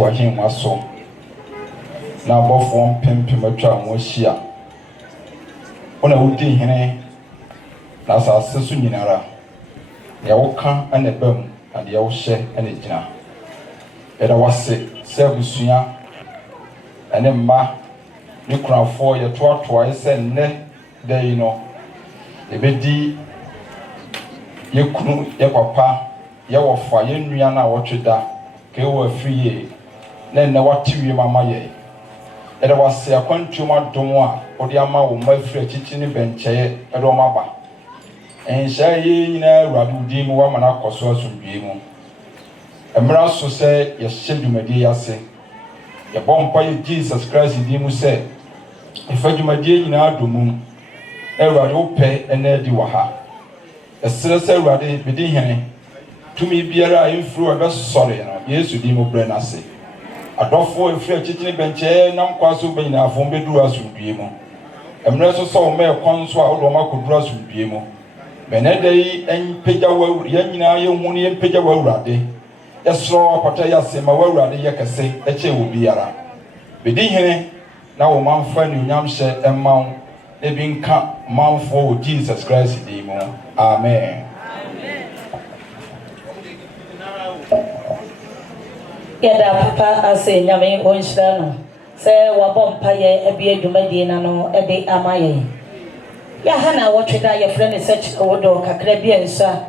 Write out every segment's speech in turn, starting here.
wa hin waso na abofo mpempem atwa mo hia ona wudi hene na asase so nyinara ya woka ane bam ade ya wo hye ane gina era wase se abusua ane mma ne kurafo ye toatoa ese nne dai no ebedi ye kunu ye papa ye wofa ye nua na wotweda ke wo Afriyie na nne watiwie mama ye era wase akwantuom adom a odi ama wo ma Afriyie chichi ne bencheye edo maba enhya ye nyina Awurade udi mu wa mana koso asomdwe mu emra so se ye hyedumadi yase ye bompa ye Jesus Christ di mu se ifadumadi nyina adomum Awurade wo pe ena di wa ha esere se Awurade bedi hene tumi biara influ ebe sori no Yesu di mu bre na se adofo Afriyie chichine benche nam kwaso benyina afon bedu asomdwe mu emra so so me konso a wo ma koduru asomdwe mu benedei en peja wa ya nyina ye hu ne peja wa Awurade esro apata ya se ma wa Awurade ye kese eche wo biara bedi hene na wo manfa ni unyam hye emma e bi nka manfo wo Jesus Christ di mu amen. Yada papa ase nyame onhyira no se wabompa ye abi adwumadi na no e de amaye ya hana wotweda ye frɛ ne search wodo kakra bi ensa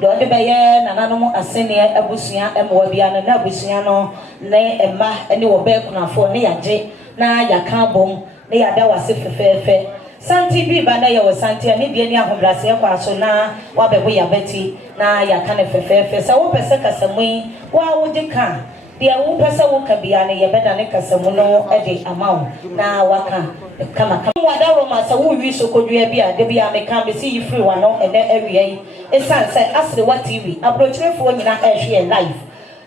do de beye nananom asene abusua emwa bia no na abusua no ne emma ene wo be kunafo ne yaje na yaka bom ne yada wase fefefe santi bi ba na ye wo santi ne die ne ahobrase ye kwa so na wabebo ya beti na yaka ne fefefe sa wo pese kasamui wa wo de ka dia wo pese wo ka bia ne ye beda ne kasamu no e de amawo na waka kama wada Roma sa wo wi so kodua bia de bia me ka be si free wa no ene awie esan say asre wa TV abrochirefo nyina ehwe live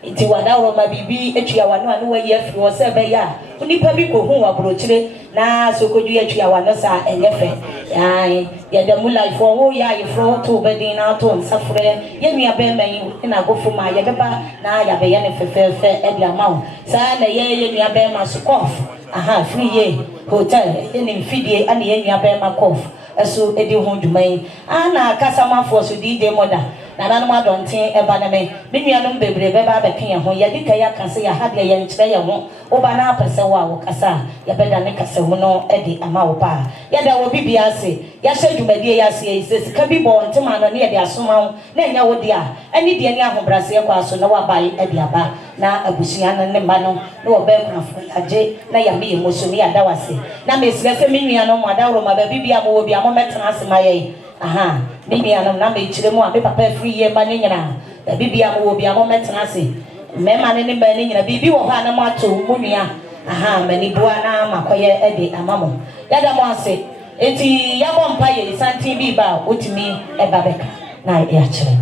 iti wada Roma bibi etwa wa no anu wa ye free wo se be ya unipa bi ko hu wa abrochire na so kodua etwa wa no sa enyefe ai ya de mu live wo ya ye fro to be din na to nsafre ye nua be man na gofo ma ye beba na ya be ye ne fefefe e bia mawo sa na ye nua be ma so kof aha Afriyie hotel in fidie and ye nua be ma kof eso edi ho dwumai ana kasama force DJ moda na nanu adonten eba na me nuanom bebre beba bekan ho ye dika ya kan se ya hade ye nkyere ye ho oba na apese wa wo kasa ya beda ne kasa ho no edi ama wo pa ya da wo bibia se ya hye dwumadie ya se sika bi bo ntema no ne ye de asoma ho na enya wo dia ani de ne ahobrase ye kwa so na wa bai edi aba na abusua no ne ma no na wo be kunafo aje na ya me emotion ya da wase na me sire se nuanom adawro ma ba bibia mo wo bia mo metena asema ye aha mimi anam na me chire mu a me papa Afriyie ma ne nyina bibia mo wo bia mo metena ase me ma ne ne ba ne nyina bibi wo ha na mo ato mu nua aha mani bua na makoye ede amamo yada mo ase enti ya bompa ye santi bi ba otimi e ba beka na ya chire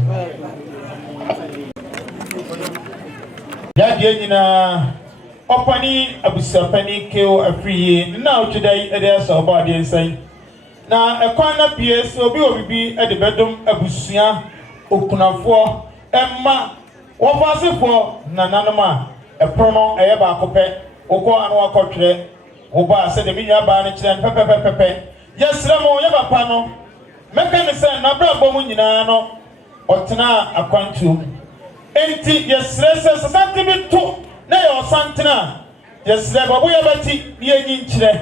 ya die nyina opani Abusuapanin keo Afriyie na otwedai ede asa oba de nsan na ekwan na pie so obi obibi ede bedom abusua okunafo emma wofasefo nananom a eprono eye ba akopɛ wokɔ anu akɔtwere wo ba se de minwa ba ne kyerɛ pepepepepe yesrɛ mo ye papa no meka ne sɛ na bra bɔ mu nyinaa no ɔtena akwantuom enti yesrɛ sɛ sasante bi to na ye ɔsantena yesrɛ babo ye bati ne ye nkyerɛ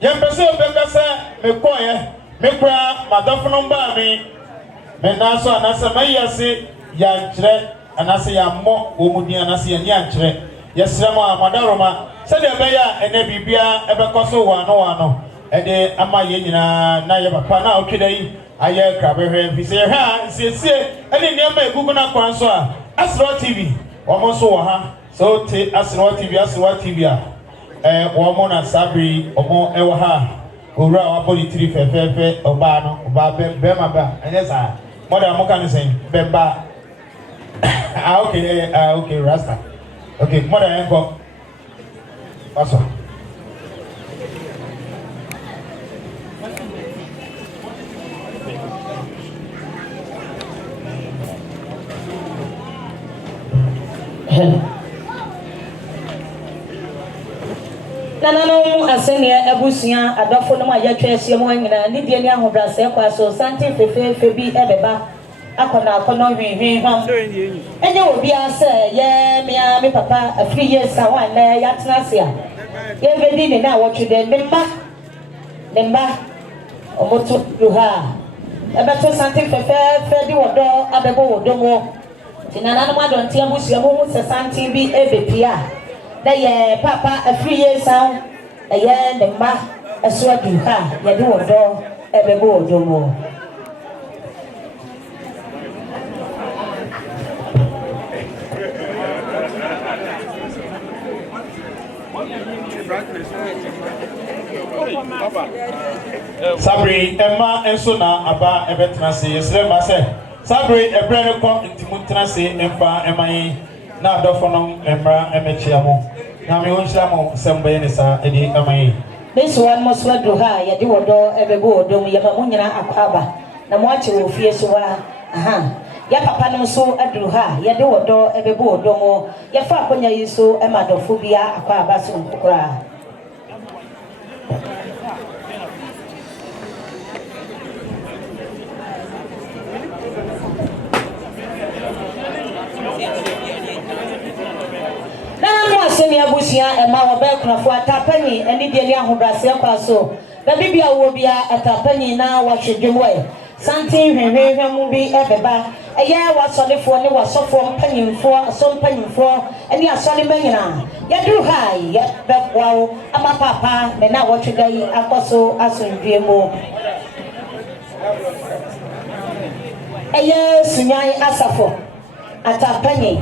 ye mpɛsɛ obɛka sɛ mekɔɛ mekura madɔfono ba me naso anasa mayase ya nkyerɛ anasa ya mmɔ omudi anasa ya nkyerɛ yesrɛ mo amadaroma sɛ de bɛya ene bibia ebɛkɔso wano ede ama ye nyina na ye papa na otweda yi aye krabehwe mfise ha siesie ene niam egugu na kwan so a Asro TV omo so wo ha so te Asro TV a omo na sabri omo ewo ha owura wa politri fefefe oba no oba be ma ba ene sa moda mo kan sen be ba okay rasta okay moda enko paso Nanano asenia abusua adofo no ma yatwa ahia mu anyina ne die ni ahobrase kwa so santi fefe bi ebeba akona hwehwe hwam enye obi ase ye mia me papa Afriyie sawan na yatena se a ye vedi ne na wotwe de nemba omoto ruha ebeto santi fefe di wodo abebo wodo mo tinana no adonte abusua mu se santi bi ebepia na ye papa Afriyie sound ye nemba eso aduha ye de wodo ebebo wodo mo Sabri Emma Ensona Aba Ebetrasi Yeslema se Sabri Ebrene ko intimutrasi emfa emai na dofonom emra emechiamo na me wonhyamo sembe ne sa edi amai this one must word ha ye de wodo ebebo wodo ye ma munyina akwaba na mo ache wo fie so wa aha ya papa no so aduru ha ye de wodo ebebo wodo mo ye fa akonya yi so e ma dofo bia akwaba so nkura Seni abusia ema wo be kunafo atapani eni de ni ahobrase kwa so ba bibia wo bia atapani na wo hwedwemwe santin hwehwe mu bi ebeba eye wasolefo ne wasofo mpanyimfo asompanyimfo eni asole manyina yaduru hai ye bekwawo amapapa me na wo twedai akoso asondwemo eye sunyai asafo atapani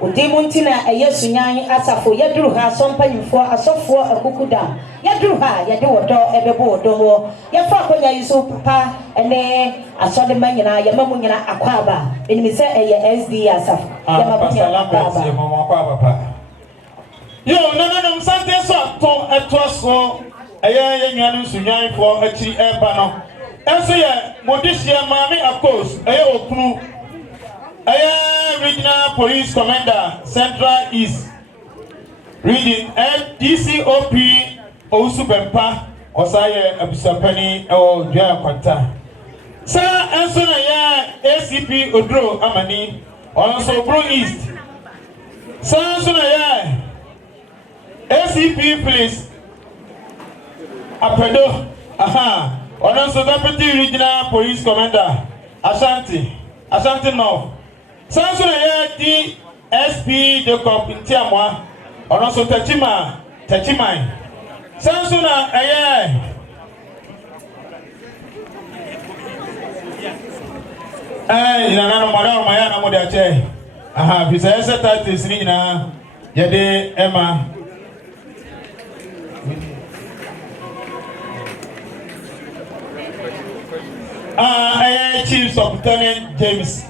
Udimuntina eyesunyan asafo yaduru ha sompanyimfo asofo akukuda yaduru ha yade wodo ebebo wodo yafa akonya yiso papa ene asode manyina yamamu nyina akwaba enimi se eye SD asafo yamabunya akwaba yo no msante so ato etoso eye yenwanu sunyan fo achi eba no enso ye modishia mami akos eye okunu Regional Police Commander Central East reading DCOP Osubempa Osaye Abusuapanin o Dua Kwanta Sa enso na ya ACP Odro Amani also Bro East Sa enso na ya ACP Police Apedo also Deputy Regional Police Commander Ashanti North Sanso na ya DSP Jacob Ntiamwa onoso Tachimai Sanso na aya ina no mara ma ya na mo de ache bisa ese tactics ni na ya de Emma Chief Superintendent James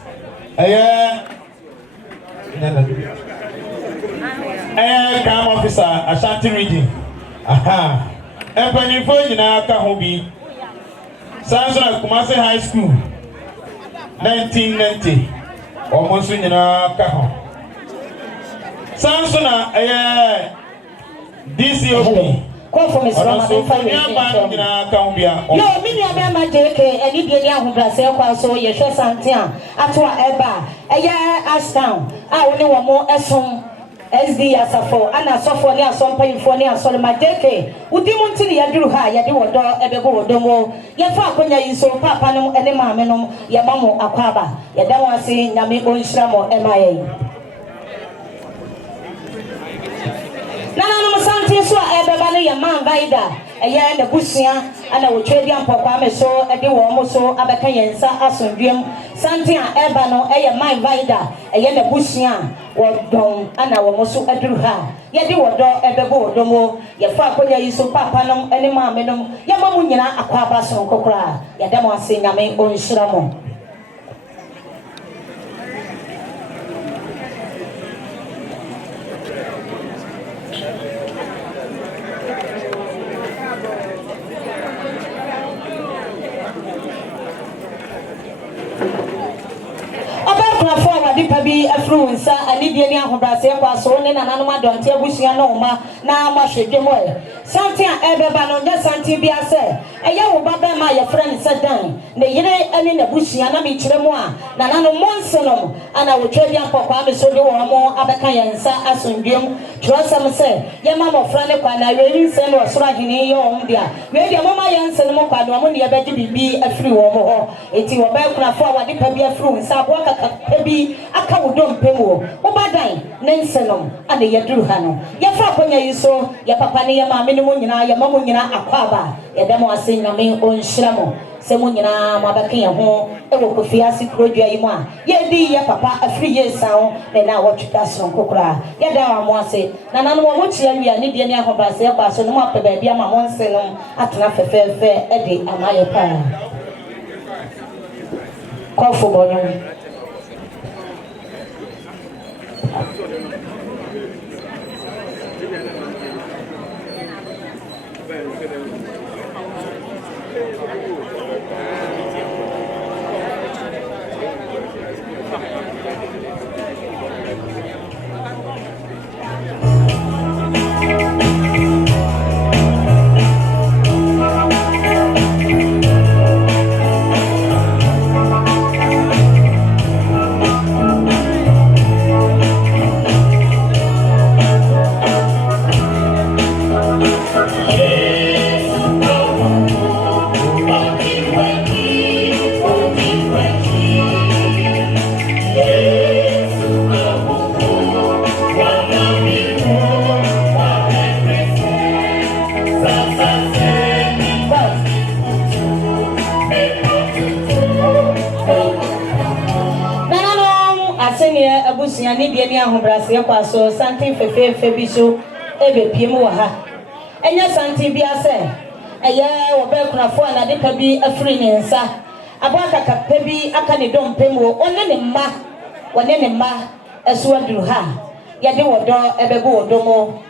Come officer Ashanti region Empany for nyina ka ho bi Sanso Kumasi High School 1990 almost nyina ka ho Sanso na DCOP Conform is from yo mini abema JK eni die ni ahobrase kwa so ye hwe santia atwa eba eye Ashtown a woni wo mo esom SD asafo ana sofo ni asompayifo ni asoloma JK udimu ntini yaduru ha yade wodo ebego wodo mo ye fa akonya yiso papa no ene maame no ye mamo akwaba ye dan wase nyame onhira mo emaye Nana Santi so ebeba ya man vaida eye na busia ana wotwedi ampokwa me so ede wo mo so abeka yensa asondwem Santi a eba no eye man vaida eye na busia wo don ana wo mo so aduru ha ye de wo do ebebo wo do mo ye fa akonya yiso papa no ene maame no ye mamu nyina akwaba so nkokora ye dem ase nyame onhira mo Pabi afruinsa ani die ni ahobrase kwa so ne nananom adonte abusua no ma na ma hwedwemo something ebeba no nya santi bia se eya wo baba ma your friend said dan ne yire ene na busia na me kire mu a na no monsonom ana wo twa bia pokwa me so de wo mo abeka yensa asondwem trosam se ye ma mo fra ne kwa na weri nse no osoro ahene ye wo dia we dia mo ma yense no mo kwa no mo ne ye beji bibi afiri wo mo ho eti wo ba kuna fo wade pa bi afiri nsa abo aka pa bi aka wo dom pemu wo badan ne nsenom ana ye duru ha no ye fra konya yi so ye papa ne ye ma me no mo nyina ye ma mo nyina akwaba ye dem ase nyame onhyira mo se mo nyina mo abaka ye ho e wo Kofiase krodua yi mo a ye di ye papa Afriyie san ne na wo twita so kokora ye da wa mo ase na nanu mo chia wi a ne die ne ahobase ye kwa so no mo apɛ ba bia ma mo nsenom atena fefefe e de amaye pa kofo bonyo abusia ni die ni ahobrase kwa so santin fefefe bi so ebe piem wo ha enya santin bi ase eye wo be kunafo na de pa bi afiri ne nsa abo akaka pa bi aka ne dom pem wo one ne mma eso aduru ha ye de wo do ebe bo wo do mo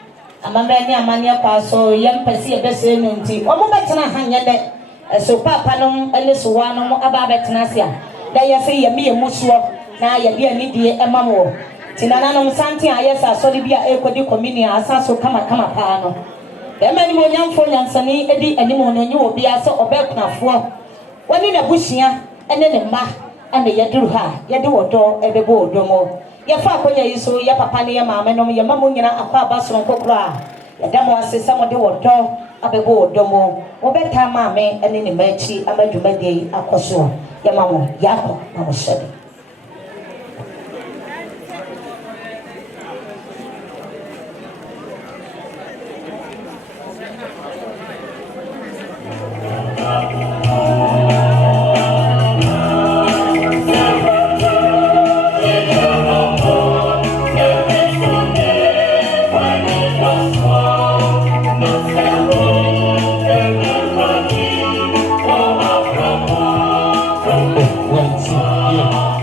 amamra ni amane kwa so ye mpasi ebe se ne nti wo mo betena ha nye de eso papa nom ele so wa nom aba betena sia da ye se ye me musuo na ya bia ni die emamo tinananom santin ayesa so de bia ekodi communion asaso kama pa no e mani mo nyamfo nyansani edi animo no nyi obi ase obekunafo woni na busia ene ne mma ane yeduru ha yede wodo ebebo odomo ye fa akonya yiso ye papa ne ye maame no ye mamo nyina akwa abasoro nkokora ye demo asesa mo de wodo abebo odomo obeta maame ene ne machi amadwumade akoso ye mamo yako mamo shede Yeah.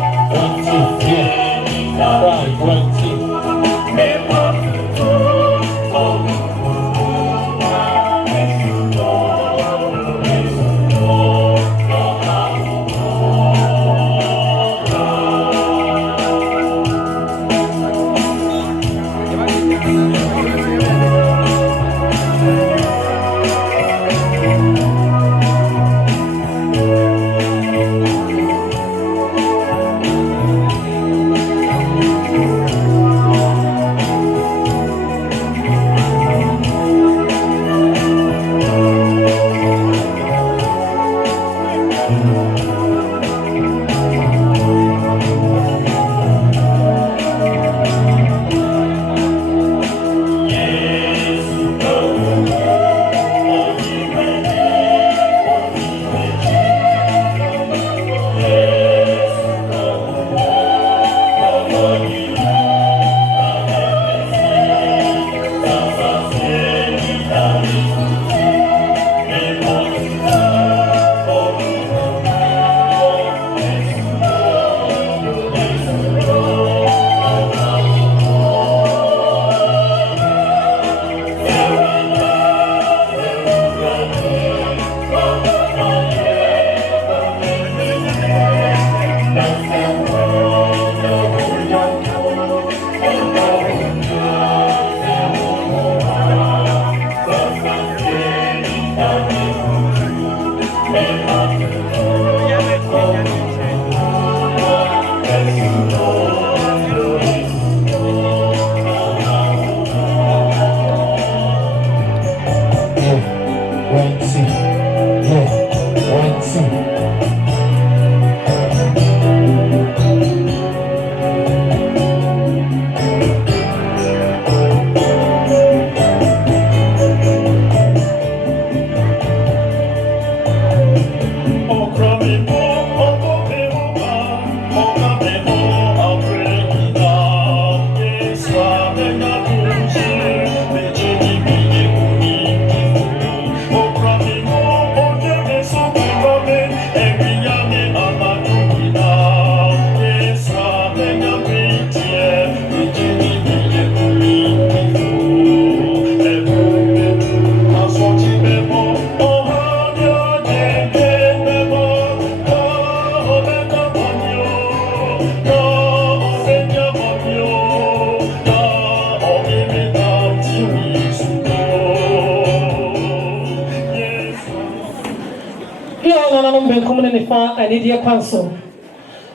I need your counsel.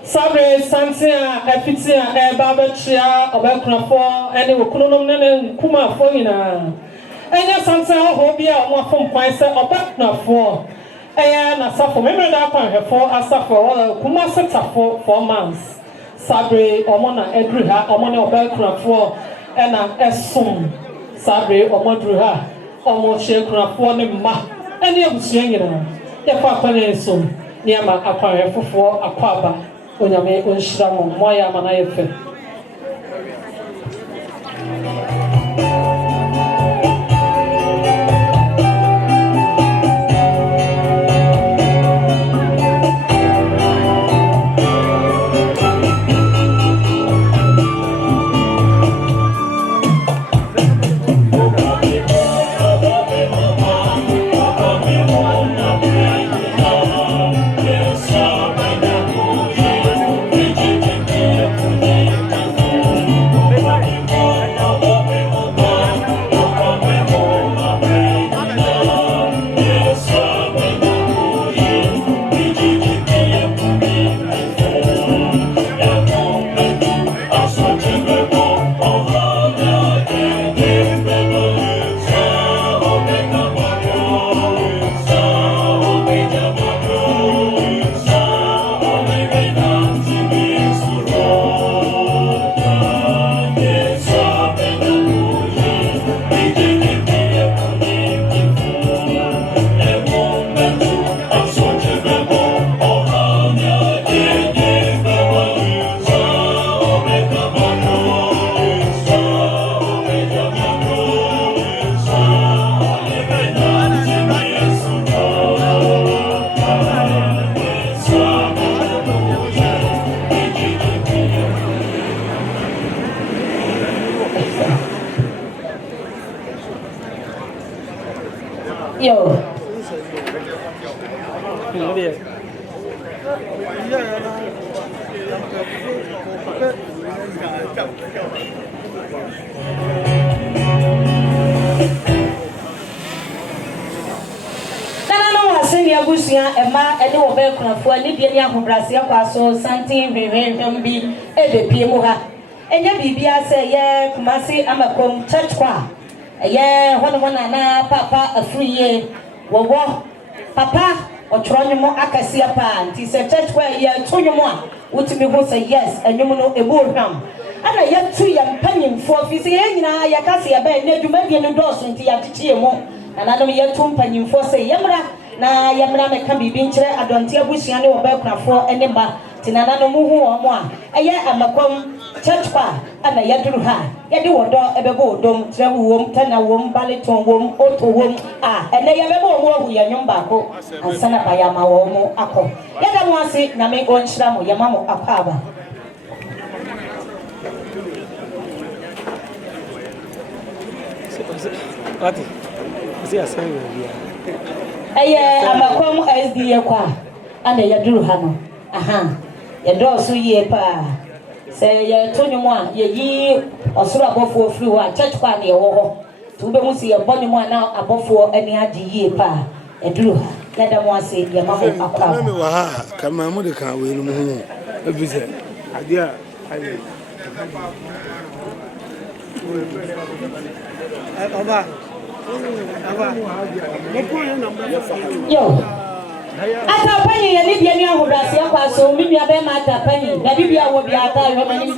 Sabre Santia, Epitia, Babachia, Obekrafo, and Kukunum Kuma Foina. And your Santa Hobia, more from Pisa, Obekrafo. And I suffer memory that her for I suffer all Kuma Seta for 4 months. Sabre, Omona Edriha, Omona Obekrafo, and I assume Sabre, Omodruha, almost Shekrafo, and Ma, and the Abusuapanin. If I can so. Niama Aquaria for Aquaba, Unyame Unshram, Moya Manayefe. Yo. Abusia Emma and the Obelcraft for Libya who Brasia Paso, something remain be a Pimuha. And ya Bibia say, yeah, Kumasi Amakom Church Qua. Yeah, one Papa Afriyie. Wo Papa or Tronimo Acacia Pan. Tis a church where ye told you more. Would me who say yes, and you know a bullham. And I yet 2 young penny for Fisiana Yacasia Bay, near to maybe an endorsement to Yatimo. And I know yet 2 penny for say Yamra. Na yamra me kan bibi nkyere adonte abusuane wo ba kunafo eneba tinana no mu hu omo a eye amakom church pa ana yaduru ha yede wodo ebego odom trewu wom tana wom baleton wom oto wom a ene yebebo omo hu yanyom baako ansana ba yama wo mo akọ yeda mo ase na me onhyira mo yama mo akaba Ati isi asenwe bia eye amakom SDA kwa ana yaduru ha no aha yedo so yie pa se ye tonyomo a ye yi osoro abofo ofri ho a church kwa na ye wo ho to be mu si ye bonyomo na abofo ani agi yie pa eduru ha yada mo ase ye mamo akwa me wa ha kama mu de kan we no mu hu ebise ade a oba Yo. Atapani ya libya ni ahobrasi akwa so mi abe ma atapani na bibia wo bia ata yo mani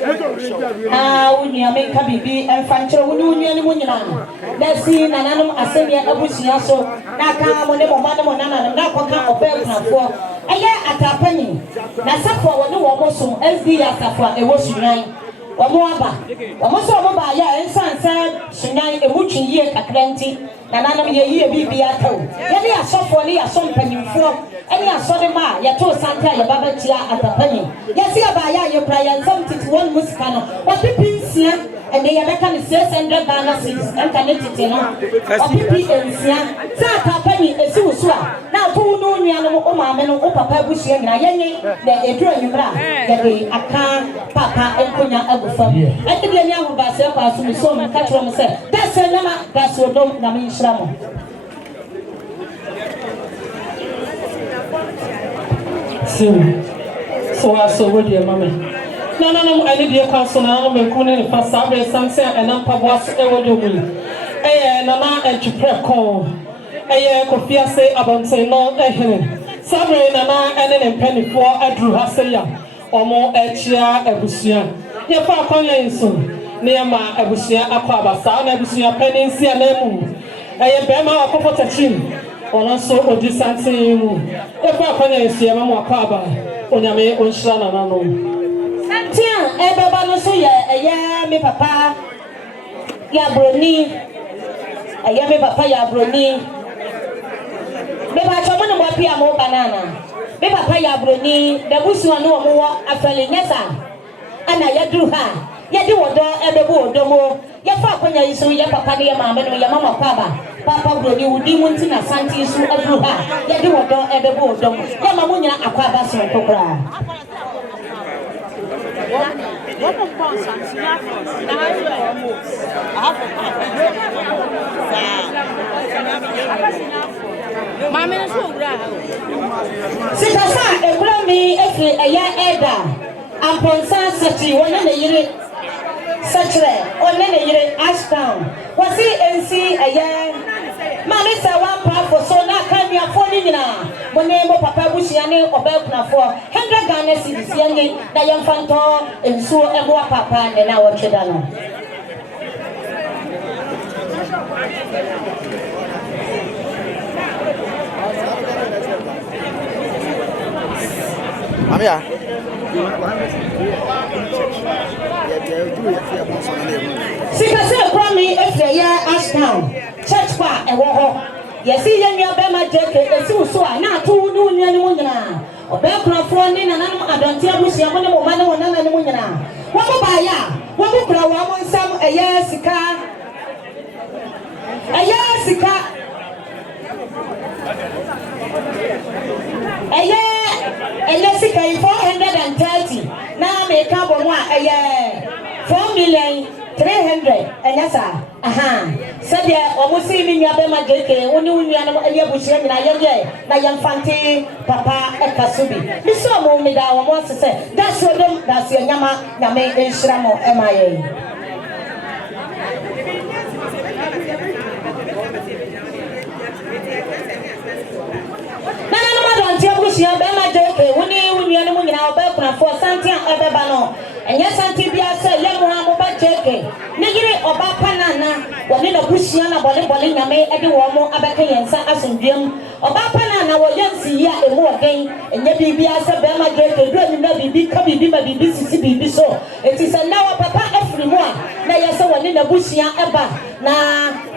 wuni amenka bibi emfankyere wuni ani munyina na si nananom asenia abusia so na ka mo ne mo ma ne mo nananom na koka obekunafo eye atapani na safo wo ne wo mo so SD asafo ewo sunyan wo aba wo so mo ba ya ensanse sunyan emutwi yie kakranti nananom ye yie bibia tawo ye ne asofo ne asompanyimfo any asodema ya to santa ya baba tia atapani yesi abaya ye kra ya nsam titi1 musika no opipinsia and they make an 600 Ghana cedis entity no opipinsia sa atapani esi usua na to no nua no o maame no o papa busia nyina yenye na edura nyumra ya de aka papa enkonya agufam enti de nya ho ba se kwa so so me ka tro me se that's nama that's odom na me nshira mo so what dear mammy? No, I need your counsel now. I'm going to pass out something and I'm pabwas ever do me. Nana and to prep call. Kofiase about say no, Sabre Nana and penny for a drew Hasaya or more Echia Abusia. Your father in soon. Near my Abusia Aquaba, Sound Abusia Penny, see a name. Bema or Popotachin. Also, or this something. If I can see a mamma Kaba, Onyame, Onshana, no. Santia, Ebaba, no, so ya, me papa, ya broni, a yammy papa, ya broni. Beba, someone about Piamo banana. Beba, paya broni, the bush one no more, a felly nessa. And I do her. Yadi wodo, Ebebo, domo. Ya fa ya isu ya papa ya mama no ya mama papa broni udi munti na santi isu adruha ya di wodo ebebo dom ya mama nya akwaba so kokra mama no so gra sikasa ekura mi efi eya eda amponsa sati wona na yire Sachre, on the Ashtown. Was he and see a young Mamisa one part for so now can be a phone now. When name of Papa Bushiane or Belkna for 100 Ghana cedis, young, the young Fanto, and so and more papa and our children. Amia. Sikase kwami efeya Ashtown church pa ewo yesi yenya be ma jeke esi uso a na to nu nua ni mu nyina obekrafo ni nananum adonte abusia mo ne mo ma ne wona na ni mu nyina wo mo ba ya wo mo kura wo mo nsam eya sika eya sika 430 na me ka bo mo a eya 4,300,000 enyasa said almost see me ya be ma jeke woni wunua na eya bushia nyina ye na yamfante papa ekasubi mi so mo mi da wo mo se that's odom that's your nyama nyame enhira mo emaye nana no ma don tie bushia be ma jeke woni wunua na mo nyina oba for santia ebeba no enya santi bia se ye mo ha mo ba jeke ne yire oba panana woni na bushia na bole nyame ede wo mo abeka yensa asomdwem oba panana wo yensi ya emu oden enya bibia se be ma jeke do ni na bibi ka bibi ma bibi sisi bibi so eti se na wo papa afri mo a na ye se woni na bushia eba na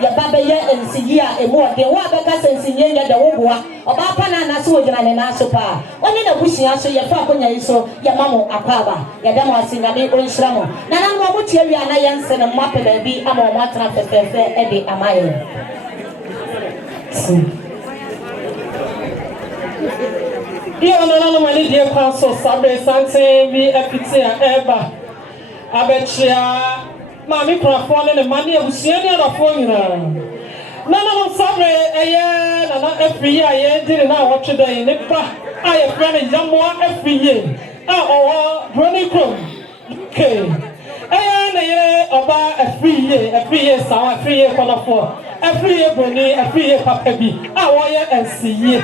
ye baba ye ensi ya emu oden wo abeka sensi nyenya de wo boa oba panana so wogina ne na so pa woni na bushia so ye fa akonya iso ye mamo akwaba ye demo nyame onhira mo na nan mo mutie wi ana yense ne mmape baabi ama mo atra fefefe e de amaye dia ona no mani die kwa so sabe sante bi epitia eba abechia ma mi krafo ne mani abusia ne adafo nyina nana no sabe eye nana Afriyie aye dire na wotwe ne pa aye fra ne yamoa Afriyie a owo Chronicles okay na ye oba Afriyie sawa Afriyie kono for Afriyie boni Afriyie papa bi a woye ensiye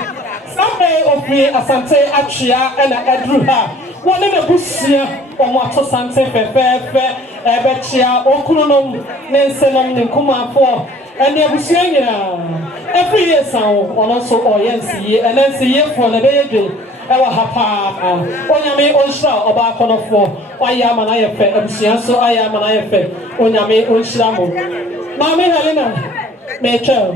sabe ofri asante atwea na adru ha wone na busia omo ato sante fefefe ebechia okurunom ne nsenom ne nkumafo ene abusia nyina Afriyie san ono so oye ensiye ene ensiye fo na be yedwe ewa hapa onyame onhira oba akonofo waya mana yefe abusia so aya mana yefe onyame onhira mo Mami Helena Mitchell.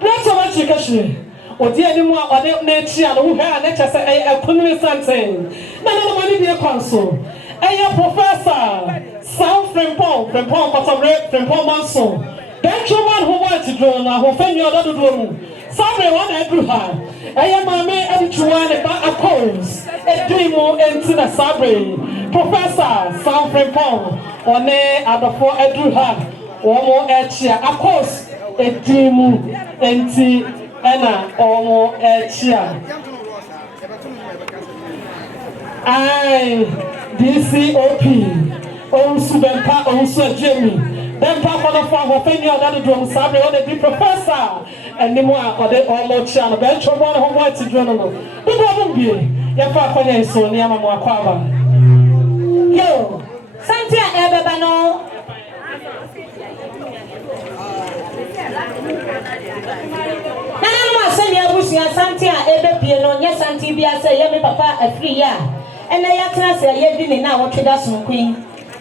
Let's watch you cash. Or dear anymore, or the nature who had a chance a criminal something. None of the money be a consul. A professor, South from Paul, from Manson. Don't you want who wants to draw now, who found your other room? Sorry, one I drew her. I am my man, and you want about a pose. A dream more into the Sabri. Professor, South from Paul, or nay, at the four I drew her. One more at here, of course. Edimu enti ena omo echia ai DCOP onsu bempa onsu ajemi bempa kono fa ho feni oda do sabe o de professor enimu a ode omo chia no be chobo no ho mo ti dro no do bo bie ye fa akonya so ni ama mo akwaba yo santia ebeba no Nana mo asemi abusia santi a ebepie no nye santi bia se ye me papa Afriyie a ena ya tena se ye di ni na wotweda sonkwin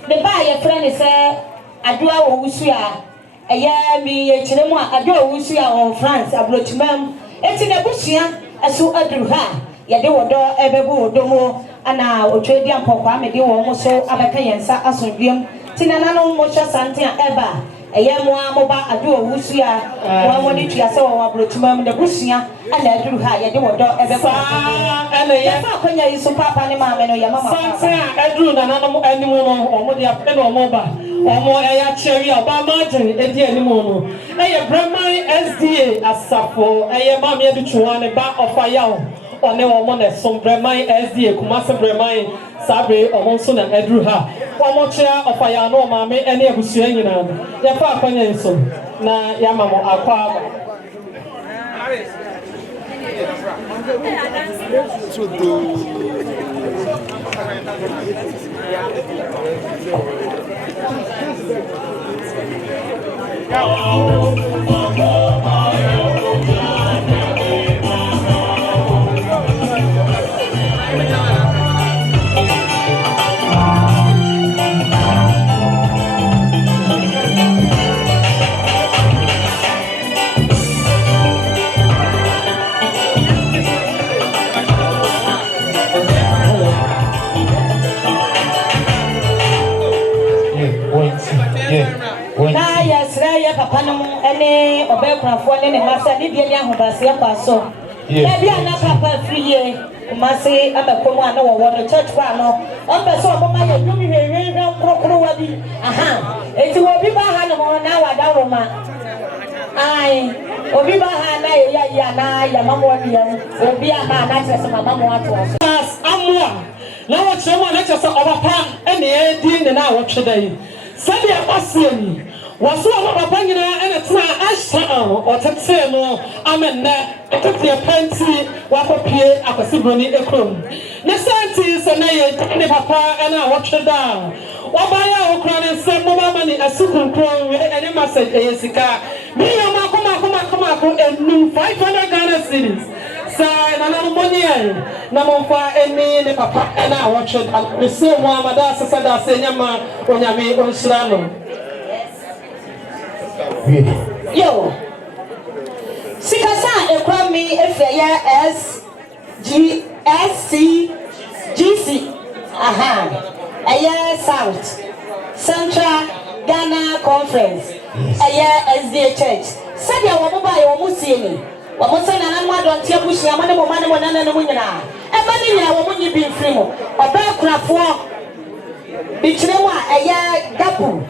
me ba ye frɛ ne se adoa wo wusu a eye mi ye kyeremu a adoa wo wusu a on France abrochimam enti na busia aso aduru ha ye de wodo ebebu wodomo ana otwedi ampokwa me de wo mo so abeka yensa asonduam tinana no mo hwa santi a eba eye mo amoba adoa wusu a wo mo ni twa se wo abrochimam de busia ana aduru ha ye de wodo ebebu ana ye fa kwanya yiso papa ne maame no ye mama santi a aduru nana no animu no omo de apɛ no omo ba omo eya cherry oba margin edi animu no eye Breman SDA asafo eye maame edu twa ne ba ofaya o one omo na som Breman SDA Kumase Breman sabe omo so na aduru ha omo chia ofaya no maame ene abusua nyina no ye fa akwanya yiso na ya mamo akwa aba na ya papa no ene obekunafo ne ne masa ni bia ni ahobase akwa so ya bia na papa Afriyie Kumase abakomu ana wo no church kwa no ombe so omo ma ye dumi hwehwe krokro wa bi aha enti wo bi ba ha no na wada roma ai obi ba ha na ye ya na ya mamo bi ya obi aha na tese mama mo ato so amua na wo chemo na tese obapa ene e di ne na wo twedai sabi akwasiani waso papa nyina ene tena ashta o tete no amenne tete panti wakopie akwasibroni ekrom ne santi se na ye ne papa ene a wotweda wabaya okra ne se mo mama ni asukunkron ene message eyesika mi yoma koma ko enum 500 Ghana cedis sai na no money na mo fa ene ne papa ene a wotweda me se mo amada sesada se nyama onyame onhira no yo sikasa ekwami efeya SGC aha aya South Central Ghana Conference aya SDA Church sadia wo mo ba ye wo musie ni Wamosa na nanu adonte abushi amane mo mane mo nana no nyina. Eba ni nyina wo munyi bi mfiri mo. Oba kurafo bikyire mu a gapu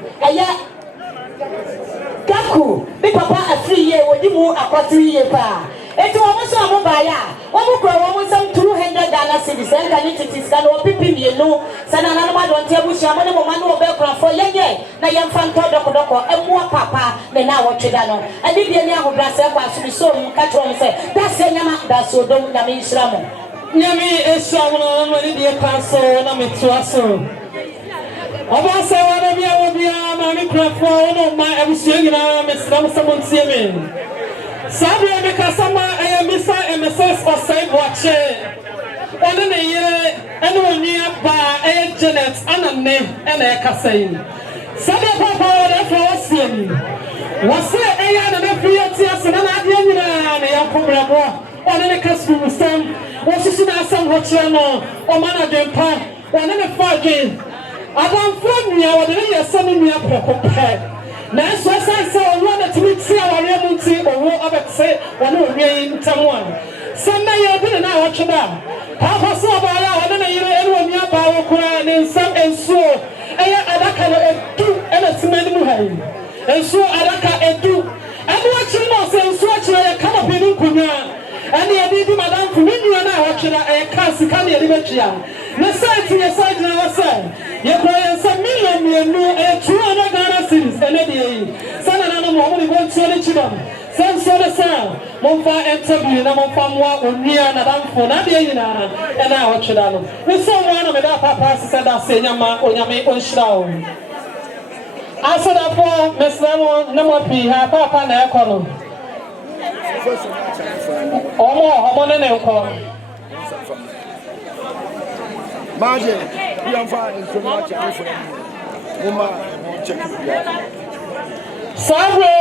gaku bi papa Afriyie wodi mu akotiriye pa. Eti wamosa mo baaya. Wo kura wo nsam 200 Ghana cedis enka ni titiska no pipi mienu sana nanu adonte abushi amane mo mane oba kurafo yenye na yemfa ntodokodoko emu papa me na wo tweda no. Ade die ni ahobrase kwa so mu ka tro mo se da se nyama da so dom nyame nhira mo. Nyami eshamu no ni die paso na metuaso. Oba se wana bia na ni krafo no ma abusua nyina mesram samontie me. Sabe me kasama ayamisa MSS osai boache. One ne yire ene oni aba Janet anane ene kasai. Sabe papa da fo osiemi. Wase eya na Afriyie tia na ade nyina na yakobrabo. One ne kasu musam. Wasusu na asam hoche no o mana dempa. One ne fage. Adam from ya wode ne yesame nua prekope. Na so sanse owo na timiti aware munti owo abetse wone owie ntamu a. Sanna ye bi na awotweda. Papa so abaya wone na yire ene oni aba wo kura ne nsam ensuo. Eya adaka no edu ena timani mu hayi. Ensuo adaka edu. Ene wachi no se ensuo kire ya kama penu kunya. Ene ye di madam fu nua na awotweda ka sika ne ye betwia. Na site ye site na wasa. Ye boy some million no 200 Ghana cedis ene dey. Sana na no mo ni go tio ni chidom. Sen so the sa mo fa interview na mo fa mo onua na damfo na dey nyina ene awotweda no. We so mo na me da papa se da se nyama onyame onhyira o. Asada po mesramo na mo pi ha papa na ekono. Omo ne ne ko. Maje, we are fine so much Mama, check it. Sabre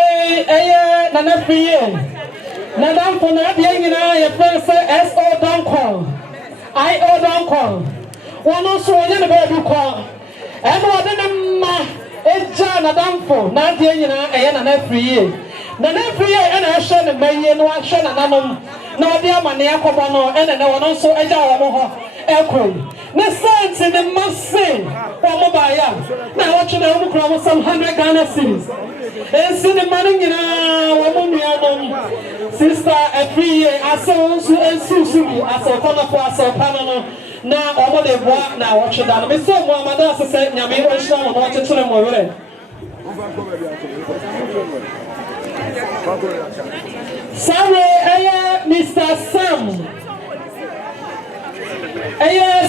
na Afriyie. Na dan for na dia nyina ye pense SO don call. IO don call. Wono so onye ne ba bi call. E mo de na ma eja na dan for na dia nyina na Afriyie. Na Afriyie na ehwe ne maye no ahwe na nanom. Na odi amane akobo no ene na wono so eja wo ho ekro. Na sense the masse for mobile. Na watch na wo kura some 100 Ghana cedis. And see the money nyina wo mu nuanom. Sister Afriyie aso so ensusu bi aso kono for aso pano na omo de boa na watch da. Me so mo amada se nyame wo hira mo watch tire mo were. Sorry, Mr. Sam.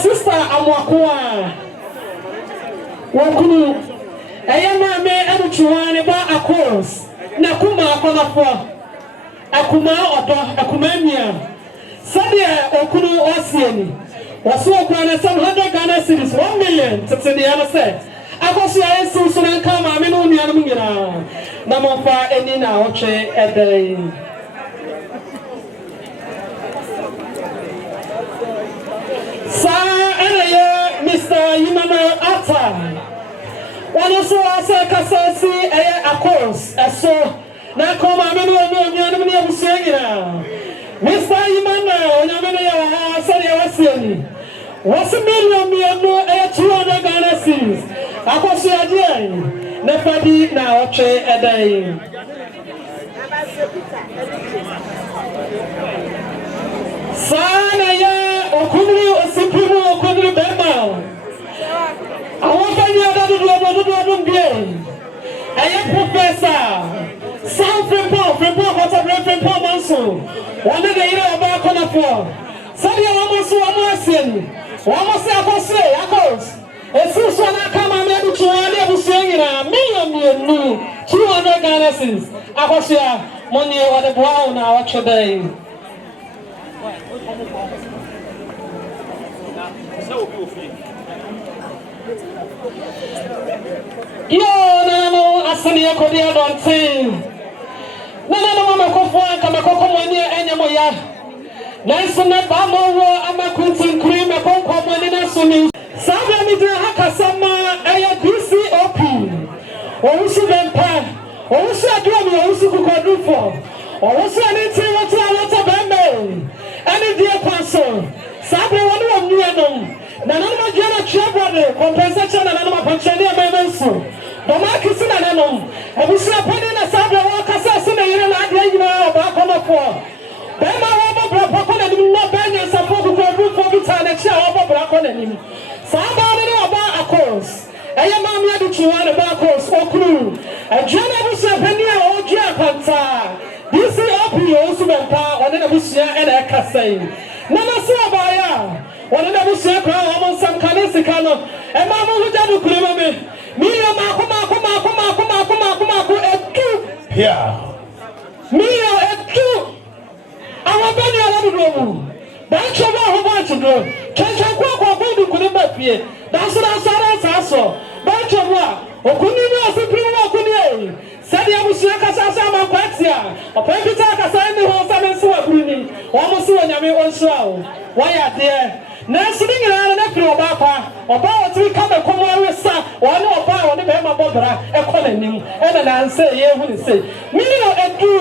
Sister Amwakoa. Wakunu. Mame amuchuane ba akos. Nakuma akonafo. Akuma odo, akuma mia. Sadia okunu osieni. Wasu okwana some 100 Ghana cedis, 1 million. Tete di ana se. Akosi ya esi so na nka ma me no nua no nyina. Na mo fa eni na otwe edere. Mr. Yimano Ata. One also asa kasasi akos eso na koma me no abusua. Mr. Yimano onyame ya ha sari awasieni. Was million 200 Ghana cedis. Akoso ade na fadi na otwe edai. Sana ya okunu osipimu okunu bema. Awon fani adadu bie. Aye professor. Sound Frempo Hotel Manso. One de ire oba konafo. Sadi amoso amasieni. Wamose akose akos. Esu so na kama me du tuane abusua nyina million 200 Ghana cedis. Akosia money ode boa na watchedai. Yo no asani akodi adontin. No mama kofo kama koko moni enyamo ya. Nanso na ba mo wo amakuntin cream e konko moni na sumi. Sabe mi de hakasama aya DCOP. Owusu bempa. Owusu adua mi owusu kukodufo. Owusu ani ti wota wɔne wɔn nnua nom na nanom adua no atwa brɔde compensation na nanom apɔnkyerɛne a bɛbɛ nso dɔma akisi na nanom abusuapanin na saa brɛ wɔkasa se na yere na adeɛ nyinaa ɔbaakɔ nɔfoɔ bɛma wɔbɔ brɛpɔ kɔ n'anim na bɛnya nsafo kukuabufoɔ bi taa n'akyi a wɔbɔ brɛ kɔ n'anim saa baa no ne ɔba akos ɛyɛ maame ade twiwa ne ba akos okuru adua no abusuapanin a ɔdua apantaa DCOP also bɛmpa ɔne n'abusua ɛna ɛkasa yi nana so ɔbaeɛ a ɔne n'abusua kora wɔn nsɛm ka ne sika no ɛma mo ho gya no kure ma me million maako etu million etu àwọn bẹ́ẹ̀ ni ọlọ́dúnrún mu bẹ́ẹ̀ntì bá ọ̀hún bá àtúndò kẹ̀kẹ́ kó ọkọ̀ ìdùnkùnrin bẹ́ẹ̀ fìyè dáṣọ́dáṣọ́ aráàsọ bẹ́ẹ̀ntì mu a òkúni ní ọ̀sìn pírí wọn òkúni èyí sẹ́ni abusua kasa sẹ́ àmà nkọ́ ẹ̀tì a ọ̀pọ̀ ẹ̀pítà kasa ẹni hàn sẹ́mi nsí wà kúrú ni wọ́n mú sí wọ̀ nyàmé ọ̀nṣọ́ àwọ̀ wọ́n yà adìẹ nẹ́ẹ̀sì ní nyinaa ní ẹ̀fìrì ọba apá ọba wọ́n ti ká mẹ́kọ́ mu awé sá wọ́n ní ọba wọ́n ní bẹ́ẹ̀ máa bọ̀ bẹ̀rẹ̀ ẹ̀kọ́ n'anim ẹ̀nà nànsẹ́ ẹ̀yẹ́ ehu ní sẹ́ mílíọ̀n ẹ̀dú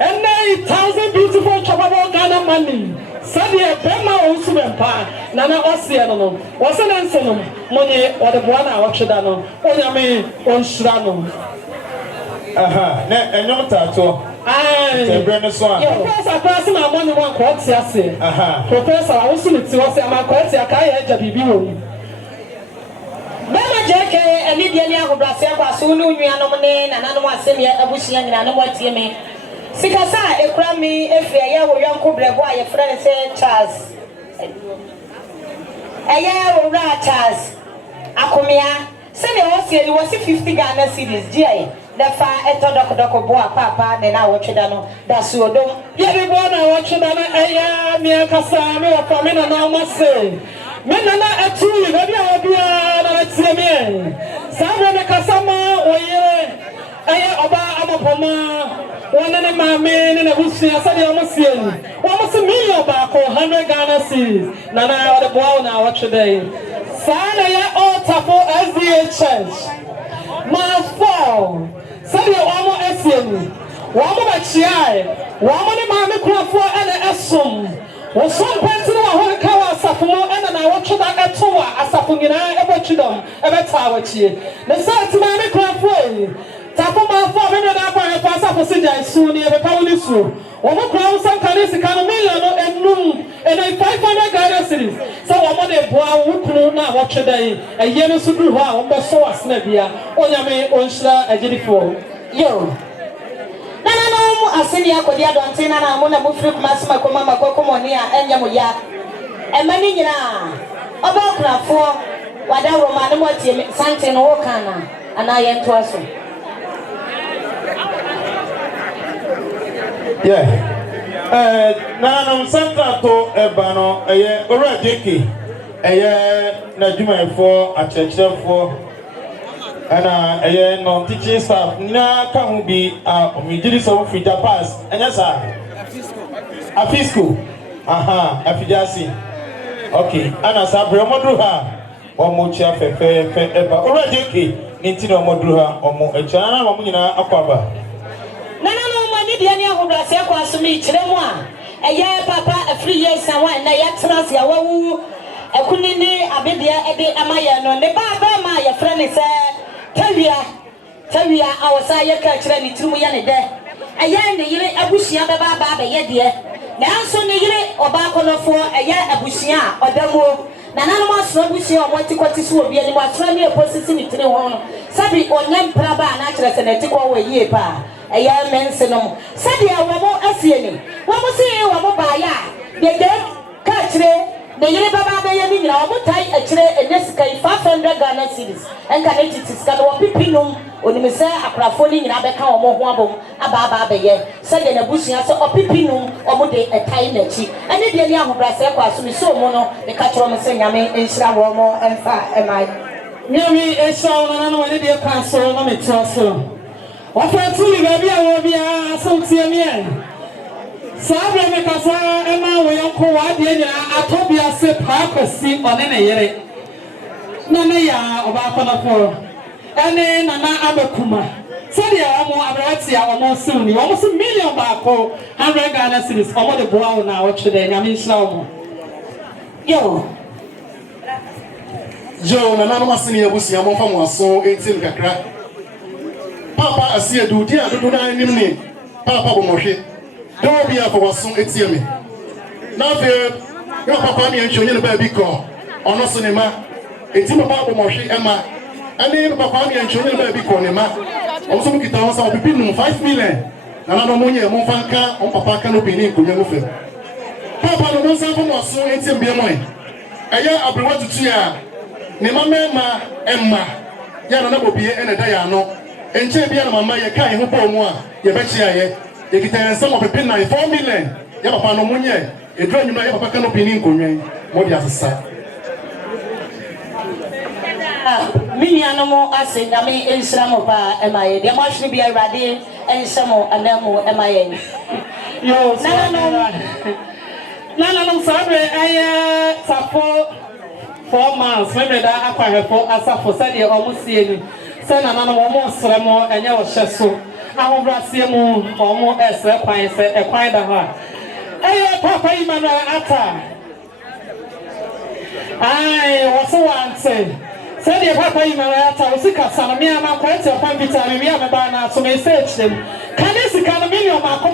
and 9,000 beautiful choppable Ghana money. Sadia Bema also went pa, Nana Oceano, wasn't answer money or the one I watched on Oyame on Shrano. Aha, and no tattoo. Aye, Professor, person I want one quote, yes. Aha, Professor, I also need to say my quote, I can't have you. Bema Jackie, and Lydia of Brazil was soon, you are nominated, and I don't want to send you a bush and I know what you mean. Sikasa ekrami efia wo yanko brebo a ye friend say Charles wo ra Charles akomia se ne wo se wo 50 Ghana cedis die da fa etodokodoko bo papa ne na wo tweda no da su odom ye bi bo na wo tweda no eya mi kasa mi wo pa mi na na mo se me na na atu yi ba bia wo bia na tie mi sa me kasa ma wo ye eya oba amopoma one and a mammy and a bush, I said, almost almost $1 million back or 100 Ghana cedis. Nana, the boy now, what today? Sana, all tapo SDA church. My fall. Sadia, almost SCM. One more child. One more mammy crop and a sum. Was some person who had a car, Safumo, and I watched that at Toa, a Safungina, a Bachidom, a Betawa. The South Mammy crop. Tapoma for me na kwa pasa for sija soon e be pawuli so omo kwa usan kanisi kanu million enum and 500 Ghana cedis so omo de boa wukunu na wo tweda eye no so duru ho a omo so asna bia onyame onhira agirifo yo nana no mu aseni akodi adonte na mo na mo firi kuma sima koma makokomo ni a enya mo ya emani nyina oba krafo wada roma ne mo tie sante no wo kana ana ye nto aso. Yeah. Nanum Santa to Ebano, already, na Juma for a church for and non teaching staff. Na can be a so free pass. And yes, a fiscal. Aha, a fidasi. Okay, and as a Bromodruha or Mocha Eba already, Nintino Modruha or Mochana or Muna Aquaba. Diani ahobrase kwa asumi kiremu a eye papa Afriyie sanwa na ya trans ya wawu ekunini abedia ede amaye no ne baba ma ya frene se tawia awasa ye ka kire ni tirumu ya ne de eye ne yire abusia baba baba ye de na anso ne yire oba konofo eye abusia odamo na nanu maso abusia omotikoti so obi ani matra ne posisi ni tire ho no sabi onyam praba na kire se ne tikwa we yie pa eya mense no sadia womo asieni womo se womo baaya de ka kire de yire baba ba ye ni nyina womo tai a kire enesika 500 Ghana cedis enka ne titiska no pipinum onimisa akrafo ni nyina be ka womo ho abom aba ba ye sadia na busia so opipinum womo de etai na chi ene de ni ahobrase kwa so mi so mo no de ka kire mo se nyame enhira womo emfa emai nyame eshawo na no ene de ka so no metraso Wafa tuli gabi awo bia asontie me Sabre me kasa ema we yonko wa de nyina atobia se pa kwasi one ne yere na ne ya oba konofo ene na abekuma sadia omo abrati a omo suni omo so million ba ko 100 Ghana cedis omo de boa na wo twede nyame nhira omo Yo, na nanu masini abusia mo fa mo aso etim kakra. Papa asie du dia dodo na anim ni. Papa bo mo hwe. Do bia for waso etie me. Na fe yo papa mi enchonye no ba bi ko. Ono so ne ma. Etim papa bo mo hwe ema. Ani papa mi enchonye no ba bi ko ne ma. Omo so mo kita won sa obibi no 5 million. Na nanu mo nye mo fanka on papa ka no pini ko nyamo fe. Papa no mo sa for mo aso etim bia mo. Aya abrewa tutu ya. Ne mama emma ya na bobie ene da ya no enche bia na mama ye kan ho bo mu a ye be chia ye ye kita nsem opepe na 4 million ya papa no munye edura nyuma ya papa kan opini nkonwen mo dia sesa Miniano mo ase na me ensramo pa emaye de mo hwe bia irade ensamo anamo emaye Yo, no, sabe, I support 4 months. Maybe that I can for as a for Sadia almost seeing. Send another almost remo and your shesso. I will see mu almost as a pine said a kind of her. Hey, Papa, Emmanuel Atta. I was so one say. Said your Papa Emmanuel Atta was sick of some mere man quite a fan vitamin. We have a banner to message them. Can you see kind of million Marco,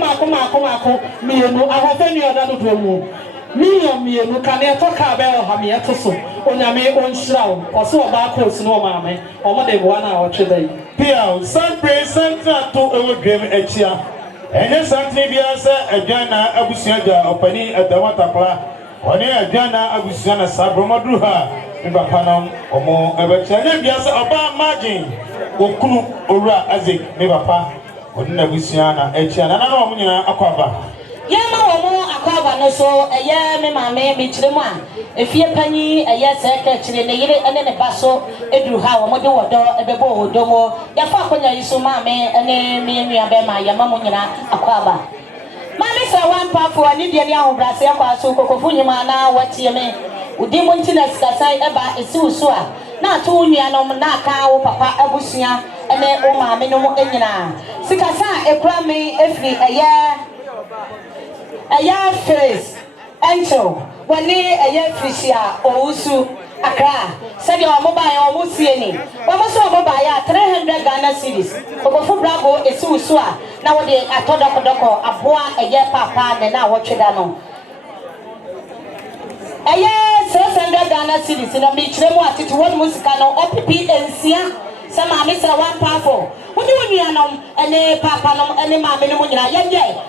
me and I have any other room. Million me no can talk about how me to so on your may own shroud or so about close no mammy or more than 1 hour today. Pia, some praise center to our dream etia. And yes, something be answer a Jana Abusuapanin at the Watapla. Or near Jana Abusiana Sabromadruha in Bapanam or more ever challenge yes about margin or Kulu Ura Azik, Nebapa, or Nabusiana Etiana, and I know Aquaba. Yama omo akwaba no so eye me mama me kiremu a efie panyi eye seke kire ne yire ene ne baso eduru ha wo mo de wodo ebebo wodo mo ya fa akonya yiso mama ene me nua be ma yama mo nyina akwaba mama sa wan pa fo ani de ne ahobrase akwa so kokofu nyima na watie me udi mo ntina sikasai eba esi uso a na to nua no na ka wo papa abusua ene o mama no mo enyina sikasa ekura me efri eye Aya face encho wani aya fisia ousu akra said your mobile or musieni almost mobile 300 Ghana cedis ogofu bravo esu so a na wo de atodoko aboa aya papa na wo tweda no aya 600 Ghana cedis na mi kiremu atete won musika no opipi ensia sama misa one powerful wodi woni anom ene papa nom ene maame no nyina ye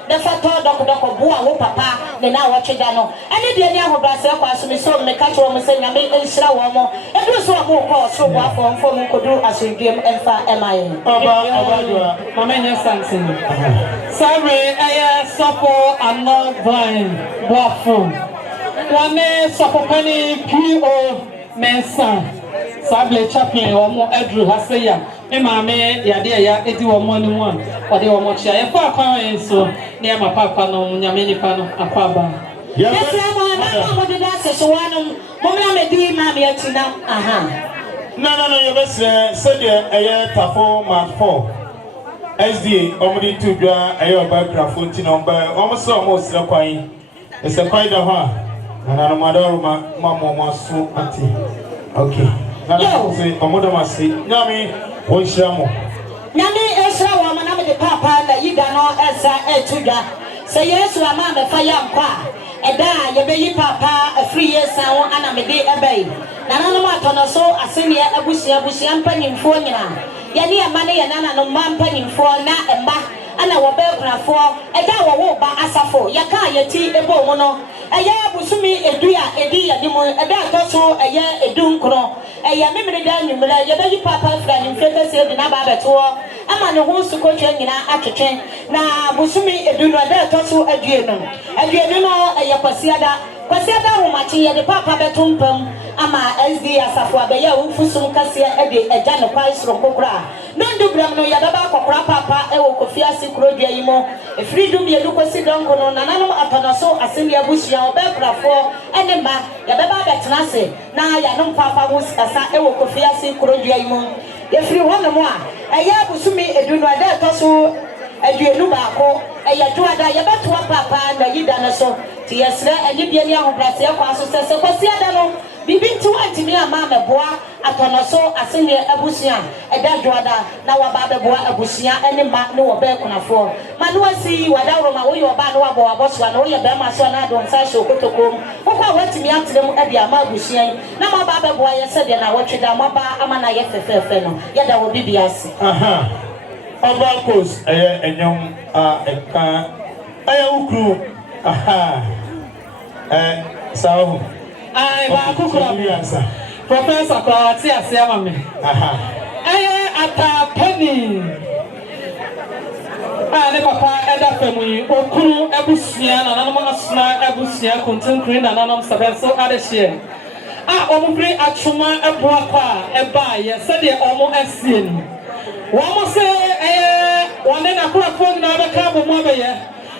de fato doko boa wo papa na wo tweda no ene de ni ahobrase kwa so mi so me ka tro mo se nyame enhira wo mo edu so mo ko so bo afo mfo mo kodu asodwem emfa emaye Oba Mama nya something. Sorry, I support and not blind. Waffle. One Abusuapani P.O. Mensa. Sable chaplain or more Edru Haseya. Emame Yadia ya edi wa money one. Or they were much ya for so near my papa no Yamini Pano Aquaba. Yes, I'm going to say so one Mama Medi Mammy Tina. Aha. No, you best said a year tafo man 4. SDA, only 2 dra a year background 14 by almost a quine. It's a quite a one. And I'm a mamma so auntie. Okay. Now, say, a mother must say, Yami, one shamo. Yami, Esra, woman, I'm the papa that you got no Esa Etuga. Say yes, to a man, a fire qua. A da, your baby papa, a 3 years sound, and I'm a day a bay. Nanamatono so, a senior Abusian penny for Nina. Yani a money and Nana no man penny for na and back. And our belgra for a dawa walk by Asafo, Yaka, Yati, a bomono, a ya busumi, a dear, a also a year, a dunkro, a yamimri down, you baby papa, flying feathers, the Nababa tour, a man who wants to go to Achachen. Now, busumi, a duno, that also a duno, a duno, a yapasiada. Kwasiada umati ya de papa betumpem ama SD asafo abeya ufusum kase ede eja no kwaisro kokra nondu bramno ya baba kokra papa e wo Kofiase kurodua yimo e freedom ye dukosi donko no nananom atanaso asemi abusua obekrafo ene ma ya baba betenase na ya no papa musikasa e wo Kofiase kurodua yimo ye free hono mo a eya busumi edunu ade toso aduenu baako eya duada ye beto papa na yida ne so ti yesra anibia ni ahobrase akwa so se kosia da no bibi nti wantimi ama meboa atono so asene abusua eda dwoada na waba beboa abusua ene ma ne wo be kunafo ma no asi wadawro ma wo yo ba no wabo aboso na wo ye be ma so na do nsa so kotokom kokwa watimi atrem ade ama abusua na ma ba beboa ye se de na wotweda ma ba ama na ye fefefe no ye da wo bibiase Obalkos enyom eka ukru sawo ai ba kukura Professor Kwati asiama me Atapani ne papa eda famu okuru ebusua na nanom asuna ebusua kontenkuri na nanom sabenso adehye omufri atwoma eboa kwa eba ye sede omo asie ni womo se wone na kura fon na beka bo mo abaye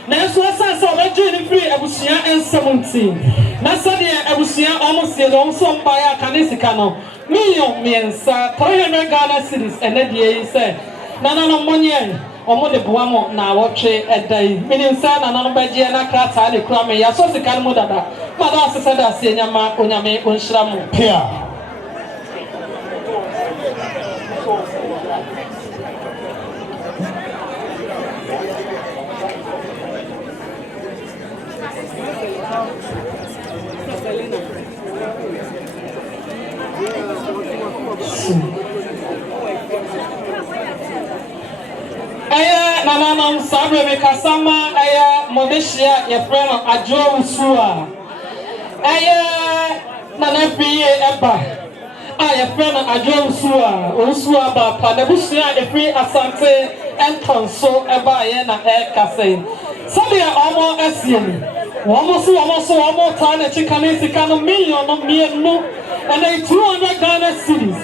na so asa so obeje ni free ebusua en17 na sede ebusua omo se no so mba ya kanisika no million miensa 300 Ghana cedis enedie se na nanom monye omo de boa mo na wotwe edai mininsa na nanom baje na krata le kura me ya so sika mo dada ma da asesa da se nyama onyame onhira mo here Nananam sabre me kasama aya modeshia ye friend ajo usua nana Afriyie eba ye friend ajo usua ba pa na bushia e free asante entonso eba ye na kase sabe omo asiemi omo ta na chikane sika no million no mienu and 200 Ghana cedis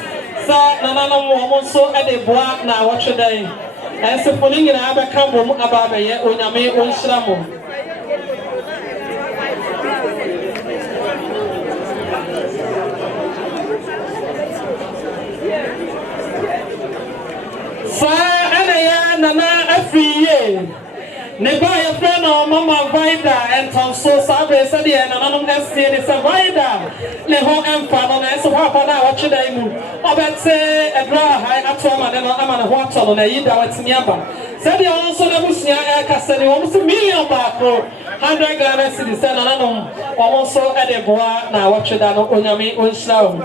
sa nananam omo so e de boa na wotwedai ese poningi na abeka bom ababe ye onyame onhira mo sa ana ya nana Afriyie ne ba ya freno mama Vida entonso sabe se de nananom esie ne se Vida le ho emfa no na eso papa na wotweda imu obetse edra hai atoma ne no ama ne ho atolo na yida watini aba se de onso na busua kase ne wo so million baako 100 Ghana cedis se nananom wo so ede boa na wotweda no onyame onhira wo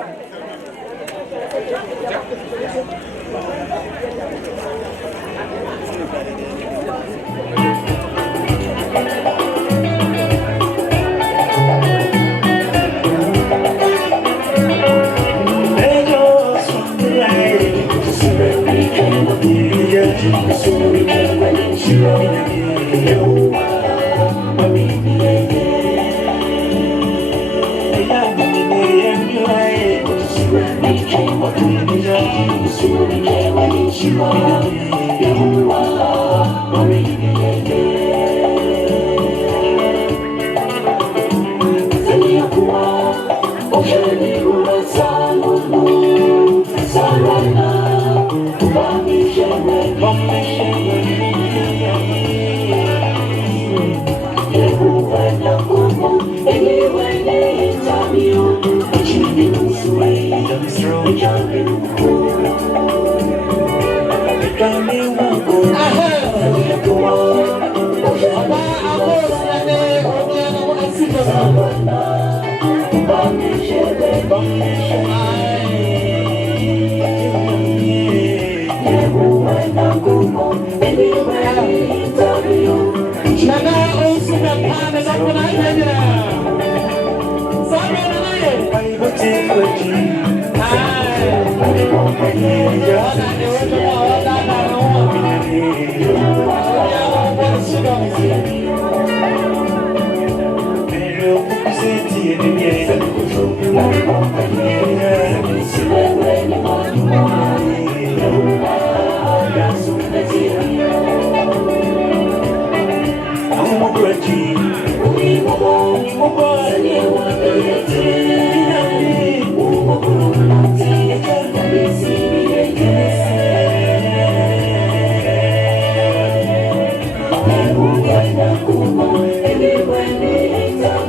Anyway,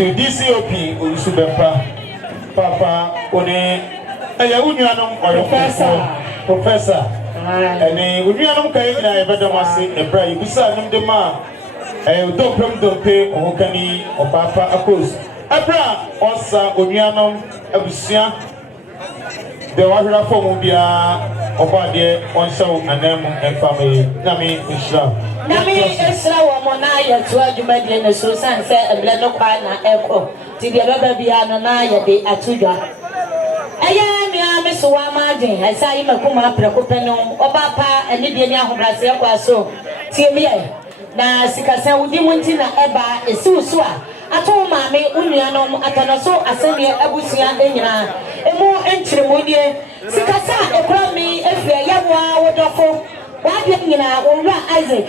To DCOP Abusuapanin Papa one unuanom professor and unuanom kai na ebedamase ebra ibisa nim de ma dopem dope ohokani opapa akos ebra osa unuanom abusua de wahira form bia obade onso anam family nami islam Esra woman na ya to adwumade na so san se eble no kwa na eko ti de baba bia no na ya de atudwa aya mia me so wa maden asa yi makuma preko no oba pa eni de ni ahobrase kwa so tie me na sikasa wudi munti na eba esiwusu a ato maame unuanom atanaso asani abusua enyina emu entremodie sikasa ekura mi efia yawa wodofo wadi nyina wonwa Isaac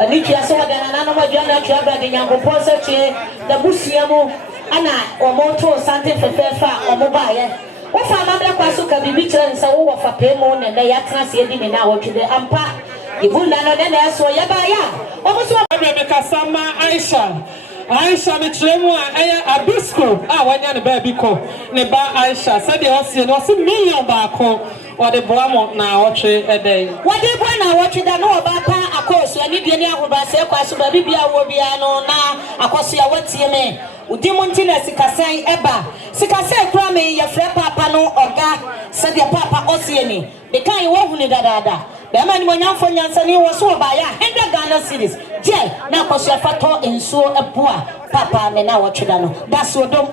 anikia so wadana nano madwana twa brade nyankopon sache da busua mu ana omoto sante fefefa omobaye wofa amabra kwa so ka bibi kire nsa wo wofa pemo ne na yatena se edi ne na wotwe ampa ibunda no ne na so yabaya omuso Rebecca Sama Aisha Aisha metremu aya Abisko wanya ne ba bi ko ne ba Aisha said the osie no se million ba ko or the boamo na otwe eden what dey boy na watwe da no ba pa akoso ani die ne ahoba se kwaso ba bibia wo bia no na akoso ya watie me udi monti na sikasan eba sikasan kura me ye frɛ papa no oga said the papa osie ni de kan wo hu ni dada the man mo nyamfo nyansani wo so ba ya 100 Ghana cedis je na akoso fato ensuo eboa papa me na watwe da no da so dom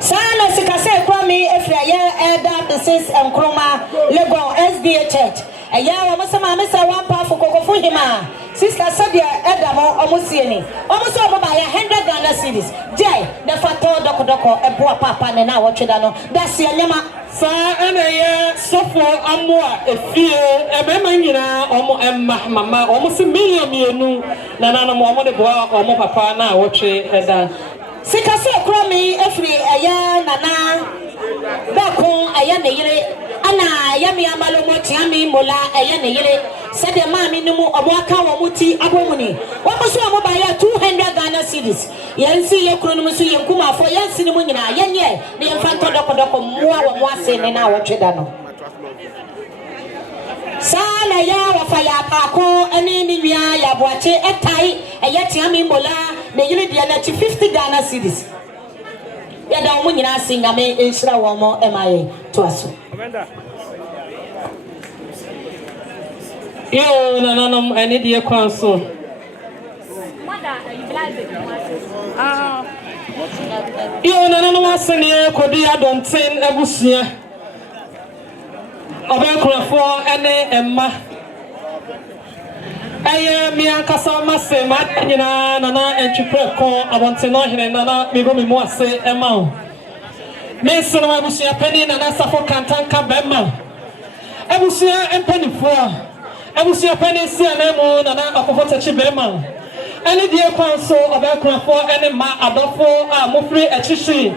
Sana sikase kwa mi Afriyie elder business Nkrumah Legon SDA Church. Aya wa musama mesa one powerful kokofo hima. Sister Sadia elder mo omusie ni. Omuso oba ya 100 Ghana cedis. Je na fato doko eboa papa ne na wotwe da no. Da se nyama sa ana ye sofo amoa efie ebema nyina omo emma mama omo se million mienu na na mo omo de boa omo papa na wotwe eda sikase kura mi efri aya nana bako aya ne yire ana aya mi amalo mo tia mi mola aya ne yire sede ma mi numu omo aka wo muti abomuni wo mo so omo ba ya 200 Ghana cedis yansi ye kuro numu so ye nkuma afo yansi numu nyina yenye ne yemfa doko muwa wo mo ase ne na wo tweda no Sala ya wafa ya pako ani ni wia ya boache etai aya tia mi mola ne yiri dia na 50 Ghana cedis ya da mu nyina singa me enhira wo mo emaye to aso yo na nanom ani die kwanso yo na nanom asene kodi adonten abusua obenkrafo ene emma aye mi ankasa mase ma nyina nana entwepre ko abonteno hene nana mebo mi mo ase emma o me sino Abusuapanin nana safo kantanka bemma Abusua empanifo Abusuapanin si anamo nana akofo bemma ene die kwanso obenkrafo ene ma adofo a mofri echichi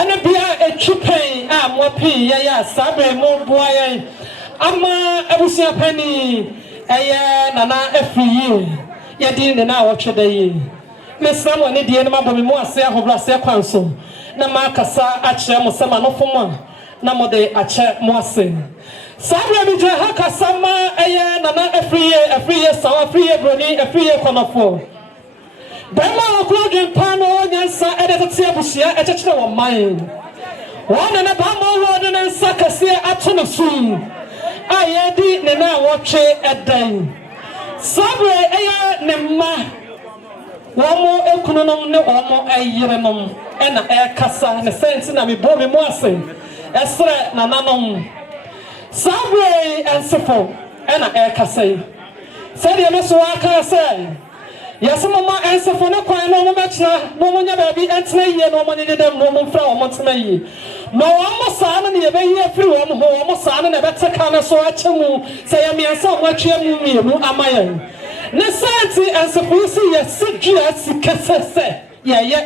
ene bia etwipen a mopi ya sabe mo boaye ama Abusuapanin eye nana Afriyie yedi ne na wotweda yi mesamo ne die ne mabomi mo ase ahobra ase kwanso na makasa akyere mo sama no fomo na mo de akyere mo ase sabe mi je hakasa ma eye nana Afriyie saw Afriyie broni Afriyie konofo bema okrodwen pano nyansa edetete abusua ekyekere wo man wona ne ba mo wo ne nsa kase ato no su ayedi ne na wotwe edan sabre eye ne ma womo ekunonom ne womo ayerenom ena ekasa ne senti na me bo me mo ase esre na nanom sabre ensefo ena ekasa sede me so aka say yes mama ensefo ne kwan no mo mechna no mo nya ba bi entena yie no mo ne dem no mo mfra wo mo tena yie no wo saana ne be yie firi wo mo wo saana ne beteka na so achemu se ya miensa wo atwa mu mienu amayan ne santi ensefo si yes gya sikesese ye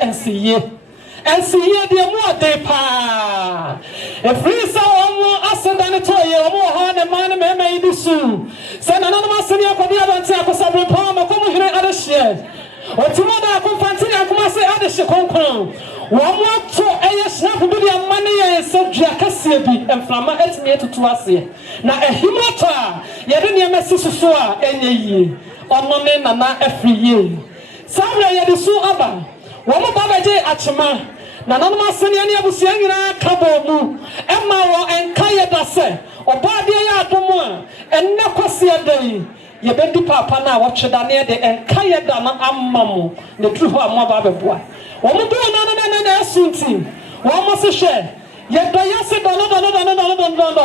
ensiye de mu ade pa efri sa wo asenda ne toye wo ha ne man me me idisu se na no ma seni akodi abanti akosabre pa ma komo hire adehye otimo da akomfanti akomase adehye konkon wo mo to eye snap bi de amane ye se dua kase bi emframa etimi etutu ase na ehimota ye de ne mesisuso a enye yie ono ne nana Afriyie sabre ye de su aba wo mo babaje achema na nanu masani ani abusua nyina kabo mu emma wo enkaye dase obade ya adomo a enne kwase adai ye bedi papa na wo tweda ne de enkaye da na amamo ne tru ho amwa ba beboa wo mo do na asunti wo mo se hwe ye do ya se do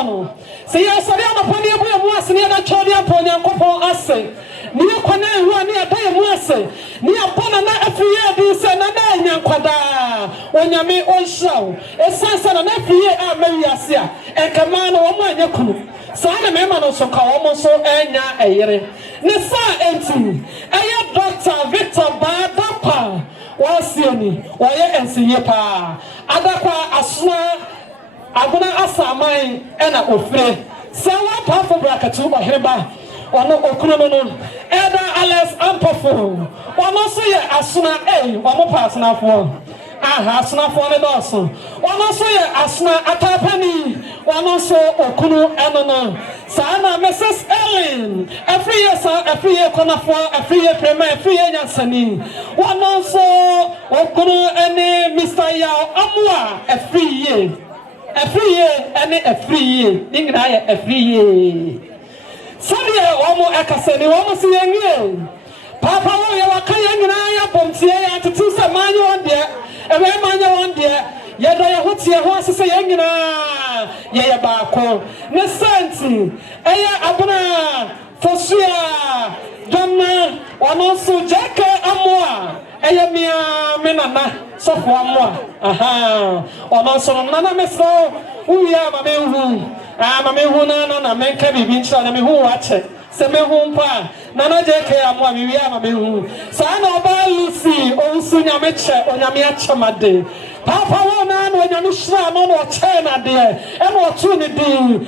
no se ye sare amapani ebu emu asene na chodi apon yankopon ase ni kwana ehu ani adaye mu ase ni abona na Afriyie di se na na nyankwada onyame onhraw esansa na Afriyie a mawi ase a enkama no wo mo anya kunu saa na mema no so ka wo mo so enya eyere ne sa enti eye Dr. Victor Badapa wasieni woye ensiye pa adakwa asuna agona asaman ena ofre se wa pa fo brakatu ohireba ono okunu no Elder Alex Ampofo ono so ye asuna omo pa asuna fo asuna fo ne doso ono so ye asuna atapani ono so okunu eno no sana Mrs. Ellen Afriyie konafo Afriyie prema Afriyie nyansani ono so okunu ene Mr. Yao Amwa Afriyie ene Afriyie ningina ye Afriyie Sadia omo akaseni omo siyengie papa wo ya wakaya nyina ya bomtie ya tetisa manyo onde ebe manyo onde ya do ya hotie ho asese ya nyina ya baako ne santi eya abuna fosua donna ono so jeke amoa eya mia menana sofo amoa ono so nana meso uya mamehu na menka bibi ncha na mehu wache se mehu mpa nana jeke amwa bibi mamehu sana oba Lucy onsu nyameche onyame achemade papa wona no onyame shira no chena de e no tu ni di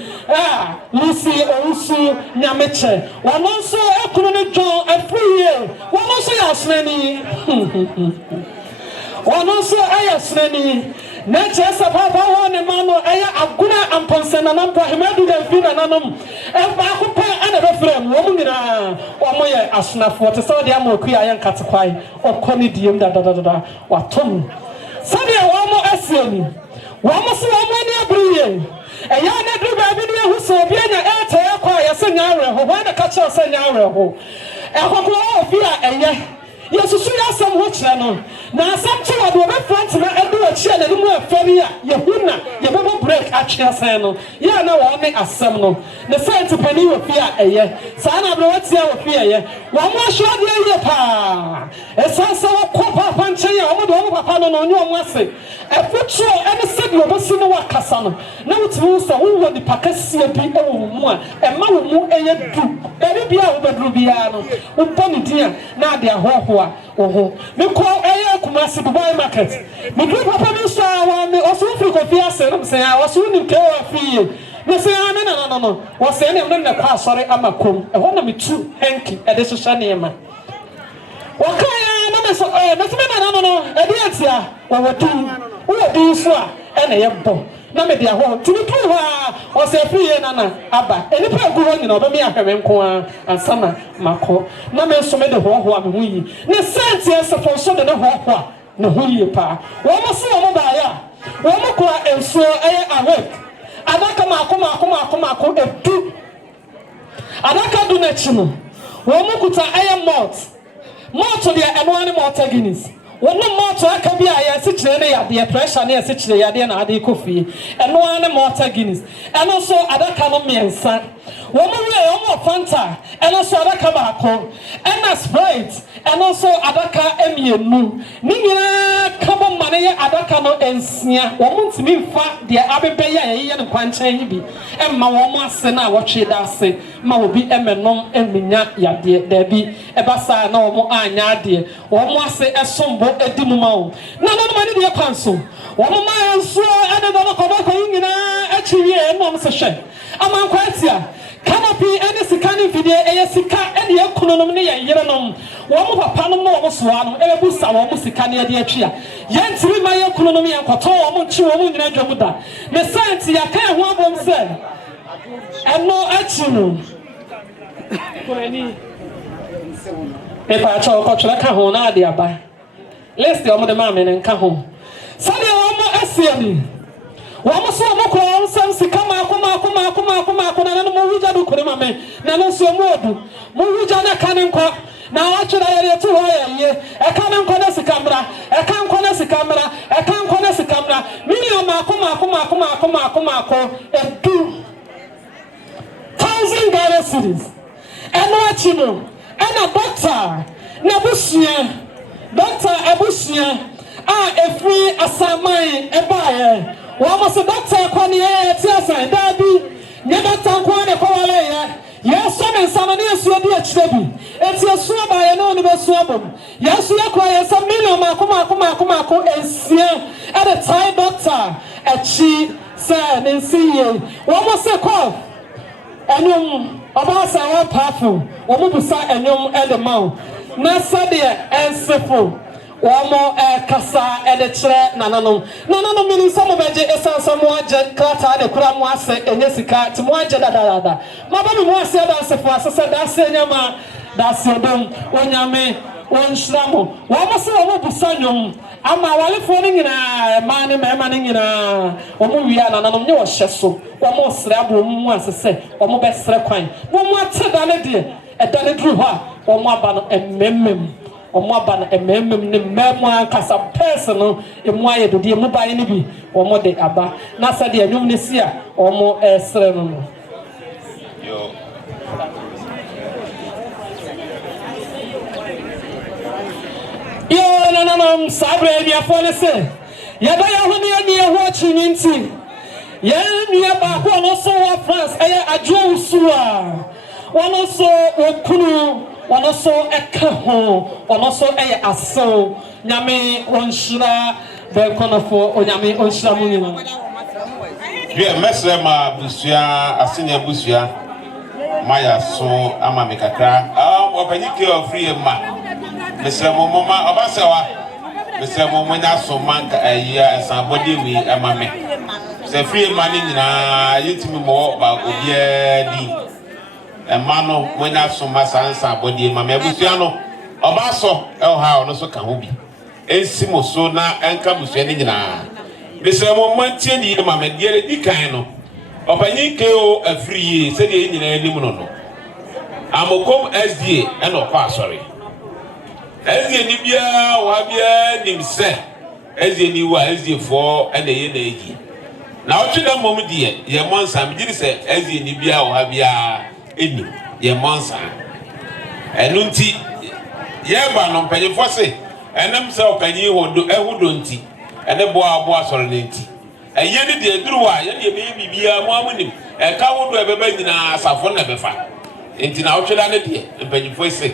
Lucy onsu nyameche wonso ekunu ni John Afriyie wonso yasnani wonso ayasnani Nechesa papa wone mano aya aguna amponsena nampo hemadu de fina nanom ba ko pa ana be frem wo mu nyina wo ye asnafo te so de amoku ayan katekwai okoni diem da watom sade wo mo asieni wo mo so wo ni abriye eya na du ba bi ne hu so bi anya ete kwa ya senya awe ho wa na ka cha senya awe ho ehokro ofi a eye Yesusu ya asam ho kire no na asam kire do be front na edu akire na mu afari a yehuna ye bebo break akire asan no ya na wo ne asam no ne sent pani wo fi a eye sa na bro watia wo fi eye wo mo ahwe de eye pa esansa wo ko papa nchen ya wo do wo papa no no nyu wo ase efutu ene sedi wo bosi no wakasa no na wutimu so wo di pakasie bi e wo mu a ema wo mu eye du eri bia wo bedru bia no wo poni dia na de ahoho me call a Kumasi boy market. Me group of people saw me also free Kofiase, say I was soon in care of free. They say, no. Was any of them the class, sorry, I'm a cool. I want to be too hanky at this Shaniama. What kind of no, a dear, what do you swear? And a yampo. Na me dia ho tumi tu ha o se Afriyie nana aba eni pa guho nyina oba me ahwe nko ansama mako na me so me de ho a me hu yi ne senti esefo so de ne ho a ne hu yi pa wo mo so mo ba ya wo mo ko enso eye awake adaka mako edu adaka du na chi no wo mo kuta eye malt de eno ani malt Guinness One more to Akabia, yes, it's the pressure near such the idea and Adi Kofi, and one more Guinness, and also other Kanomi and son. One more Fanta, and also other Kabako, and a Sprite, and also Adaka Emu. Nina Kabo Money, Adakano and Snia, woman to me fat, the Abbey and Panchabi, and Mawama Sena, what she does say, Mawobi Emenom and Minya, ya dear, there be a bassa no more anya dear, one more say a sombo. Edimumau. None of money dear council. One of my answer and another Kobako in actually a mom session. Among Quatia. Canopy any Sikani video, a Sika, and the economy, and Yeranum. One of a panel was one, Ebusa, Musikania Diachia. Yens my economy and Koto, Monchu, Najamuda. The science, I can't want them said. And no action. If I talk about Kahona, dear by. Let's go the mammy and come home. Sunday, one more Asiani. One more so more some Sikama, and Moruja do Kurame, Nanoso Modu, Morujana Canonco. Now, actually, I too high. I can't connect the camera. I can't connect the camera. I can't connect the camera. Million Mako, and 2,000 Ghana cities. And what you know, and a doctor, Nabusia. Doctor Abusuapanin, a free assignment, a buyer. One was a doctor, Kofiase, Tiasa, Dabi, never Tankwana Koala. Yes, some and some years you dear Chevy. It's your swab by an universe swab. Yes, you acquire some million Mako, and Sia at a Thai doctor at she said and see you. One was a call. And Obasa wa powerful. Omo busa enyom e de ma. Na sade ensefo. Omo kasa e de kire nananom. Nananom mini samo beje esanso mo age klata de kura mo ase enye sika ti mo age dadada. Ma ba mi mo ase da ensefo asese da ase nyama da ase dom onyame onhyiramo. Omo se omo busa nyom. Ama walefo ni nyina ma ne mema ni nyina omo wia nananom nye wo hyeso omo sre abo mu asese omo be sre kwan omo ateda ne de eda ne duru ho omo aba no emmemmem omo aba no emmemmem ne memo akasa person no emu aye dodi emu baye ne bi omo de aba na sa de anwum ne si a omo sre no no yo no sabre mi afone se ya ba ya huni ani e ho chininti ya nua ba ko no so wa France eye adwo usua wono so okunu wono so eka ho wono so eye aso nyame onhira be konofo onyame onhira mu nyina ye mesre ma busua asenya busua maya so ama mekakra opanyike Afriyie ma mesre mo mama obasewa mesre mo nya so manka ayi sanbody wi amame se Afriyie ma ni nyina yetimi mo ba obia di emano mo nya so masansa body mama busua no obaso ha ono so ka ho bi ensimo so na enka busua ni nyina mesre mo mantie ni mama diere dikan no opanyike o Afriyie se de nyina enim no amokom SDA eno kwa sorry SDA ni bia wa bia nimse SDA ni wa SDA for ene ye na egi na otweda mom die ye monsa mgiri se SDA ni bia wa bia enu ye monsa enu nti ye ba no mpanyefo se enam se okanyi ehudo nti ene boa sorry ne nti eye ni de duru wa ye ne be bibia mo amunim ka wodo ebeba nyina asafo na befa enti na otweda ne de mpanyefo se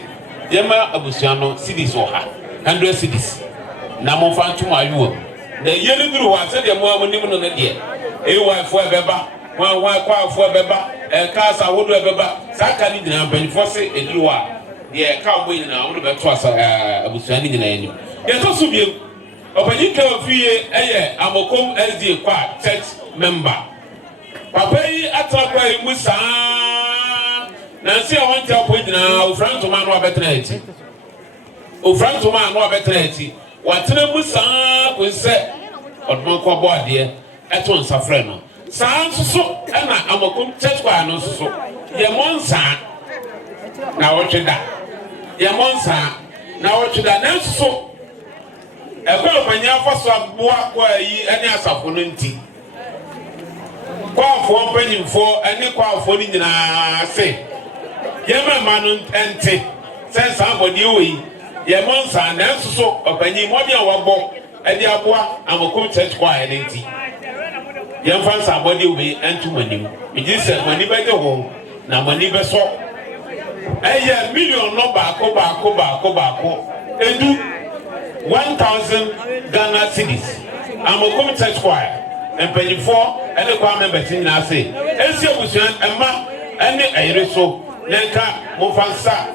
yema abusuano cities oha 100 cities na mo fantum ayuo na yele duru wa se de mo amunim no ne de ewa fo ebeba wa kwa fo ebeba ka sa wodo ebeba saka ni nyina mpanyefo se eduru wa de ka mo nyina wodo beto asa abusuano nyina yani ye to so biem opanyike Afriyie eye amokom SDA kwa church member papa yi atrakwa imusa na se won ta point na ofranto ma no abetreti ofranto ma no abetreti watena musa ko se odmo ko bo ade eto nsafre no san so na amokom church kwa no so ye monsa na wotweda ye monsa na wotweda na so ekwa opanya afaso aboa kwa yi ene asafo no nti kwa afo mpanyimfo ene kwa afo ni nyina se yema manu ente sense abodi oyi ye monsa na so opanyi mobi awabo ede aboa amokom church kwa ene nti ye mfansa abodi oyi entu manim ejise mani beje ho na mani beso eye million no baako edu 1000 Ghana cedis amokom church choir empanyifo ene kwa members nyina se esi obusuan emma ene ayreso nenka mo fansa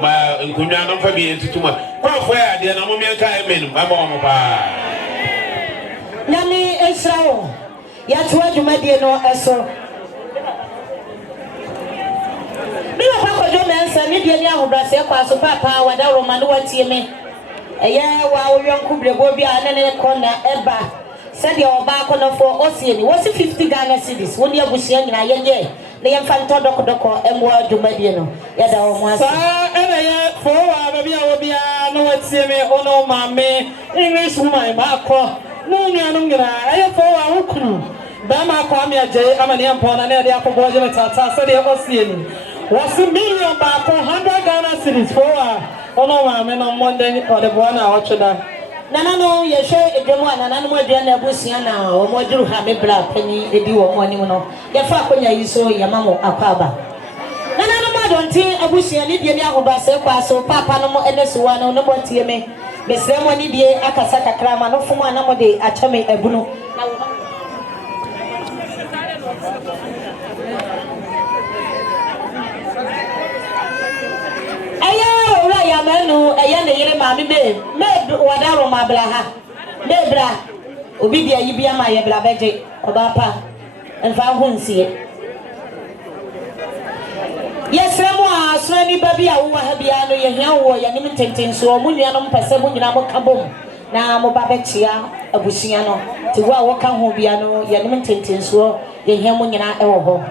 ma nkonwa no fa bi entutuma kwa fo ya de na mo menka amen mama mo pa nyame esrawo ya tuwa dwumadie no eso bi na kwa jo mensa ni die ni ahobrase kwa so papa wada roma no watie me eye wa owianku brebo bi anene kona eba said your back on for Ocean was 50 Ghana cedis when you abusia nyina ye na ye mfanto doko emwo adumadieno ya da o mo sa ena ye for wa bia obia no watie me ono mame English woman ma ko no nuanum nyina eye for wa hukuru ba ma ko ame aje amane ampona na de akobo je metata said ye Ocean was a million back 100 Ghana cedis for wa ono mame no Monday or the one awchoda nana no ye hwe edwemu anana no adua na abusia na o moduru ha me bra pani edi wo mo anim no ye fa akonya yi so ye mamo akwaba nana no madonti abusia ni die ni ahoba se kwa so papa no mo enesuwa no no botie me besre mo ni die akasa kakra ma no fumu anamo de achame ebunu no eya ne yere ma me wadaro ma bla ha me bra obi dia yi bia ma ye bla beje oba pa enfa ho nsie yesremo a asrani babi a wo ha bia no ye hia wo ye nim tenten so mo nua no mpese mo nyina mo ka bom na mo ba betia abusua no ti wo a wo ka ho bia no ye nim tenten so ye hia mo nyina e wo ho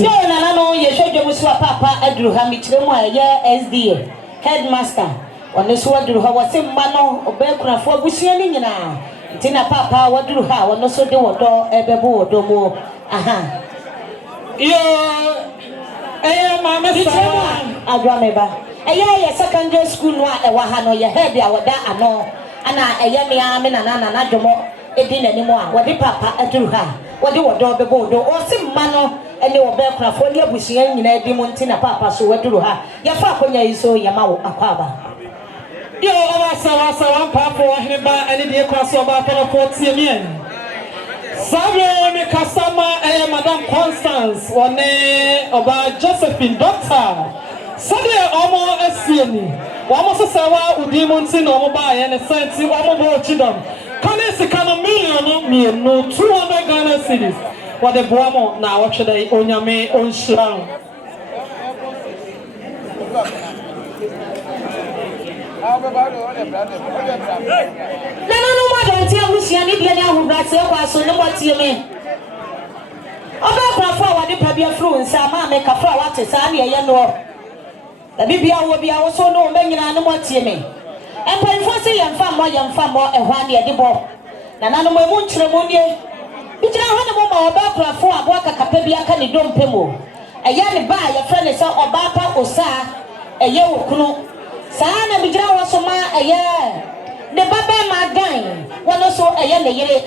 no nana no ye hwedwe musu papa aduru ha mi kire mu a ye SDA headmaster ono so aduru ha wo se mma no obekunafo abusua ni nyina tina papa waduru ha ono so de wodo ebebo wodo mo aha yo mama sa adwa meba ye secondary school no a ewa ha no ye head a woda ano ana me nana na dwomo edi nanimo a wode papa aduru ha wode wodo bebo wodo o se mma no ene obekunafo ni abusua nyina edi mo tina papa so waduru ha ye fa akonya iso ye ma wo akwaba yo sawa papa waheba ani de kwaso ba pa no 40 mien sabe me kasama madam Constance one oba Josephine doctor sabe omo asieni omo so sawa udimu nti no omo ba ye ne senti omo bo chidom kane sika no million no 200 Ghana cedis what the boamo na watchedai onyame onshran no more don't tell me she need any who brought you so no more to me. Oba kwa wade pabia fru nsa ma me kafra wate sa na ye no. Da bibia wo bia wo so no me nyina no more tie me. Empanfo se yemfa mo ehwa na ye de bo. Na nanu mo mu nkyere mo nie. Bigira ho ne mo ma oba kwafo abo akakapa bia ka ne dompe mo. Eya ne ba ye fra ne se oba pa osa eye wokunu. Sana bigira wo so ma eye ne baba ma gan wono so eye ne yere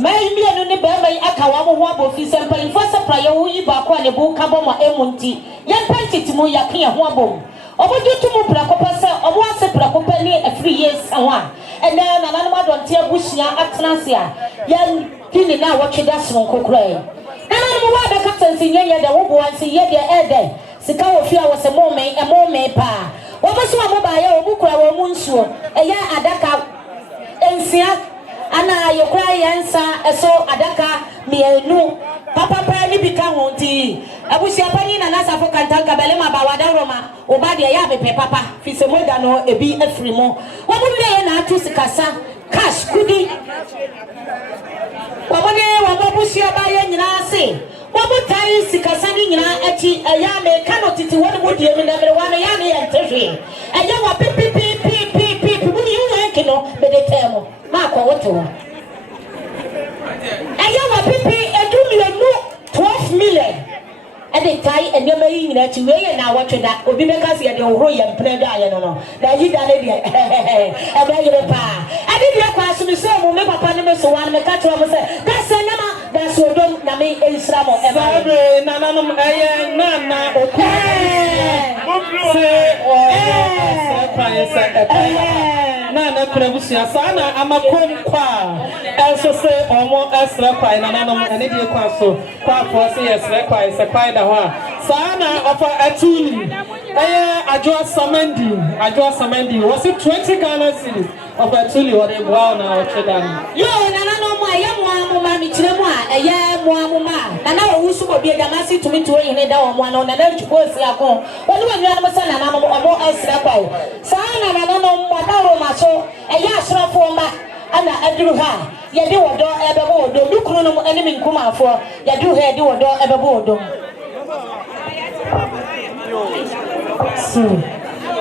mai mi anu ne ba mai aka wa mo ho abofi sempa info sapra ye wo yi ba ko ne bu ka bo ma emunti ye pantiti mo ya kan ye ho abom obodutu mu prakopa se obo ase prakopa ni Afriyie sawa ene na nanu ma don te abusia atnase a ye kini na wo tweda so kokora e nanu mo wa be ka tansi nye de wo bo ansi ye de ede sika wo fi a wo se mo me pa Obaso amobaye obukura wo munsuo eya adaka ensia ana yekura yensa eso adaka mienu papa pa ni bika honti Abusuapanin na nasafo kantanka bele ma bawada roma obade ya bepe papa fi se moda no ebi afrimo wobule na atu sikasa cash kudi Abusuabaye nyina ase Wabutai sikasani nyina ati eya me kano titi woni mudi emi na wano ya ne yentehwe eya wa pipi bu yu enkino bedetemo ma kwa woto eya wa pipi edu million 12 million ade tai enyama yi nyina ti weye na wotweda obi beka se ye de ohoro ye mpred aye no na yi da ne de ebe yire pa ade de kwa asumi so mo me papa ne me so wan me ka tro mo se da se nyama da so dom na me Isramo e ba sabe nananum eye nana oku se nana kurabusua sana amakom kwa eso se omo esra kwa nananum ene de kwa so kwa fo se esra kwa se kwa da ho sana ofa atuli ajo samandi was it 20 Ghana cedis of atuli what e wow na ochedan yo nananum aye mo ma mi kire mu a eye mo ma nana wo su obi edamasi tumi to yin da wo mo na na chuko si akon woni wani na masa nananum omo esra kwa sana nananum wadaro ma so eye asrafo ma ana aduru ha ye de wodo ebebo wodo dukuru no enemi nkumafo ye du ha de wodo ebebo wodo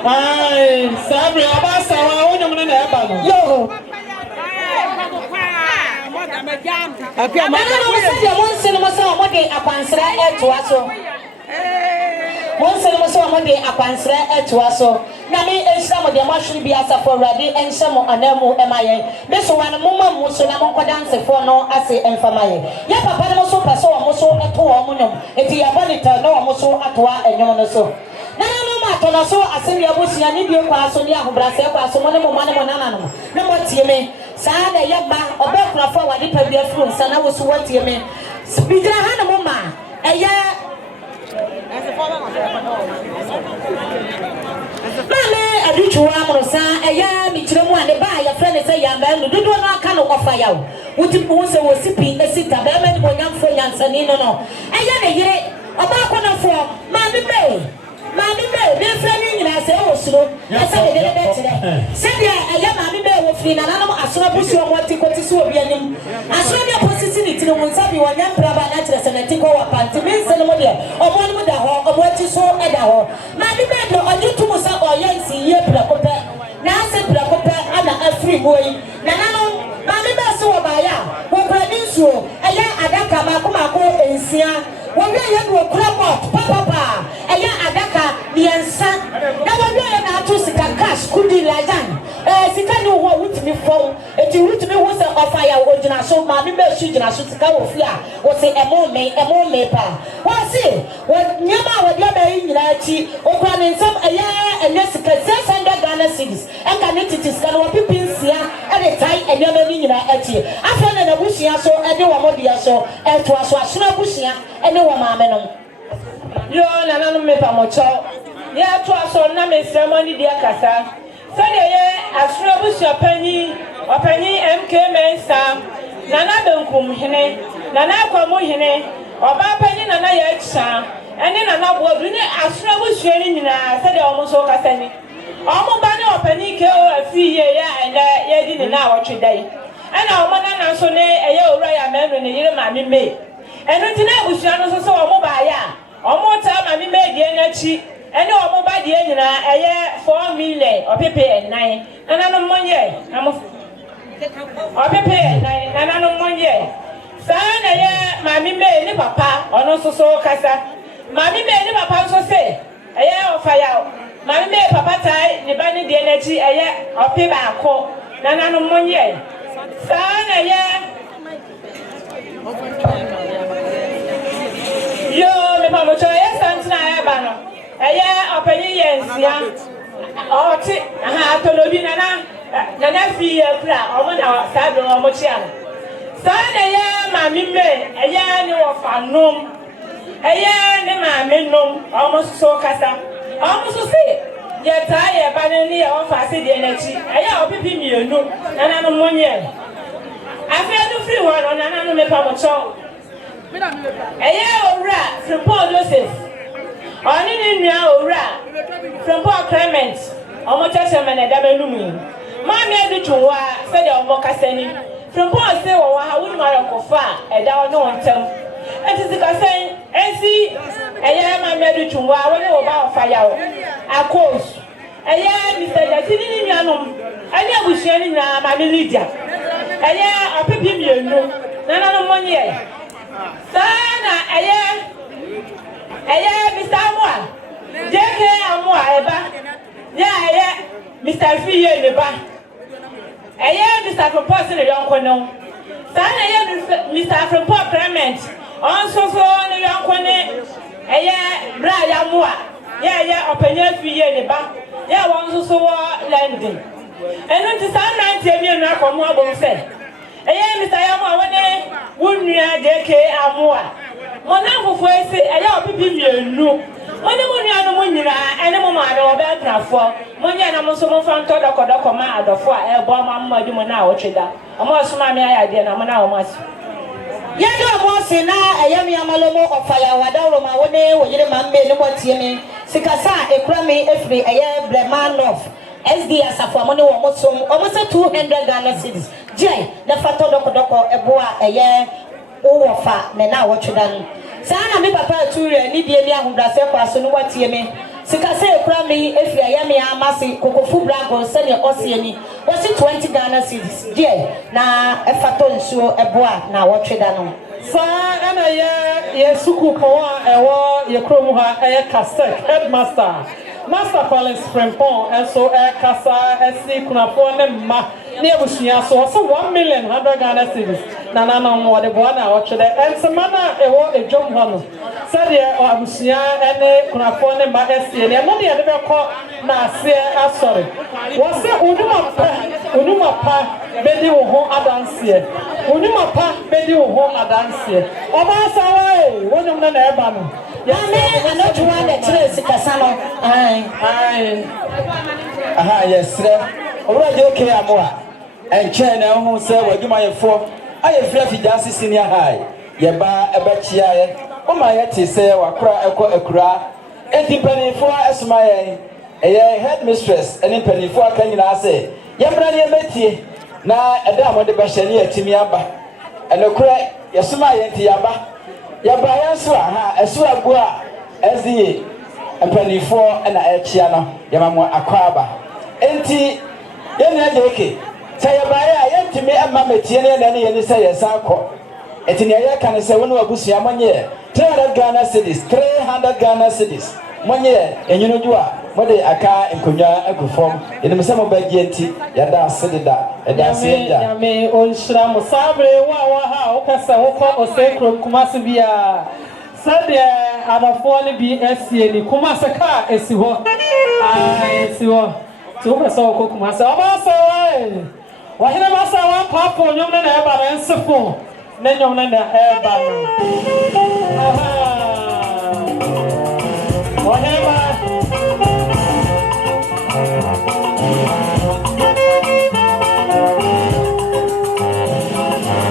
ai sabe abasa wa wonyo ne na eba no yo apia ma no se de monse no so mo de akwansra etoa so monse no so mo de akwansra etoa so na me Isramo de ma hwiri bi asafo rade enhyemo anamu emaye me so wan mo ma mo so na mo kodanse fo no ase enfamaye ya papa no so pese o mo so eto o mo nyom eti ya bonita no o mo so atoa enyom no so na ma to no so asemi abusua ni bi kwa so ni ahobrase kwa so mo ne mo nana no na mo tie me saa na ye ba obekunafo wade pa bi afuru nsa na wo so watie me bigira ha na mo ma Mame aduchuwa amrosa eya michiremu ane ba ya friend say ya ba no dodo no aka no ofa ya wuti pu se wo sipi esita ba ma ni bonyamfo nyansani no eya ne yire oba akonafo mame be be friend nyina se wo suro esa de be tire se dia eya mame be wo firi na nanom asoro busu o moti koti so obi anim asoro dia posisi ni tire wo nsabi wo nyampra ba na tire se na tiko wa panti me se no mo dia omo ni mo da ho omo ti so e da ho mame be do ojutu sa oyansi ye prakope na se prakope ana afri boy na nanom mame be so obaya wo brani nsuo eya adaka ma ko ensia wo be ye do kura pot papa eya adaka miensa na wo be ye na atu sika cash kudi lajan sika ni wo wutimi fon eti wutimi wo se ofaya wo gina so mame be su gina so sika wo fi a wo se emo me pa wo se wo nyama wo dia be nyina achi o kwa ni nsam eya enye sika 600 Ghana cedis enka ne titis ka no pipinsia e de tai enye ma ni nyina achi afa na busia so e de wo modia so e to aso asona busia e ne wo maame no yo na nanu me pa mo cho ya to aso na me ceremony dia kasa sani ye asona Abusuapanin opani MK Mensa na na benkum hene na na kwamu hene oba pani na na ya cha ene na na bo ni asona Abusuani nyina sani o mo so kasa ni omo ba ni opani ke o Afriyie ya ene ye di ni na awotwedai ana omo na so ne eye owura ya menu ne yire maame me enu ti na Abusua no so omo ba ya omo ta maame me die na chi ene omo ba die nyina eye 4 million opepe 9 ana no monye amo opepe 9 ana no monye sa na ye maame me ni papa ono so kasa maame me ni papa so se eye ofa ya maame me papa tai ni ba ni die na chi eye ope ba ko na no monye sana ye yo me pa mo choye santina ya ba no eye opani yensia oti aha tolobi na Afriyie kura omo na sado omo chia sana ye mami me eye ni wo fanom eye ni mami nom omo so kasa omo so se ye ta ye ba ni ye o fa se de na chi eye opipi mienu na no monye Afriyie do free one na nanu me pa mo cho eye owura from Paul Joseph oni ni nua owura from Paul Clement omo chacha mena da benum mami adu twwa se de omo kasani from Paul say wo ha wonu mara kofa e da ono ntem enti kasan ensi eye mami adu twwa woni wo ba ofa yawo akos eye Mr. Jatini ni nuanom ani Abusuani na mami Lydia eye apipi mienu na no monye sana eye Mr. Amwa JK Amwa eba ya eye Mr. Afriyie leba eye Mr. Propose le yonko no sana eye Mr. Propose Clement onso so ne yonko ne eye bra ya Amwa ya eye opanya Afriyie leba ya wonso so wo landing enu ti sana 90 mienu akomo abon se eye Mr. Yamo wone wunua JK Amwa mona fufu ese eye opipi mienu wone wunua no munyira ene mo ma do be trafo monya na mo so mo fa nto dokodoko ma adofo a ebo ma mmadi mo na awotweda omo so ma me ayade na mo na omo aso ye do mo se na eye mi amalomo ofaya wadawro ma wone woyire ma mbe ni motie mi sikasa ekura mi efri eye Bremanov SD asafo amone wo mosom almost 200 Ghana cedis je na fato doko eboa eye owofa me na awotweda no sana me papa ature ni die mi ahobrase kwa so no watie me sikase ekura mi efri eye mi amase kokofu brago se ne osieni wosi 20 Ghana cedis je na efato nsuo eboa na awotweda no sa ana ye suku ko a ewo ye kromu ha eye Kasek headmaster Master Collins Frempon and so kasa esi kunafo ne ma ne Abusua so 1 million 100 Ghana cedis na na no wo de bo na wo twede ensema na ewo edwom ho no said ye abusua ene kunafo ne ma esie ne no de ye be ko na ase asori wo se onuma pa bedi wo ho adanse onuma pa bedi wo ho adanse oba sawa e wonum na eba no ya me anotu wa de kire sikasa no ai aha yesre owura je ke amoa enche na ho se wadwuma yefo ayefra fija senior high ye ba ebechia ye o ma ye ti se wakora ekura enti panifo esoma ye eye headmistress eni panifo akanyina ase ye bra ne betie na eda amode behye ne atimi aba enokura yesoma ye enti yaba yaba yanso aha esu agu a ezie panifo na echia no ye mamo akwaba enti ye ne ajeke say abaya yentimi amma metie ne na ne ye ni say yesako eti ne ye kan say wonu abusua monye 300 Ghana cedis 300 Ghana cedis monye enyino jua mode aka enkonya agufom ene me say mo bagye enti ya da sedida eda seja ya me onshira mo sabre wa ha o kasa wo ko osekro kumase bia sade abafo ne bi esie ni kumase ka esi ho esi ho so ko so ko kumase obasa wa wahina masa wa papo nyom na eba na nsefo na nyom na eba no aha wahina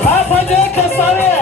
papa de kasare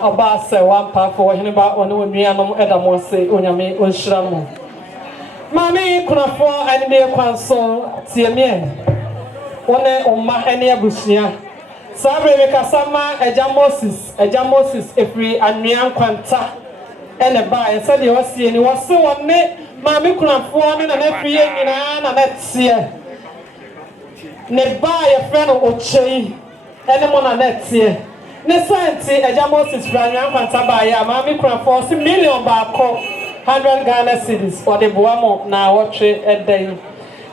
Obasa one part for him about one would be an Edamose, Unyame, Unshramu. Mammy, Kunafo, and near Quanso, Tiamien. One on my any Abusia. Sabre Kasama, a Jamosis, if we and Mian Quanta, and a buy, and said you was seeing, you was so on me, Mammy Kunafo, and every year in Anna, that's here. Ne buy a friend of Oche, and one on that year. Nesanti Ejamosis Branya Pantabaya, Mammy Cranford, $1 bako, 100 Ghana cedis, or the Buamo, now watch it a day.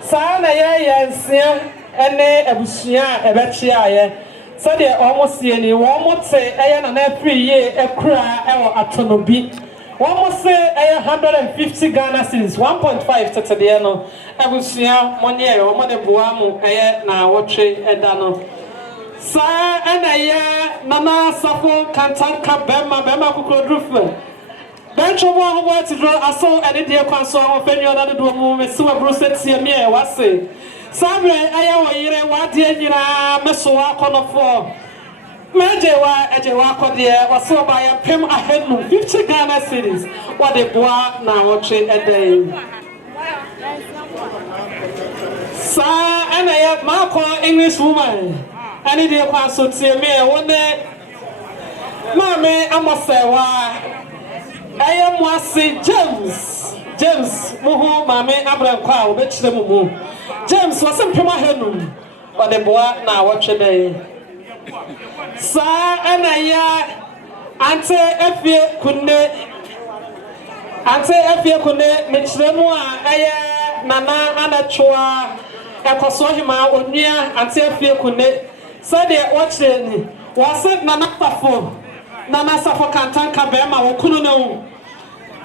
Sana and Sia, and Abusia, Ebechia, so they almost see any one would say, and every year a cry or a tonobi. One would say 150 Ghana cedis, 1.5 to Tadiano, Abusia, Monia, or Mother Buamo, now watch it a dano. Sa and Nana Safo Kantanka Bema Kukrodrufe. Bencho one who to draw a soul and India console of any other woman, Sua Bruset Siamia, was say. Sabre, Ayawa Yere, what dear Yina, Messoa Conofo. Majewa, Ejewa dear, was so by a pim ahead, 50 Ghana cities, what they bois now watching a day. Sa and Marco English woman. I need to pass to see me one day. Mammy, I must say, why I am was say James, Muhu, Mammy, Abraham Cow, which the Mumu. James was in Pima Henum, but the boy now watch a day. Sir, and Ante Effie couldn't, Mitch Lemoa, Nana, Anna Chua, Ecosohima, Unia, Ante Effie couldn't. So they watch it. Was it Nana Safo Kantanka Bema or Kuno?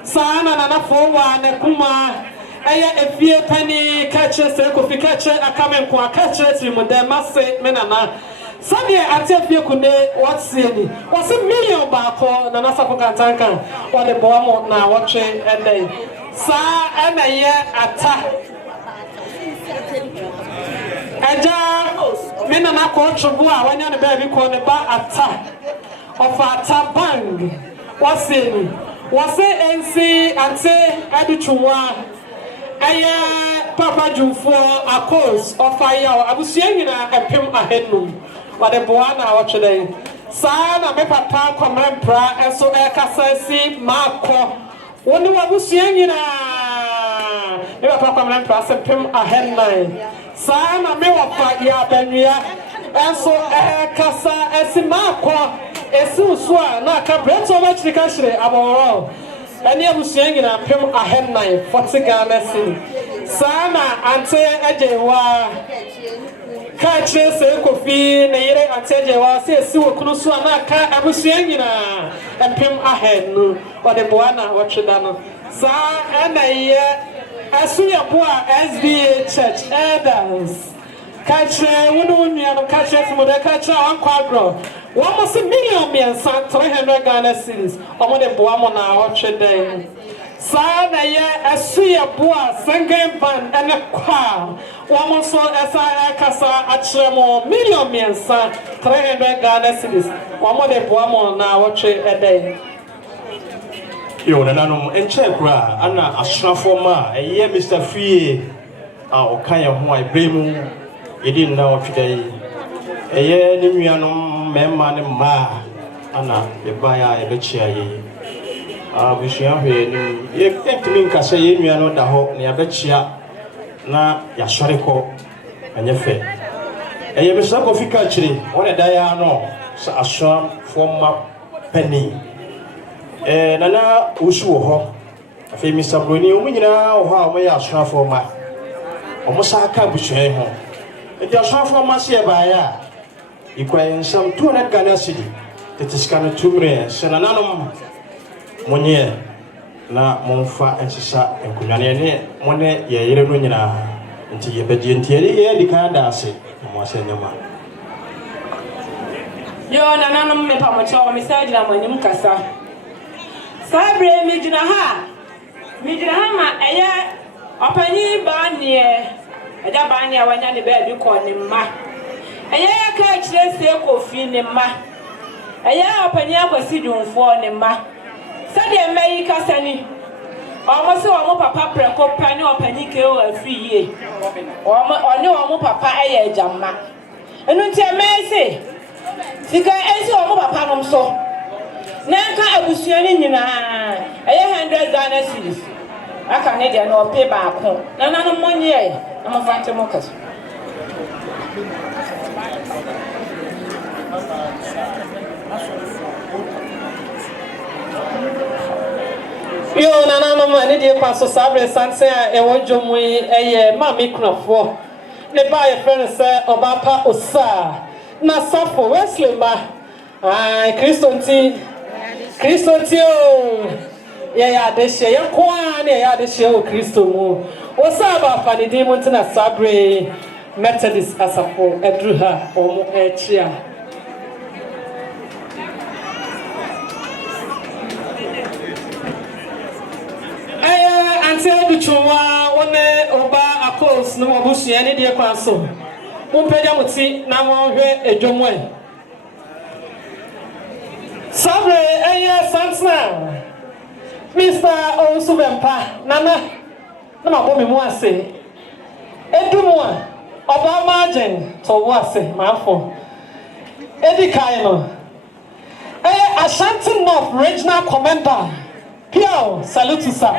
Sana Nana Fowa, Nekuma, Aya, a few penny catchers, a coffee catcher, a coming for catchers, you would then must say, Menana. Sunday at Effie Kune, what's the was $1 bako, Nana Safo Kantanka, or the bomb now watching and they. Sa and a year attack. Aja mena na ko chubu a wanya ne ba bi ko ne ba ata of ata bang wase NC ante aduchwa aya papa jumfo akos of fire abusua nyina epem ahenum wade boa na watchede sa na me papa komempra enso e kasasi mako woni wabusua nyina me papa komempra sepem ahennan Sana me wafa ya benua enso kasa esimakwa esusuwa na ka breto ba chirika hire aboro ene abusua nyina pem ahennan 40 Ghana cedi sana ante ejewa ka chire se kofi na yire ante ejewa se esiwo kunu so na ka abusua nyina pem ahennu ode boana wotweda no sa ena ye asuya boa SDA Church elders catch wonu nua catch from the catch on quadro 1 million and 300 Ghana cedis omo de boa mo na otweden sa na ye asuya boa singing band ene kwa womo so esa kasa achiremo million and 300 Ghana cedis omo de boa mo na otweden yo nananom enche kura ana asrafo ma eye Mr. Afriyie a okan ho abremu edi na otwedai eye ne nuanom memma ne ma ana ebaya ebechia ye abusua hwe ni ye tentimi nkase ye nuano da ho ne abechia na ya sɔrekɔ enye fe eye Mr. Kofika chiri one da ya no sa asrafo ma pani nana usu wo ho afi Mr. Broni o nyina wo ha o ya asrafo ma o musa aka busue ho e asrafo ma se ba ya ikwaye nsam 200 Ghana cedi tetiska no tumre se nananom monye na monfa ensisa enkunwane ne mone ye yire no nyina nti ye bedie ntiere ye dikanda ase mo ase nyama yo nananom me pa mo cho me sa jina manim kasa Sabre mijina ha ma eya opani ba nie eja ba nie wanya ne ba bi ko ne ma eya ya ka kire se Kofi ne ma eya opani akwasi dwonfo ne ma sade mai kasani omo se omo papa preko pani opani ke o Afriyie omo papa eya ejamma enu nti emese sika esi omo papa nom so Nanka abusuani nyina eye 100 Ghana cedis aka ne de no pay baako nana no monye na mafante mokas yo nana no ma ne de kwaso sabre sanse a ewo dwomu eye mami kunafo ne ba ye friend se obapa osa na safo Wesley ma ai Kristo tio ya deshe ya kwa ne ya deshe o Kristo mu o saba fani di mu tina sabre Methodist asafo edruha omo echia anti aduchwa one oba apos no obusua ne de kwanso mu peja muti na mo hwe edwomwe Sabre eye Samson Mr. Osubempa nana na mabo me mu ase edumu a oba margin to wase mafo edi kai no Ashanti North Regional Commander Pio salute sir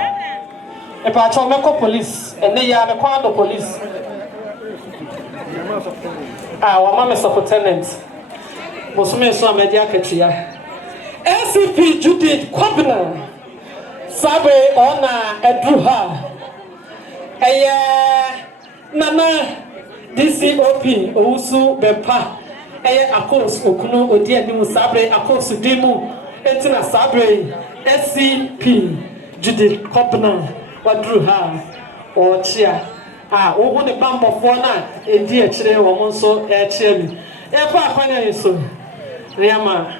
e pa chomeko police ene ya me kwando police wa mama lieutenant bosume so amedi akatua SCP Judith Kwabena Sabe ona edruha nana DCOP Owusu Bepa akos okunu odi anim Sabre akos dimu entina Sabre SCP Judith Kwabena wadruha ochia wo ne bambofo na edi akire wo mo nso akire mi akwanya yeso riama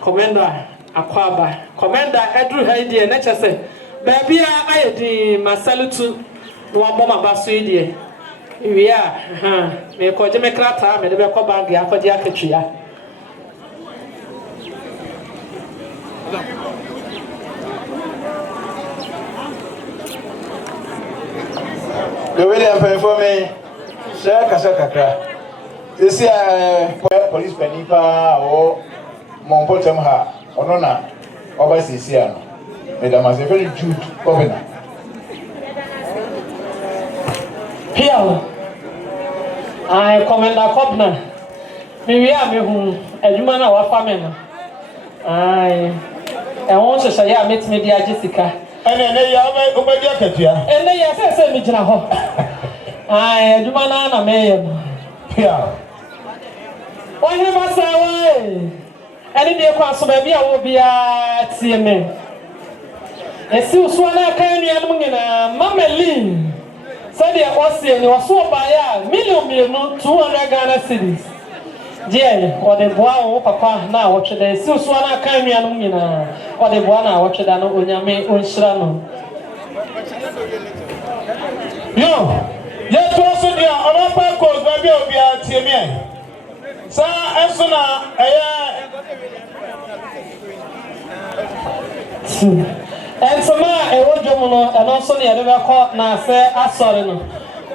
Commander Akwaba Commander Edru Haidie na chese baby a ayedi masalutu no aboma baso idie iwia me ko je me krata me de be ko bag ya ko je akatwia The William pay for me share kasakakra this police penipa or mon potem ha onona oba sisia no madam as a very Jude governor here I Commander Cobner. Maybe I who a human our family. I want to say, I met Media Jessica. And then they are over the and they are saying, Mijana. I do man, ma'am. Yeah. Why you must say, any day across maybe I will be at CMA. And still Swana Candy and Mamma Lee. Said I was saying, you were so by a million 200 Ghana cities. Dear, or the boy, papa, now watch the still Swana Candy and Mumina, or the one I watched an Unyame Unshrano. Yo, yet also dear, our papa calls baby will be at CMA. Sir, as soon and so now, a word and also the other court now say, I saw no.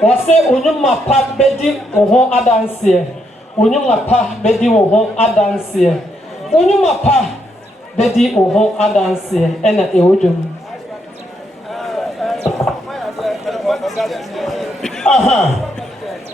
Was say, Unuma pa bedi or adance here. Unuma pa bedi or adance here. Unuma pa bedi or adance here. And a ojum. Aha.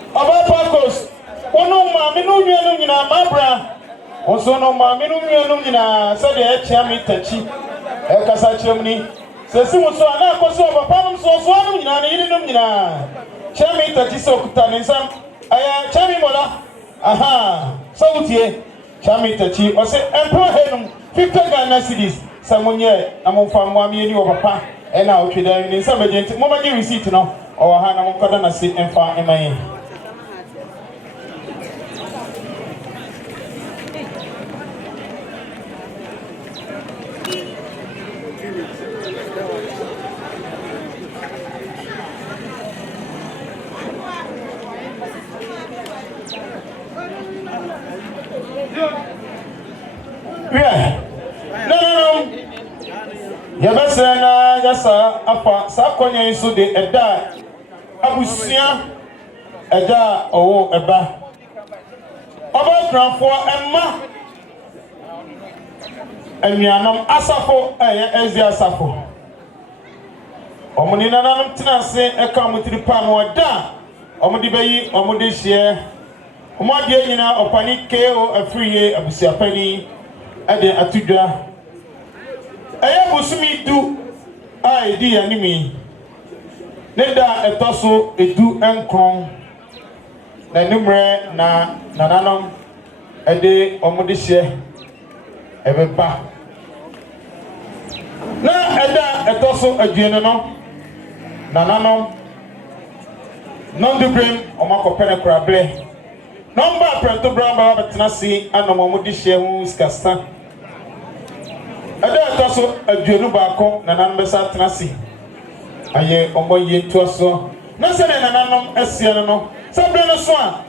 About Pacos. Ono mammy no in a mabra. Also, no mammy no in a said the chami tachi. Ekasa chemni sesi muso ana koso papa so so anu nyina ne yini num nyina chemi tachi so kuta ne nsam aya chemi mola aha sautie chemi tachi o se empo henum 50 Ghana cedis samunye amomfa mwami eni o papa e na o tweda ni nsam agenti mo ma gi receipt no o ha na mo koda na se emfa eman Yabasana yasa apa sakonya iso de eda abusua eda owo eba oba transfo emma emianam asafo ezi asafo omuni nananum tinase eka mutiri pa no eda omudi bayi omudi hye omode nyina opani keo Afriyie Abusuapanin ade atudwa busumi du a edi animi neda etoso edu enkron na numre na nananom ede omodehye ebeba na eda etoso aduene no nananom nondubrem omakopene krable number prento bramba betnasi anom omodehye hu skasta ada toso aduenu baako nanan besa tenasi aye omoye toso na se ne nananom asia no sabre no so a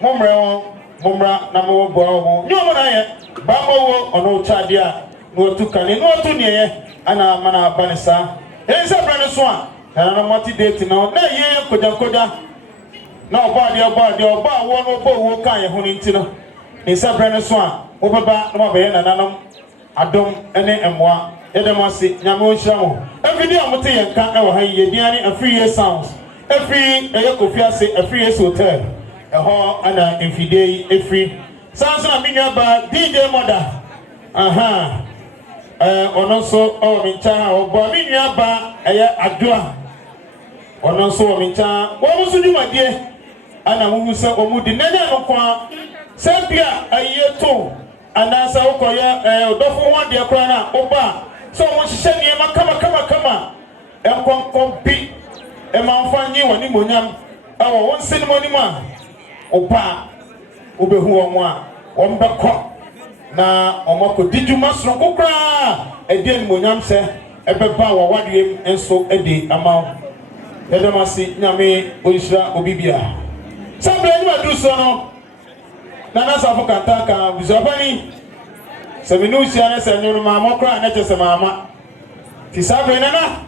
momra na mo bo ho nyomo na ye ba mo wo ono chade a no tukane no to ne ye ana mana banisa e sabre no so a nananom moti date no na ye kojakoja na oba wo no bo wo kan ye ho ni ntino e sabre no so a obaba no ma be nananom adom ene emwa yedemase nyamo nhyamo everyday amote yenka e wo han ye diani Afriyie sounds every Kofiase Afriyie hotel ho ana infidei every sounds na minwa ba DJ Mother aha ono so o mincha obo minwa ba adoa ono so o mincha wo musu dwumadie ana mu se omudi nanya no kwa sebia ayeto anasa ukoye odofo wade akra na oba so won hihye niema kama enkonkompi emanfanyi woni monyam awo won sinimoni ma oba obehu won a won bekọ na omako dijuma soro kokra edien monyam se ebeba wa wadiem enso edi amaw edemasi nyame oyisra obibia sabre ni madu so no nana safu kantaka Abusuapanin seminu siane senyu mama kra na chese mama ti sabre nana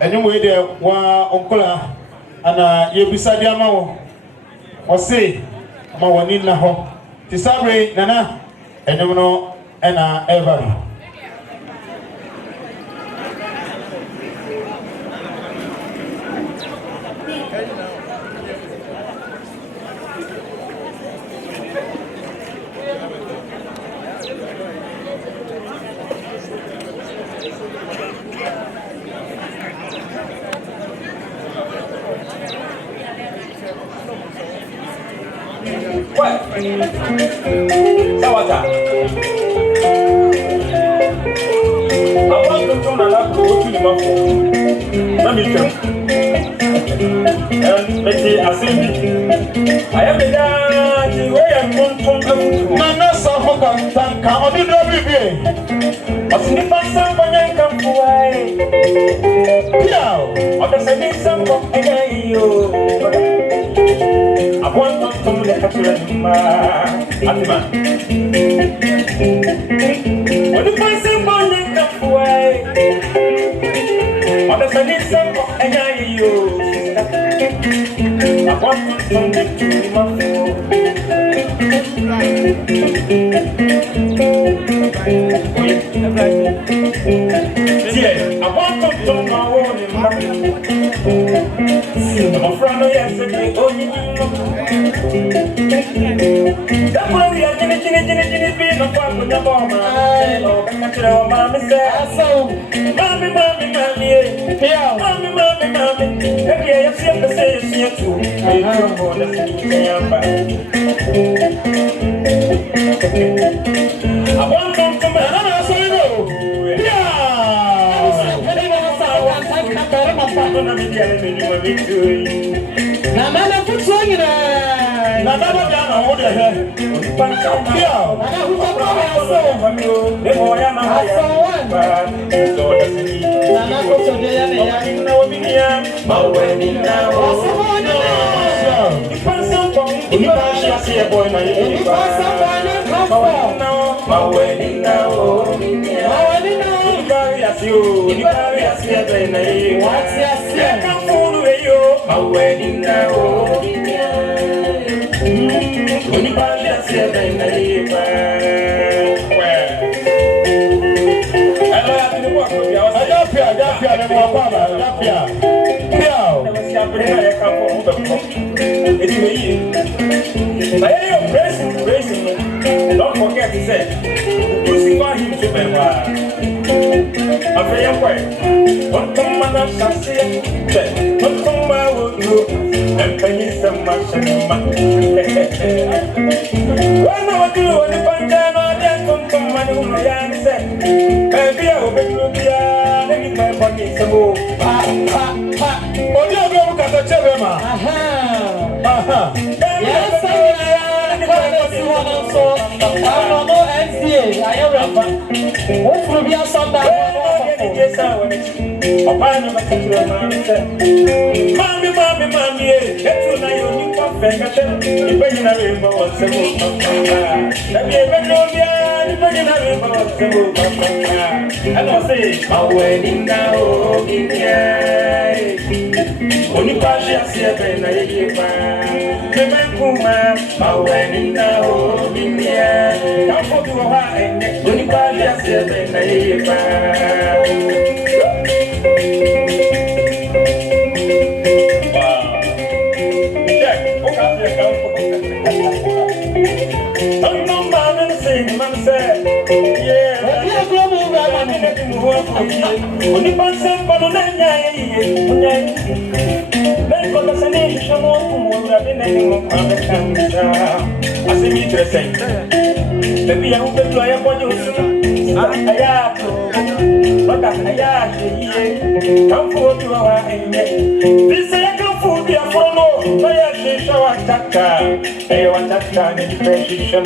enyu we de wa onkola ana yebisa dia ma wo ose ma woni na ho ti sabre nana enyu no ena ever Sawata. I want to turn around to go to the mouth. Let me tell. And Betty, I see. I am the guy where I'm going to. Nana Sahoka, Tanka, or did you be? What's in the past? Somebody come to away. Yeah, or the same some again. I want to come to the country. Atima. When the person come to away. Or the same some again. I want to come to my I want to turn my own in my friend, yesterday, that one we are being a part of the bomb. Mammy said, so, Mammy, here, Mammy, every I see the same here too. I want to come and say no. Nana put on you. Nana down over the head. Don't forget to say, you see why him to be I'm very quiet. What come on, I shall see it. What come I will do, and penny some much and much. When I do what the banana, I come my own say, baby, I will be in my body. So, oh, you look at the Chabema. Aha. Yes, I'm no NCA. I am what will be a Sunday? Mommy, that's what I only come back. If I can have a more simple, let me have and I say, my wedding now, only Pasha Seven, I give my wedding now, come for to a while, only Pasha Seven, I give only person for the make on the sanation of the I see me dressing. Maybe I will be a body. But I come for you. This second food be a follow. I actually show a tactor. I want that kind of precision.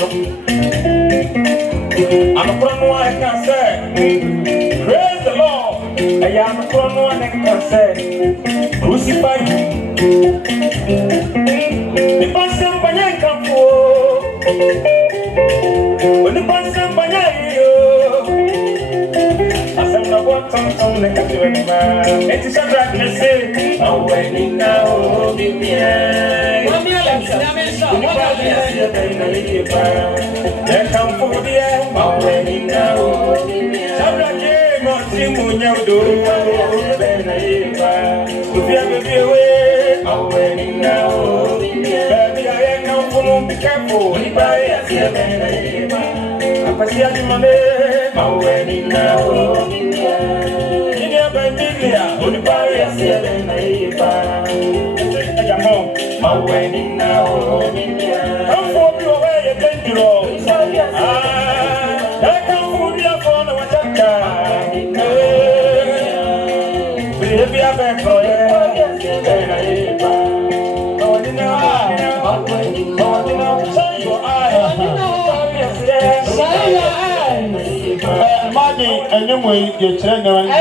I'm a front one I can say. Praise the Lord. I am a front one I can say. Crucify you. The person when I come for. When the person when I said, I want something like a man. It is a darkness. I'm waiting now. Be there. Come for the air, my wedding now. Sabra came on Simunya do. If you ever be away, my wedding now. Baby, I ain't come for be careful. If I ask you, I see the money, my wedding now. In your baby, only by a seven, my wedding now. Come for you away. anyamo ye chere na wan na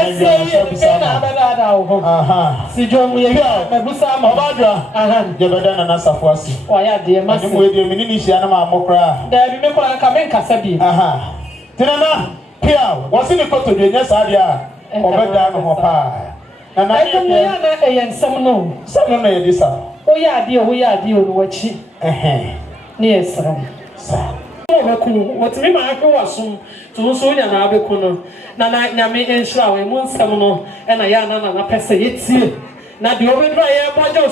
bisa ma aha si jomu ye mebusa ma obadwa aha je beda na nasafo ase o ya de ma anyamo ye de menini hia na ma mokra da bi me ko anka men kasa bi aha tinana pia wasi ni koto de nya sa dia obeda no ho pa na ye na ensam no sam no ye disa o ya de o no wachi ni esra sa obeku wotimi ma ahwe wasum to so nya na abeku no na nyame enhira we mu nsam no e na ya na pese yetie na de obedra ye bojo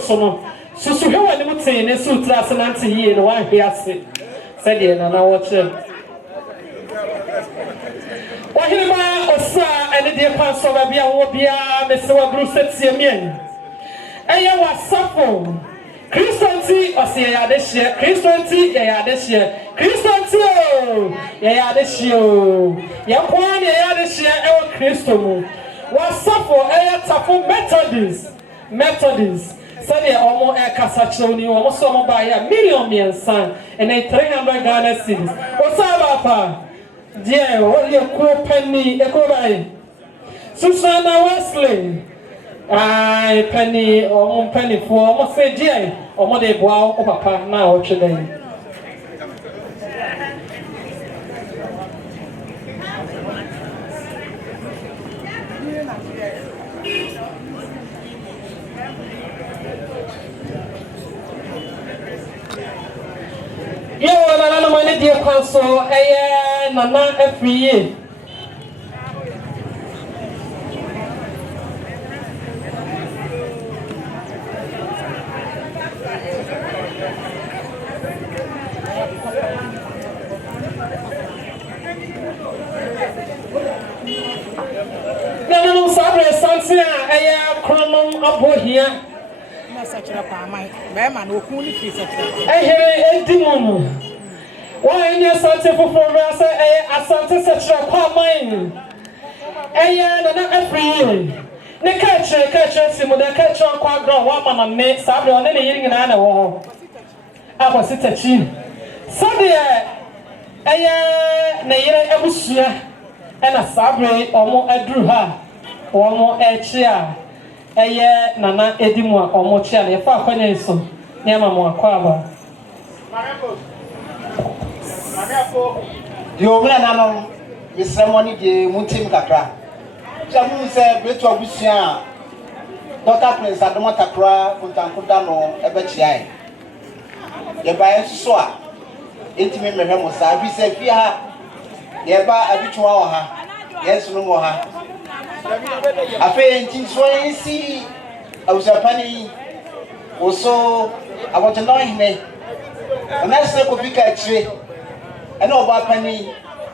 so no susu hwe wani mutin ne sutra asenante yie no wan hwe ase se de na wo kire wahiri ma osa ene de pa so ba bia wo bia mese wa bru setie mien eye wasafo Christianity ose ya de hye Christianity ya de hye Christianity ya de hye ya kwa ne ya de hye e wo Christo mu wasafo ya tafo Methodist sabe omo e kasa choni omo so omo ba ya million miensan and 300 Ghana cedis osaba pa die o ye ko penny e ko bai Susana Wesley ai penny for omo se die omo de boa o papa na o tweden yo na mane die kwanso eye nana Afriyie no sabre santia eye kronom abohia na sachira pa mai be ma no kun ni fi sachira ehere edimono wa enya sante foforo asa eye asante sachira pa mai eye na Afriyie ne ka chere si mo de ka chere kwa gro wa mama me sabre one ne yiri ngina na wo ho akwasi tachi sabe eye na yire abusua ena sabre omo adru ha omo echi a eye nana edimu a omo chi a na fa akwanya eso ne ama mo akwa aba yo mena nanom misremoni de muntim kakra jamu se beto abusua Dr. Prince Adomo Takra kuntankuda no ebechi ai ye ba enso a entimi mehwe mo sa bi se fi ha ye ba abitwa wo ha yes no mo ha afi ntin so ensi Abusuapanin oso aboto no hime na se ko fika achire ena oba pani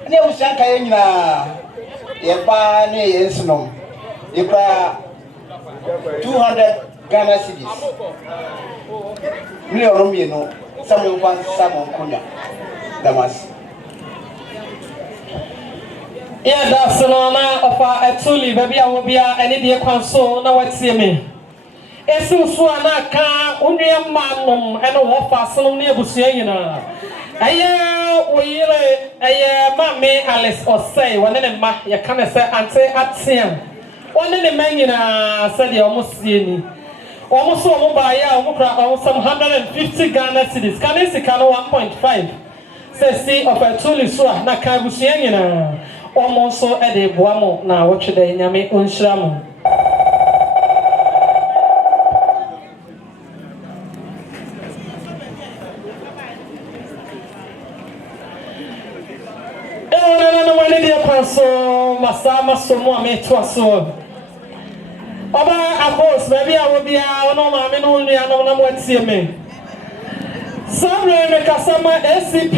ena Abusua ka ye nyina ye ba ne yensi no ye pra 200 Ghana cedis million mieno samu kwan samu kunya damas ya da sonona ofa atuli baby awobia ene de kwanso na watie me esi so ana ka onua manom ene wo fa sonom ne Abusua nyina aye oyire aye mame Alice Osei wone ne ma ye ka ne se ante atia wone ne ma nyina se de omosie ni omoso omo ba ya omo kra omo 150 Ghana cedis kan sika no 1.5 se si of atuli so na ka Abusua nyina omo so e de boa mo na wo twede nyame onhyira mo no wani de kwanso masama so mo ameto aso oba akos baby awobia ono ma me no nua no na mo atie me sabre me kasama ACP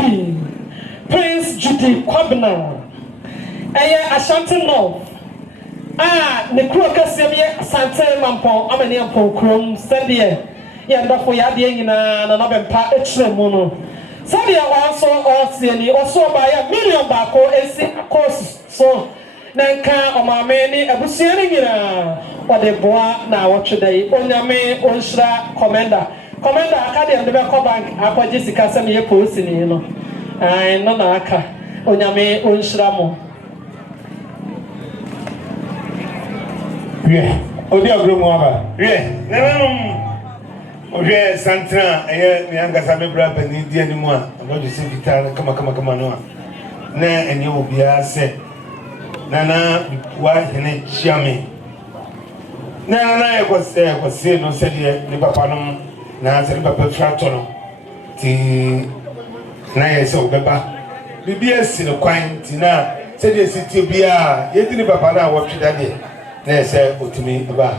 Prince Judy Kwabna eye Ashanti no ne kuro kase me Asante Mampon amane ampon krom sede ye ndafo ya de nyina na bempa ekire mu no sede also osieni oso ba ya million ba ko esi course so nanka omame ni Abusua ni nyina ode boa na wotwedai onyame onhyira commander akade ndebe ko bank akwaje sika sɛ me post ni no ai no na aka onyame onhyira mo Yeah. Odi agromu aba. Yeah. Nananum. Oje santra eye ni angasa mebra pani di animu a. Ojo se vital kama no a. Na enye obi ase. Nana wa hene chiame. Na ekose no se de ni papa no na se papa frato no. Ti na yese obeba. Bibi esi no kwan ti na se de siti bia ye di ni papa na wo twida de. Na se otimi ba.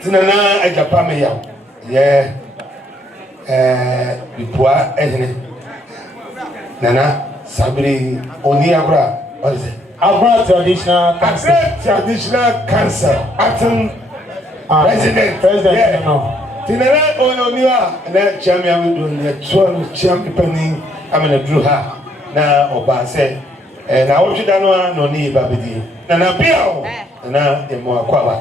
Ti na ajapa me yaw. Ye bipua ehne. Nana sabri oni abra. What is it? Abra traditional cancer. Traditional cancer. Acting president. Yeah. No. Tinara oniwa na chamia wido na tuo champani amena dru ha na oba se na wotwida no no ni babedi na biao na emo akwaba.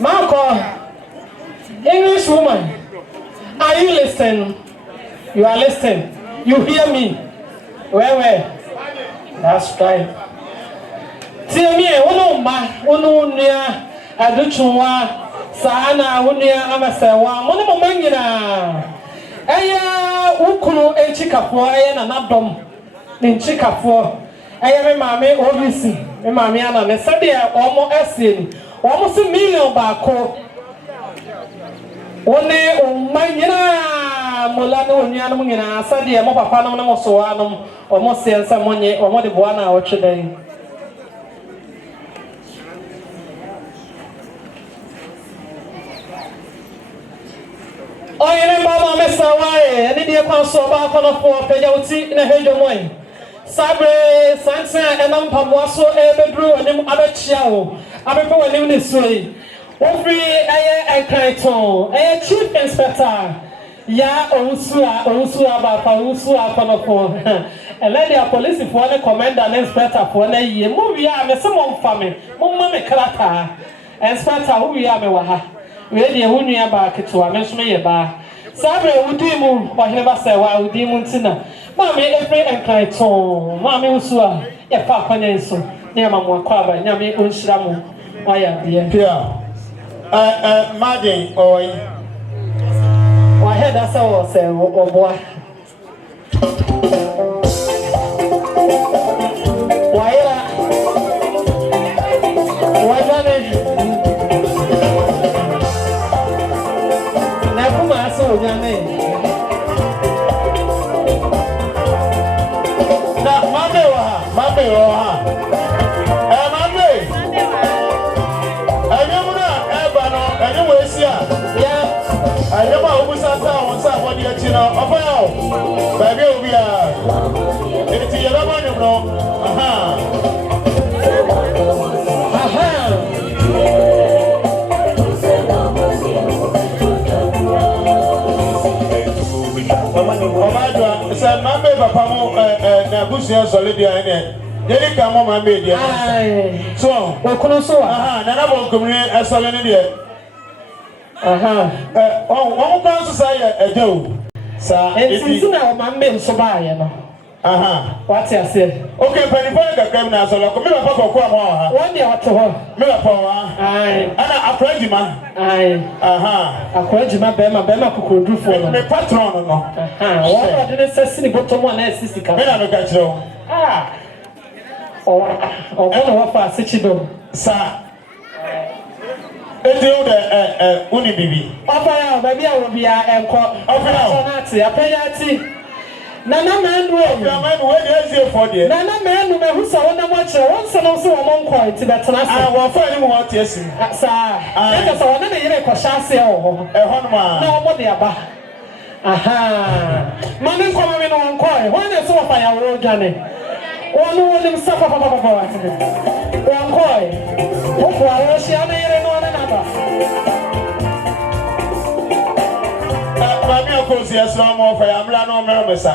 Marco, English woman, are you listening? You are listening. You hear me? Where? That's right. Tell me, ono nia aduchunwa sana unia amasewa mono mangina. Aya ukunu enchikafo aya na nadom. Enchikafo aya me mame obisi. Me mame ana ne sade omo eseni. Omo se million baako. One mangina molane onya no ngina sade mo papa no mo so anom omo sensa monye omo de boa na otwedan. Oyene mama mesawae ene de kwa so ba kono fo peja uti na hejo moy sabre sansa enam pamoaso ebedru onim abachia wo abepe wonim ne soi ofri aye enkanton chief inspector ya owusua ba fa owusua kono fo ele dia police fo ne commander and inspector fo na yie mo wi a me se mo mfa me mo ma me krata inspector wo wi a me wa ha we dey wunu aba ketewa me so me ye ba sabre wudi mu wa heba se wa wudi mu ntina ma me every enkanton ma me usua ye pa kwanya nso ne ma mo akwa ba nya me onhira mu wa ya de Pia. Madin oy. Wa heda se wo se oboa wa ira wa jane na mame wa mame anyamuna eba no anyamu esia ya anyama obusasa wonsa afodi achi na ofa yo baby obi a enti yeba manu no aha Omadwa se mambe papa mo na busia solidia ene yeli ka mo mambe dia so okunu so aha na na bo nkomri esole ne dia aha won ko so say eja o sa enti na o mambe nso ba ye no aha what you say okay penifo ga krem na solo ko mi papa ko ama ha won dia wato ho mi papa wa ai ana akwajima ai aha akwajima bema kokodufo no me patron no aha won de sesini botomo na sisi ka me na me ka kire o bona wa fa sechido sa edio de uni bibi ofa ya ba bia wo bia enko ofa ya na ati apenya ati nana manu o manu we dey ezie for there nana manu me husa wona mo kire won se no so wo monko ti betena se wo fa ni mo what yesim sa e ka so wona ne yire ko shase o ho no ma na mo de aba aha manu ko me no won ko e wona so wo fa ya wo dwane One himself, one boy, who are she? I mean, one another. Mami Kofiase mo fa ya mla no mermesa.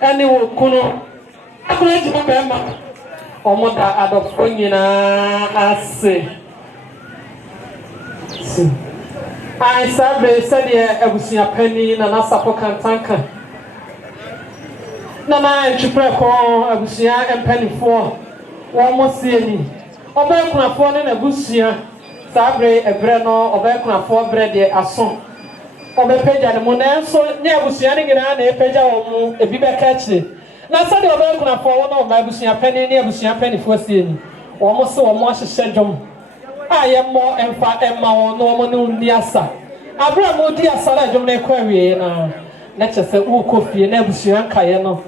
Any will kuno. I couldn't remember. Omoda adoponyina ase. I said Abusuapanin na sapo kantanka. Na na ntwepre ko abusua empanifo. Wo mo sie ni. Obekunafo ne na abusua. Sabre ebre no obekunafo bre de aso. Obepeja ne mo na so nya abusua ne gina na epeja wo mu ebi bekachi. Na so de obekunafo wo na Abusuapanin ne Abusuapanifo sie ni. Wo mo so wo mo ahyehyɛ dwom. Aye mo emfa emma wo no mo ne uni asa. Abra mo di asa la dwom na kwawie na kyese wo kofie na abusua kaye no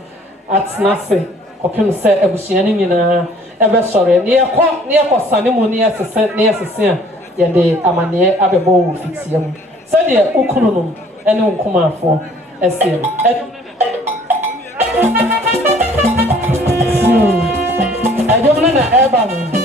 atena se kopim se abusua ne nyina ebe sore ne yekɔ sane mu ne yesese a yede amane abebo wo fitie mu se de ukunu no ene nkomafo esiem adwom na eba no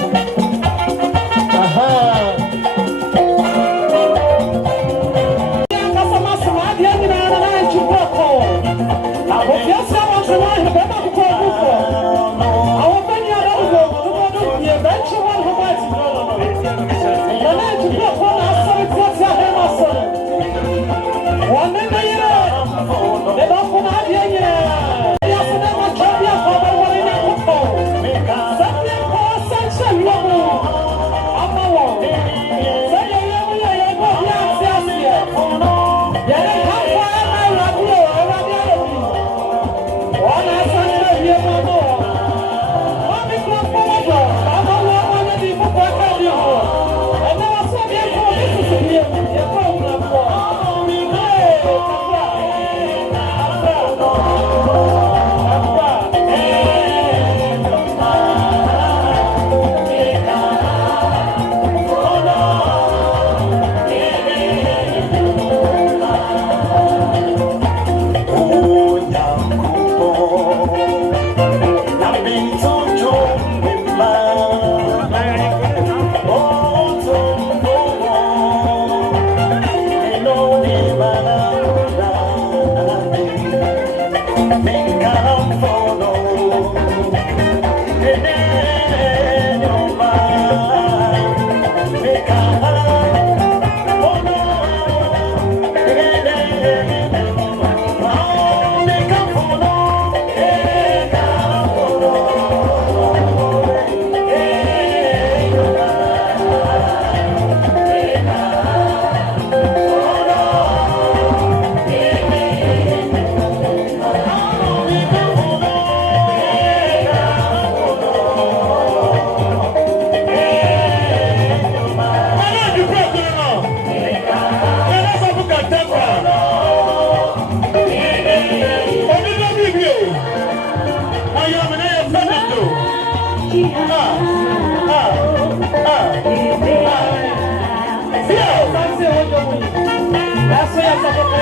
Yeah.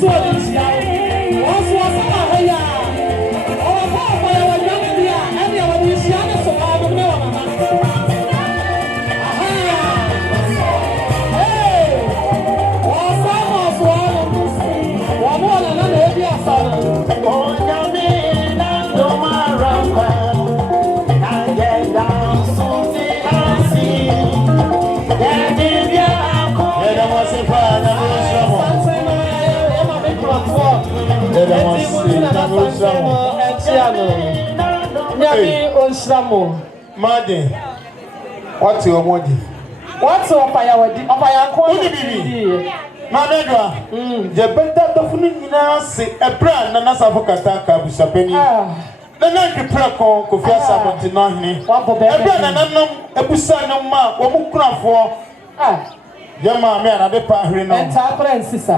so this now. Also, I saw her. Oh, Papa, I was young here, and I was this young, so I don't know. Hey, what's up, one more than another, yes, oh, yummy, no matter. I get down, so I see. Yeah, was a part of Madi, what's your body? What's your fire? Manadra, the better of say a brand and as a Focata Abusuapanin. The night you pray call Kofiase to Nahini. A brand and unknown Abusano Ma, or Mukra for. Yama me anade pa hwe no. Enta Francis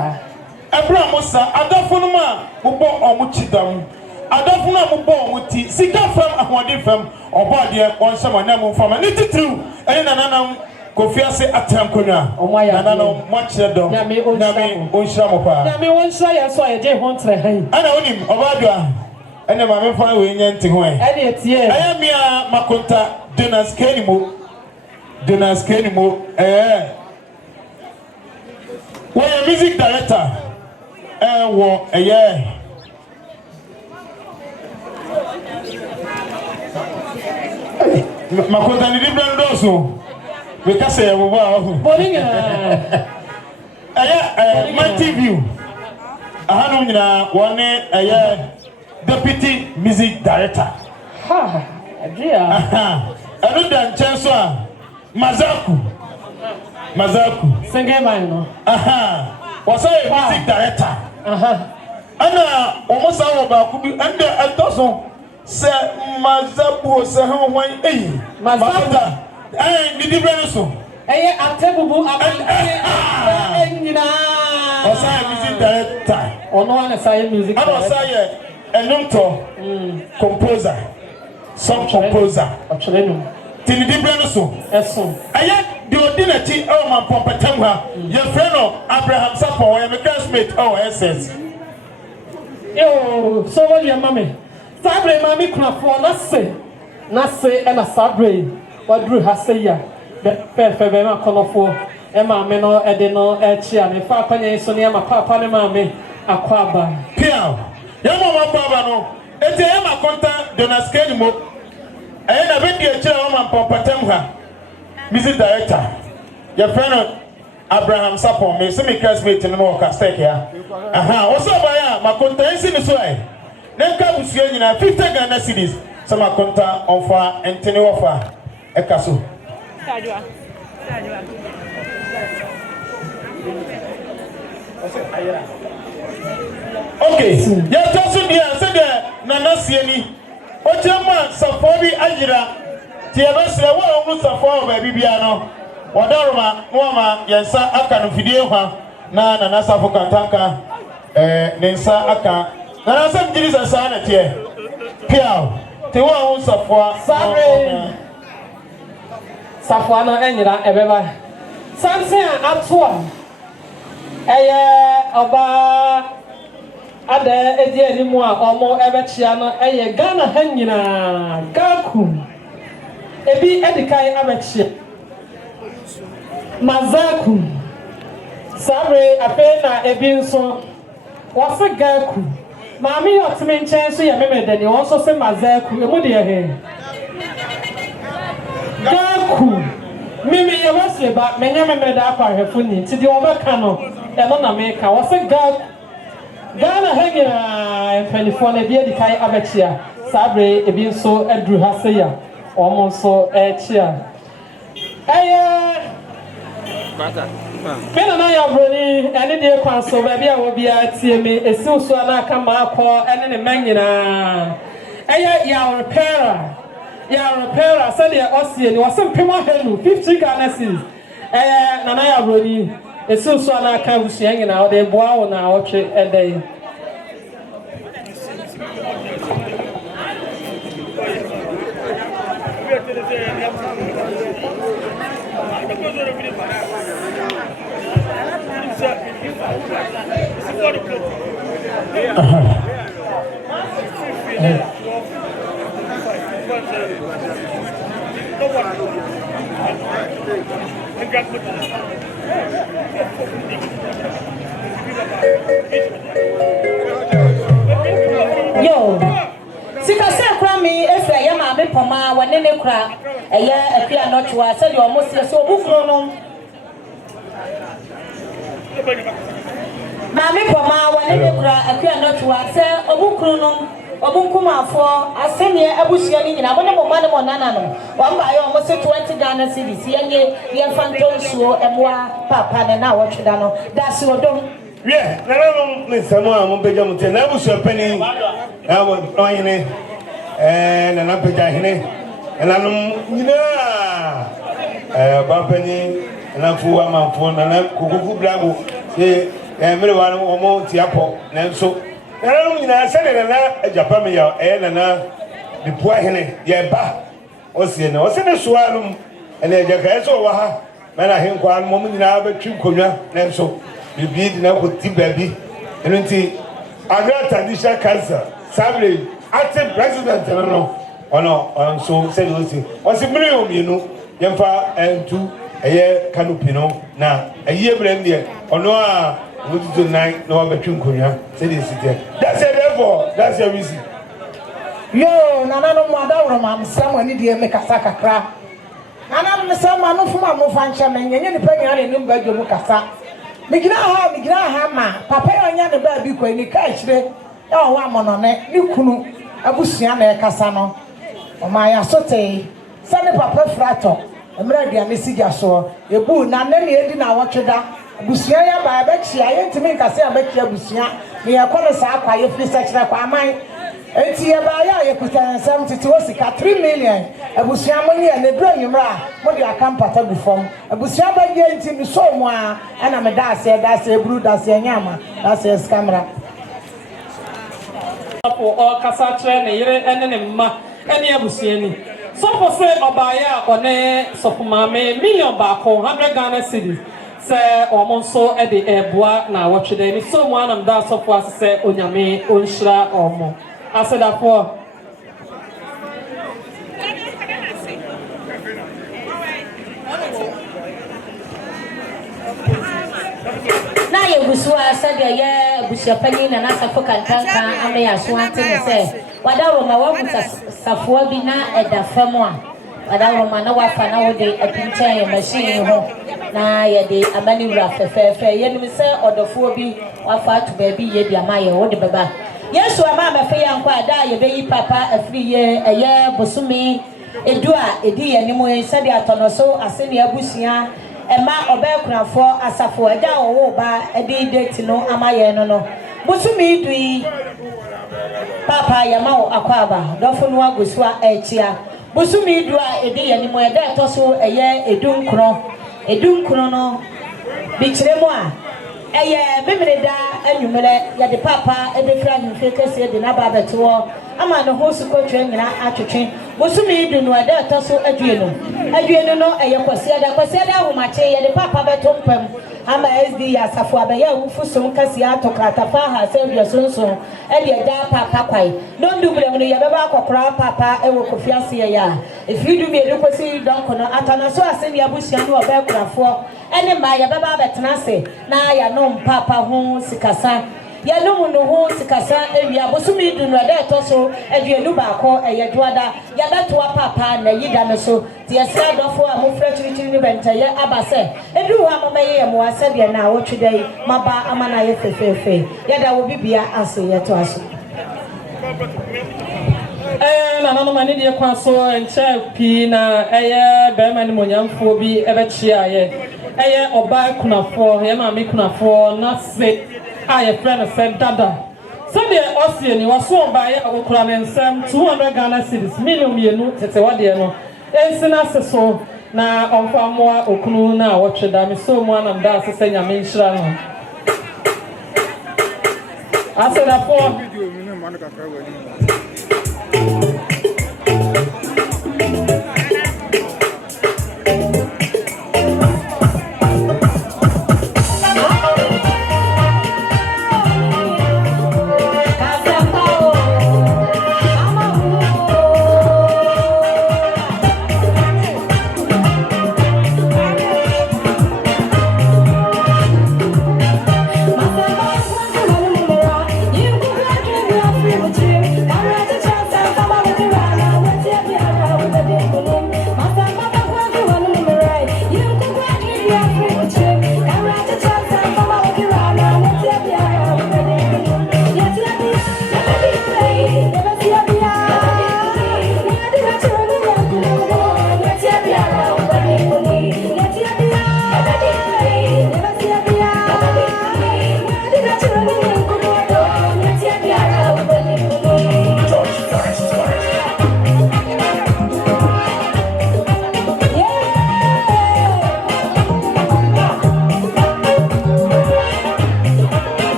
Abraham Musa adafunu ma mubo omuchidam. Adafunu mubo omuti sika fam ahwade fam obode wonhyama na mu fam. Ni titru ene nananam Kofiase atankonwa. Nananam mochedom. Na me onhyira mo pa. Na me onhyira ya so aje ho ntre han. Ana onim obadua ene ma me fa we nyante ho en. Ene etie. Aya mia makonta Jonas Kenimo when a music director, a year. Makota ni different also. We can say wow. My TV. Ahanu nyina one deputy music director. Ha, dear. Another chance Mazaku. Singing man, no. Was I a music director? Anna, almost all about could be under a dozen. Sir Mazaku, Sir Hawai, Mazata, and the difference. I'm terrible. Was I a music director? Or no one aside music. I was a noto composer, song composer. Tini different so. Aya the ordinary man pompetamha. Your friend Abraham Sapo, your classmate SS. Yo, so what your mommy? Sabre mammy crafo nase and a sabre. What drew her say ya? Febema colorful. Emma meno edeno etchia and if I can sonia my papa and mammy aquaba. Piao. Yama baba no. Ete Emma conta Jonas Kenimo. I ain't a bit chairman Pompatemha, music director. Your friend Abraham Sapo, me semi classmate in the more castake here. Also by my content in this way. Then come to you in 50 Ghana cities. Some are conta on fire and tenny offer a castle. Okay, you're tossing here, said there, Nana Sieni. Ochema Safobi Ajira Tiabasra wa omu Safo baby biano Wadaruma Mwama Yansa aka no fidie hwa na Nana Safo Kantanka Nensa aka Nana Sam Jirisa sa na tie Piao te wa omu Safo Sabre Safo no enyira ebeba Sanse atwa oba Ada edi animu a omo ebechia no eye Ghana ha nyina gaku ebi edikai abechia Mazaku Sabre apena ebi nso wose gaku maami otime nchen so ye memede ni won so se Mazaku emu de he gaku mimi ye wose ba menya memede akwa hwefu ni ti de obeka no e no na meka wose gaku Ghana hanging penifone be the kai abechia Sabre ebi nso edru ha se ya omo nso echia Pena na ya broni ene de kwan so ba bia wo bia tie me esiw so na aka ma akọ ene ne manyina ya repairer say the osie ni wasem pema helu 50 Ghana cedis na na ya broni esiw so na aka busia nyina o de boa wo na o twe edey Yo, sikase kura mi efi ya ma me poma wone ne kura eye akua notwa se de omo se so obufuro no ma me poma wone ne kura akua notwa se obukuru no obunkumafo asene abusua ni nyina wone mo ma ne mo nana no wamba ya omo se 20 Ghana cedis yenye ye fantonsuo emwa papa ne na wotweda no da se odom. Yeah, nananom ne samo a mo beja mo te na Abusuapanin na wo ohene na na beja hene nananom nyina ba pani na fu amanfo na kokofu blago se mere wa no mo tiapo na nso nananom nyina se ne na ajapa me ya na bipo hene ye ba o se ne soanum ene eja ka so wa ha na henkwa mo nyina betwi konwa na nso bibi dina ko tibabi enti agra traditional cancer sabre active president no ono so say do see o se mire o mienu yemfa entu eye canopy no na eye brand there ono a wotuto nine na wa betwe nkonwa say dey sit there that's it therefore that's your reason yo nana no mo adawro mam samani die me kasa kakra nana no sama no fuma mo fancha menye ni panya ne nim badwo mu kasa migina ha ma papa yonya ne ba bi ko ni ka chire e o wa monone ni kunu abusua na e kasa no o ma ya sote sane papa frato emra dia ne sigya so ebu na ne ne edi na wotweda abusua ya ba ba chia ye ntimi nkase abakia abusua ne ya kone sa akwa ye fi sekire kwa aman enti ye ba ya kutan sam titi osika 3 million abusua mo ne ne dro nyumra mo de akampata bu fom abusua ba ye enti mi so mo a ana me da se bru da se nyama da se camera for all kasa tre ne yere ene ne mma ene abusua ni so for say obaya one so for mame million ba ko 100 Ghana cedis se omo so e de eboa na wotwede ni so mo anam da so for se onyame onhira omo I said that for na ye busua said ye Abusuapanin na nasafo kantanka ame ya so ante ne se wadawo ma wa safo bi na edafam a wadawo ma na wafa na wo de apinten machine ho na ye de amani wura fefefe ye nim se odofo bi wafa to ba bi ye bi amaye wo de baba Yesu ama mafe yankwa ada ye beyi papa Afriyie eye bosumi edu a edi ye nimu sede atonoso aseni abusua ema obekunafo asafo eda owo ba edi date no amaye no bosumi dui papa yama akwaba dofo no agosua echia bosumi du a edi ye nimu eda toso eye edunkro no bichiremu a eye memreda anwumere ya de papa edefra himfe kese de na babeto ama no hosu kotwe nyina atwetwe bosumi du no ada toso aduenu no eye kwasiada homache ya de papa beto mpam ama SD ya safo abaya wufu so nkasi atokrata fa ha se bia sonso e de da papa kwai don du brem no ya beba akokora papa e wo Kofiase ya efidu bi de kwasi don kono atana so aseni abusua no obekurafo ene ma ya beba betena se na ya no papa ho sikasa ya no no ho sikasa ewia bosumi du no da toso aduenu ba ko eyeduada ya betoa papa na yida no so ti esa dofo a mo frachiri ni bentaye abase edu ho amamaye mo asebia na wotwedai maba amana ye fefefe ya da wo bibia aso ye to aso nana mani de kwa so enche pi na eye be mani monyamfo bi ebe chia ye eye oba kunafo ye ma me kunafo na se aye friend said dada so de osie ni waso oba ye okura ne nsem 200 Ghana cedis million yenu tete wade no ensina se so na onfa moa okunu na wotweda me so mo anam da se senya me nshira no aseda for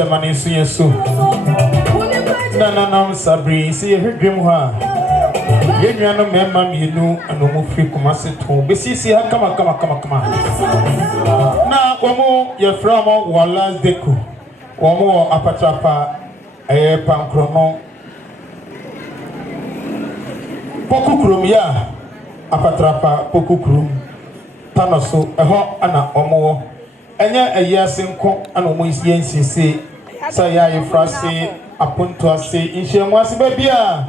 Chairman so na sabri see hwedwem ha yenua no mema mienu anomu free Kofiase to besisi ha kama na omo ye from wala deku omo apatrapa pankrono pokukrum ya apatrapa pokukrum panoso eho ana omo enya ayase nko ana omo yensisi saya yefrase aponto ase inhyemu ase babia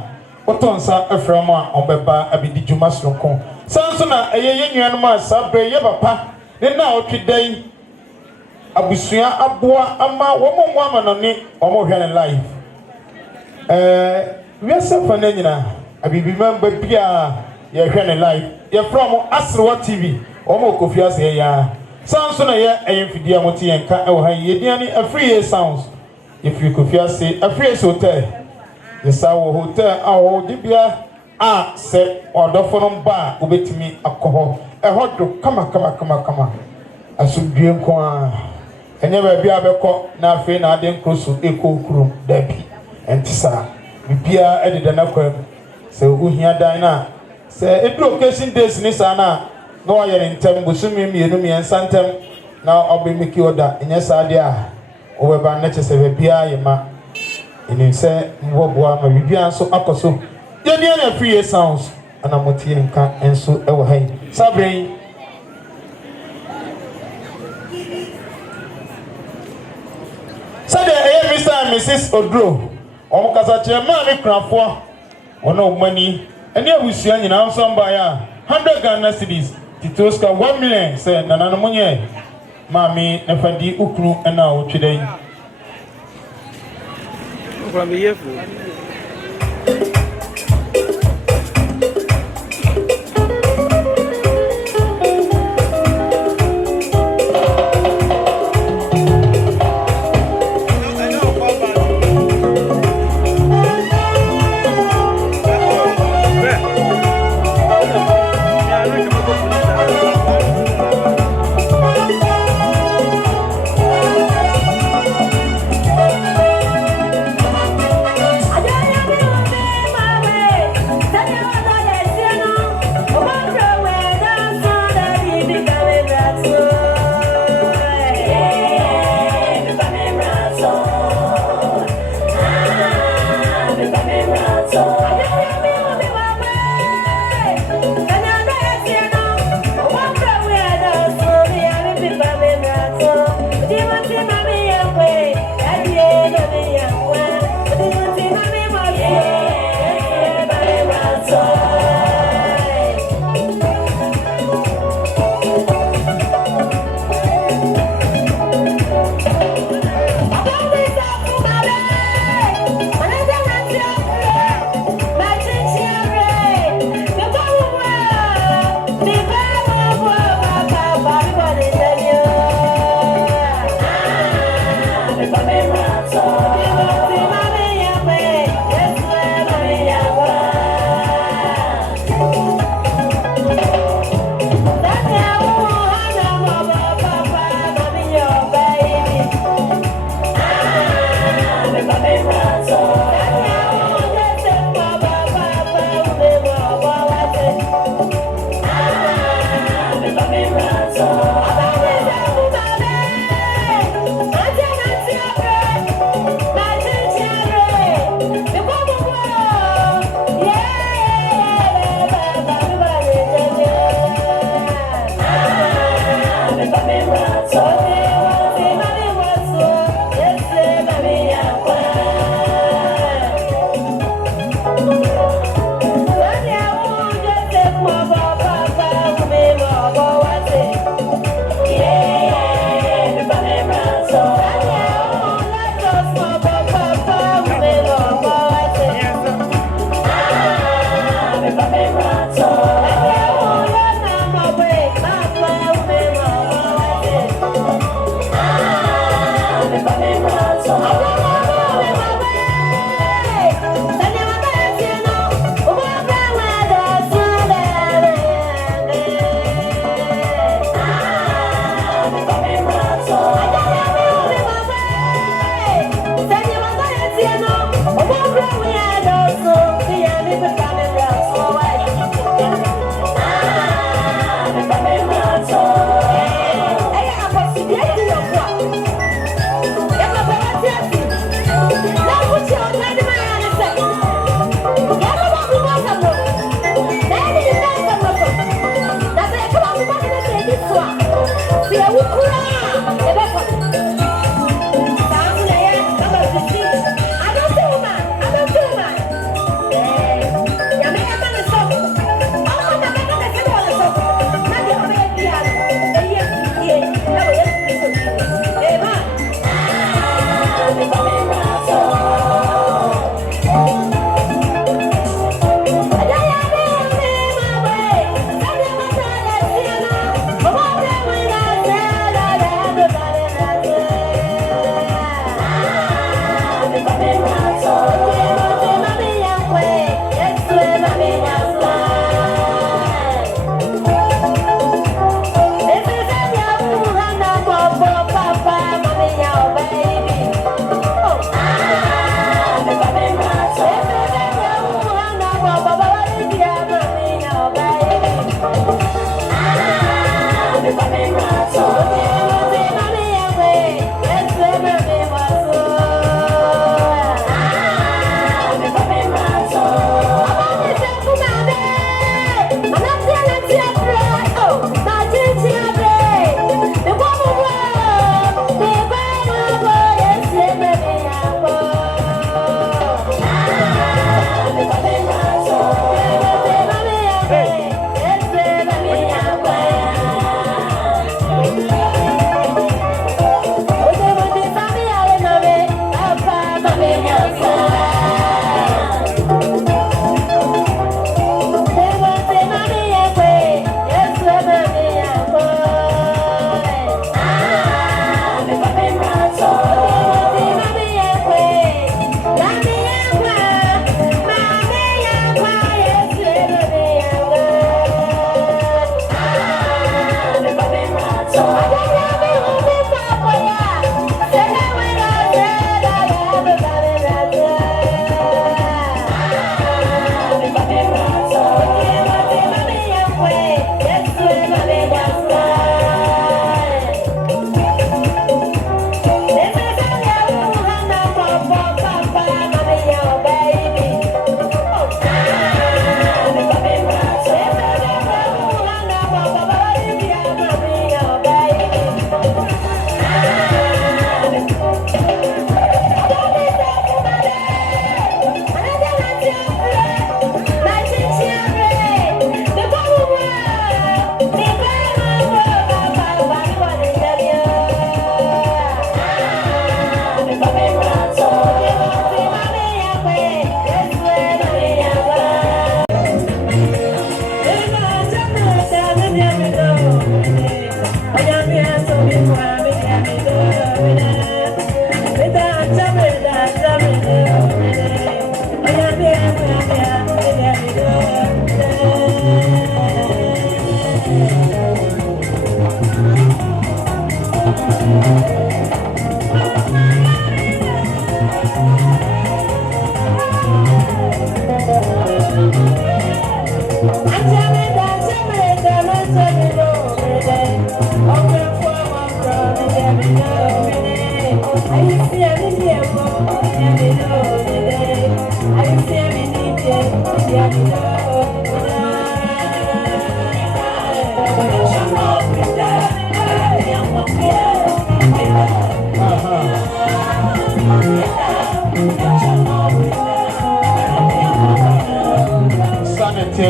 otonsa afram a obeba abidi djuma sonko sanso na yeyenua ma sabre ye papa ne na otwedan abusua aboa ama womo amanone omo hwene live wiase fana nyina abibi mamba bia ye hwene live ye from Asrewa TV omo Kofiase ya sanso na ye ayemfidi amoti yenka ewo han yediani Afriyie sounds if you Kofiase Afriyie hotel yesawo hotel awo dibia a se odofono ba obetimi akoho ehodo kama asubie nko a enye ba bia beko na afi na ade nkroso ekokuru dabi entisa bibia ededa na kwam se ohia dan na se edu occasion days ni sana no ayere ntem busumi mienu miensa ntem na obemiki oda enye saade a obeba na chese bibia yema ini se mboboa ma bibia nso akoso yedi na Afriyie sounds ana motie nka enso ewo hai sabren sade Mr. and Mrs. Odro omukasa chema mi krafo ono mani eni abusua nyina nso mba ya 100 Ghana cedis titoska 1 million se nanano munye mami nefadi ukru na otweden kwa miyefu I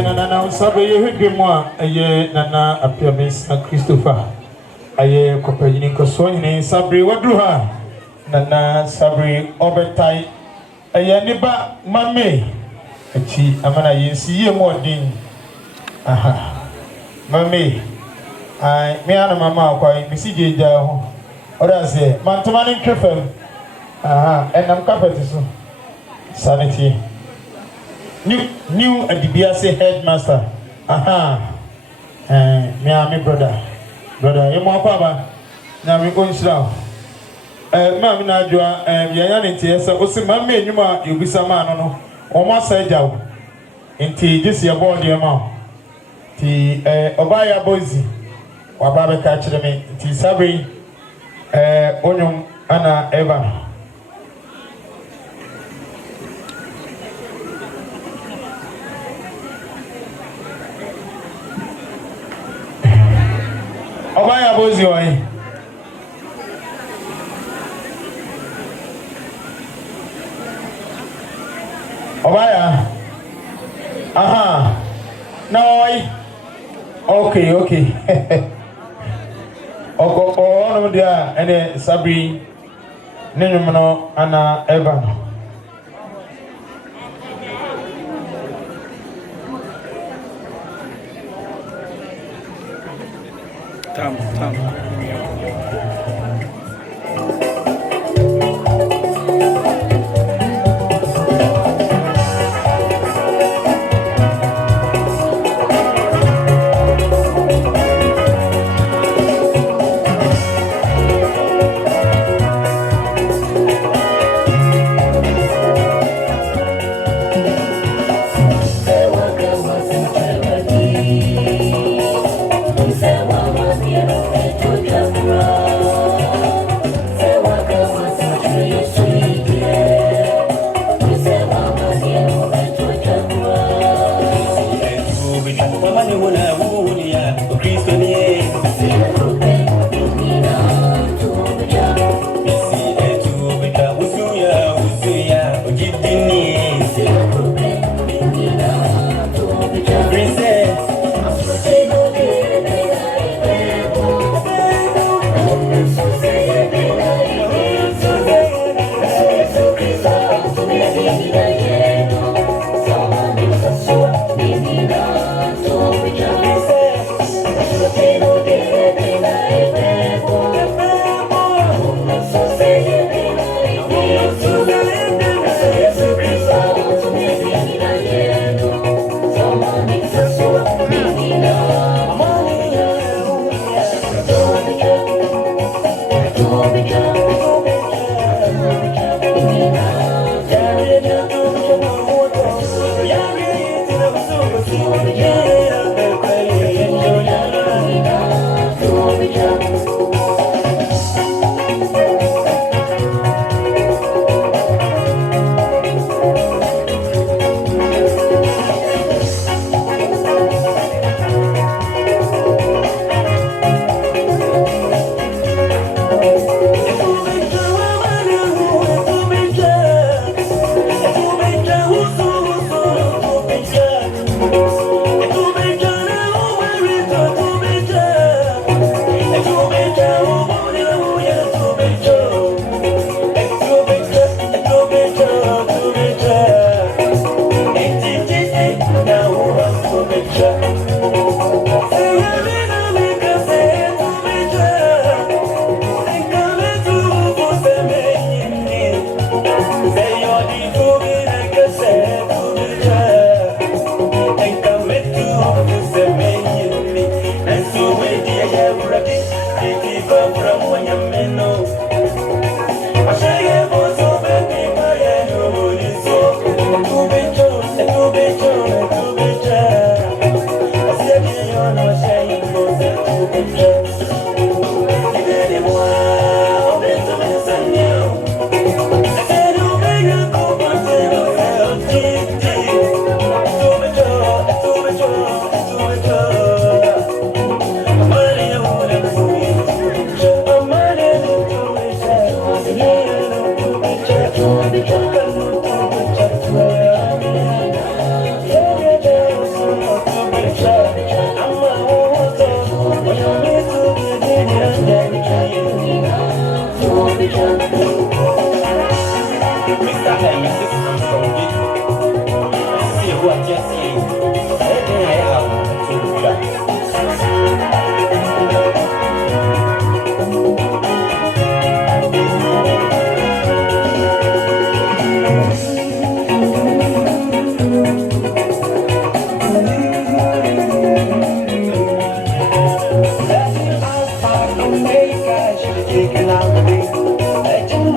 Nana Sabe, you heard me more a year, Nana appearance and Christopher. A year company Coswing in Sabri, what do her? Nana Sabri Obertai, a year neighbor, Mammy. A tea, Amana, you see you more din. Aha, Mammy. I me and Mamma quite Missy J. Dow. Or I say, Mantoman in Trifle. Aha, and I'm carpet so. Sanity. New Abusuapani headmaster. Aha. Me and my brother. You more papa. Now we going slow. Ma'am, na jua. Yayan inti esa. Osi mami nyuma yubisa ma no. Oma say jaw. Inti just your board your mouth. Ti obaya bozi. Wababe kachire me. Inti sabri. Onyum ana Evan. Obaya bozi wai. Obaya. Aha. No. Okay. Ono dia ene Sabri nenumno ana Evan. Tam. Thank you.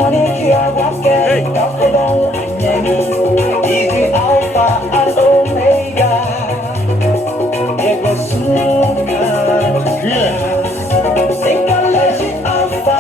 money here, what can He's the Alpha and Omega. It will soon come. Think I'll let you Alpha.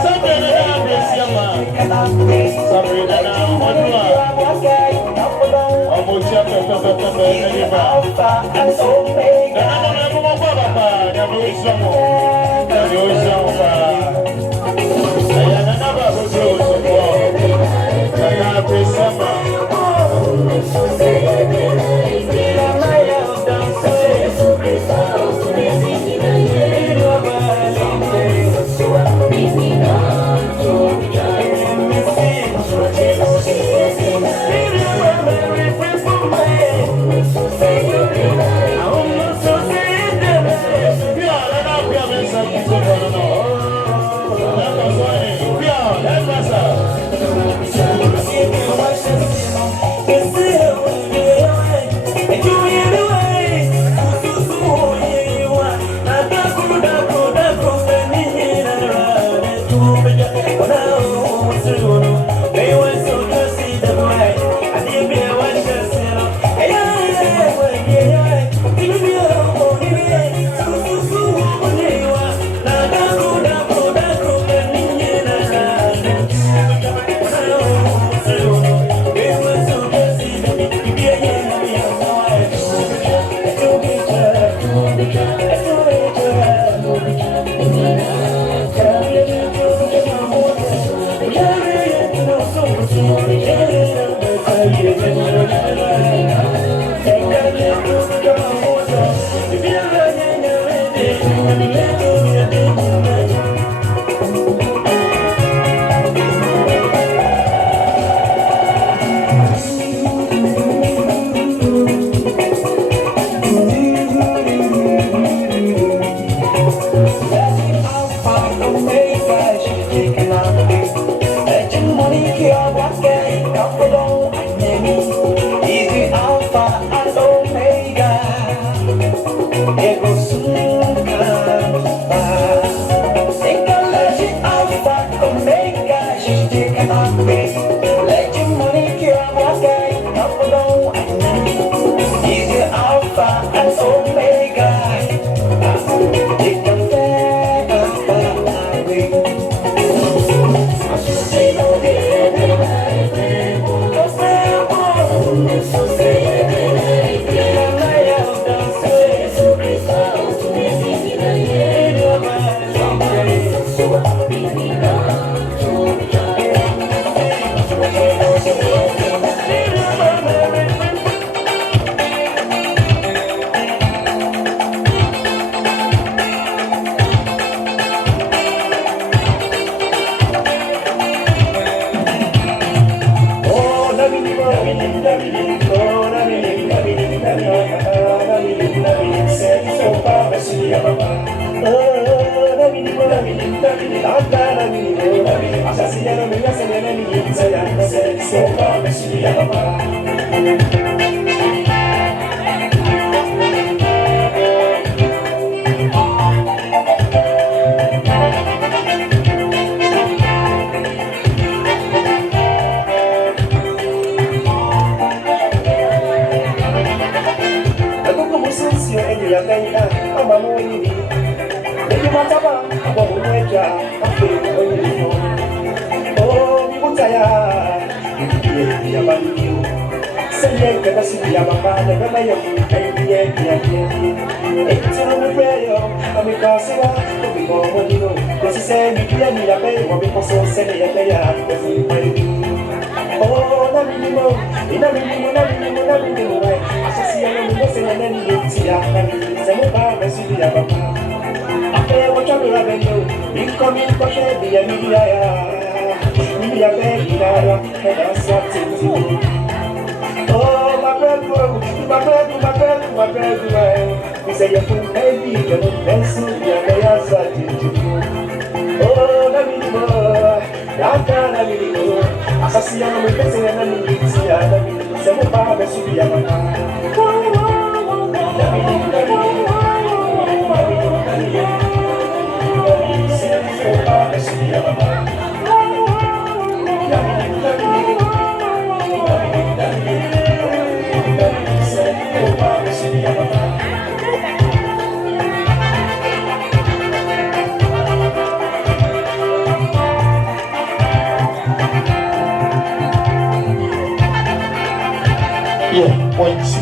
wɔnkyi.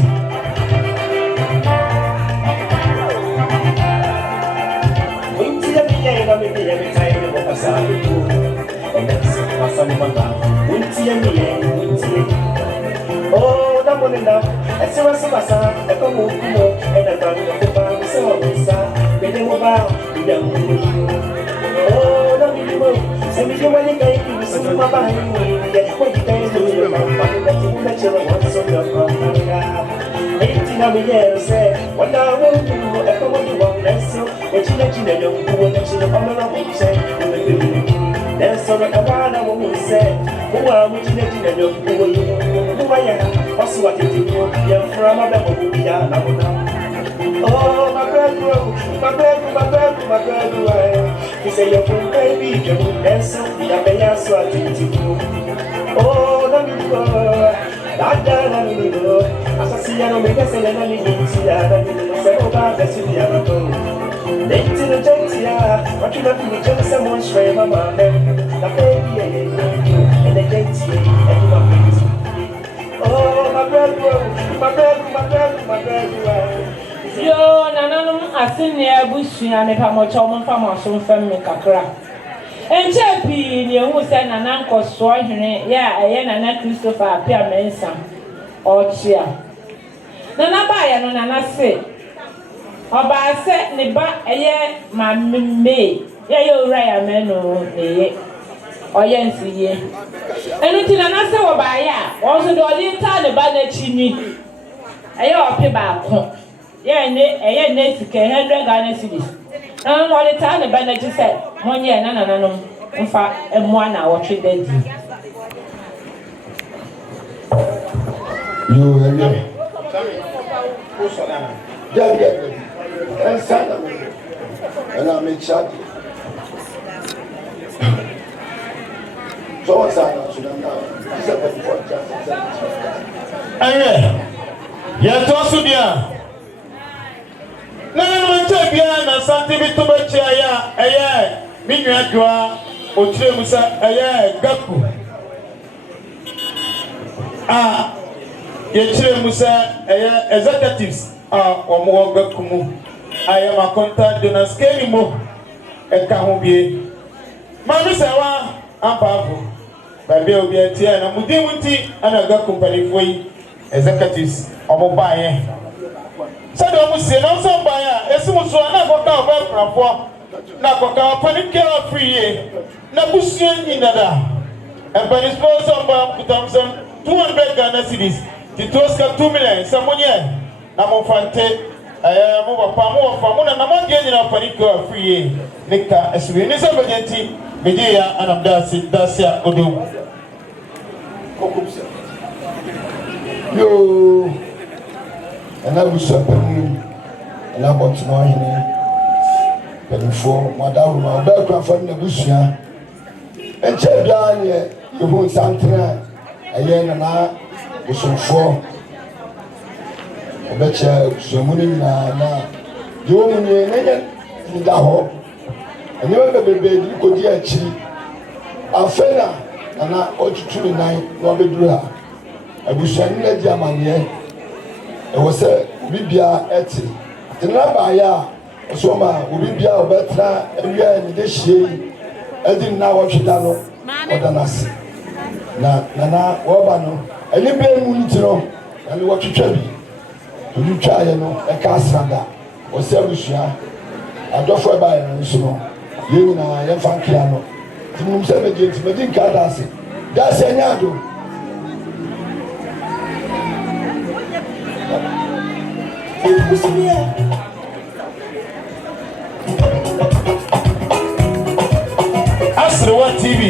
Oh, that one enough. I see what's my son. I come home, and I found the family. So, when they move out, oh, don't be moved. Send me your money, guy. You see my behind me. Get what you guys do. You're not fucking that you let your one so you're from 18 of the years, say, what I will do, I come on you want, that's so. What you let you know, you will let you know, I'm not going to say, that's all I want, I won't say. Who are we to let you know, who I am, what's what you do, you're from a better movie, oh, my girl, my girl, my girl, my girl, you say you're from baby, you're that's so, you're better, so I think you do. Oh, let me go. Let me go. As I see, I don't make a say, I need to see, I don't need to say, oh, God, that's it, I don't go. Late to the gentleman, what you not to be just someone straight, my man, the baby, and the gentleman, and my face. Oh, my brother, my brother, my brother, my brother. Yo, Nananum, I think near Abusuapanin, how much almost from our son family, Kakra. And Chappie, you who said an uncle saw him, yeah, I am an Christopher, Pierre Manson, or Chia. Nana buy and Nana say, or by a set, Neba, a year, my maid, yeah, you're right, a man, or yes, ye. Anything Nana say, or by ya, also the only time the banner chimney. A year pay back. Yeah, a year, 100 Ghana cities. And all the time the banner just said, 1 year, no, in fact, and 1 hour, 3 days. You, yeah. And Santa, and I make shot. So what's that? Yes, also, dear. No, na santi bitu bachaya aya minwa dwa otire musa aya gaku ye chire musa aya executives omo gaku mu aya ma contact donors keni mo e ka ho bie ma mi se wa ampafo ba bia obi atia na mudinwuti ana gaku palifo yi executives omo baaye said almost no somebody, as soon as I got out of now got panic Afriyie, Nabusian in Nada, and by his person put on some 200 Ghana cities, the Tosca 2 million, someone here. Namofante, I am over Pamo from one and I'm not getting up panic Afriyie, Nika, as we need somebody, Medea, and I'm Dacia Odo. Yo. And Abusuapanin, and I want to know him. But for Madame, my background from the Abusuapanin, and Chabian, you won't Santana, a year and I was so for. I bet you, so many now. You won't need that hope. And you remember, baby, you could hear cheap. I'll fail and I ought to 29, Robert Dura. Abusuapanin, let your man here. It was a Bibia eti. The number ya, so ma, Bibia or better, and we are in this year. I didn't know what you done or than us. Na, Wabano, and you bear Munitino, and what you tell me. To you try, you know, a castranda, or Servicia. I don't for by and so you and I am Fankiano. To move 7 games, but didn't cut us. That's a yado. Afriyie TV.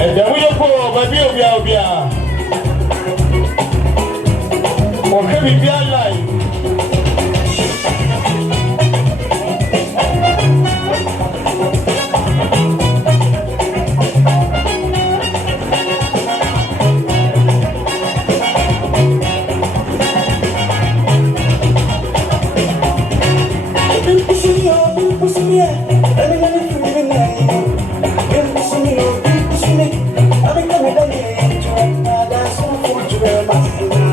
And then we go, baby, Obia. Okay, we be alive. I'm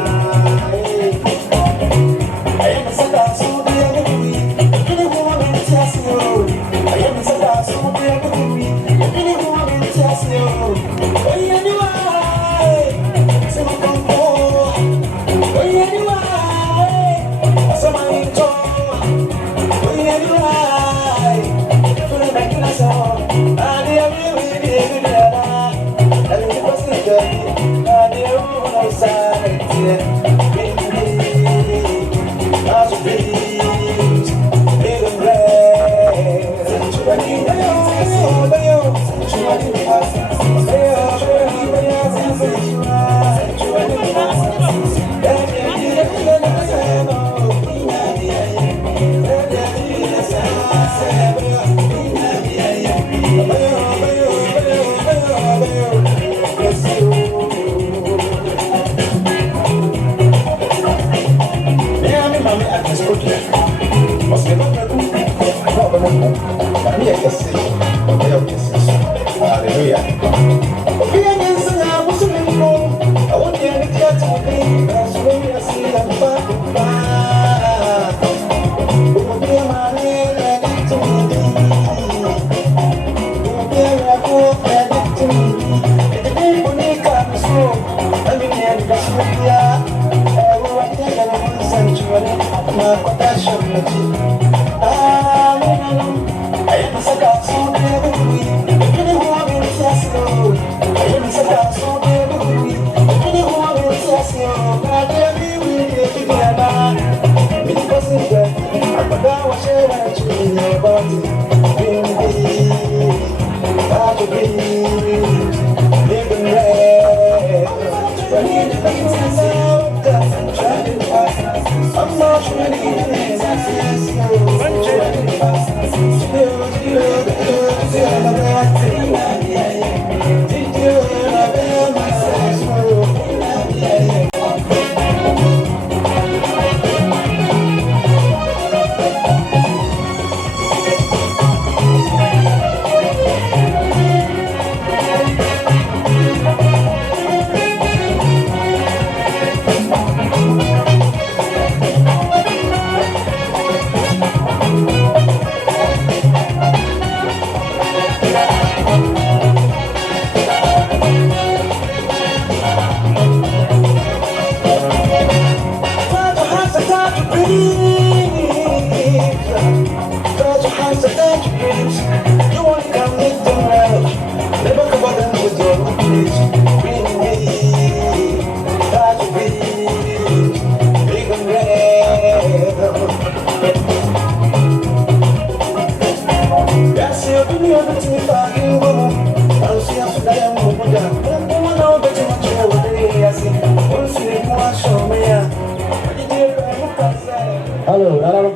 Hello, I don't know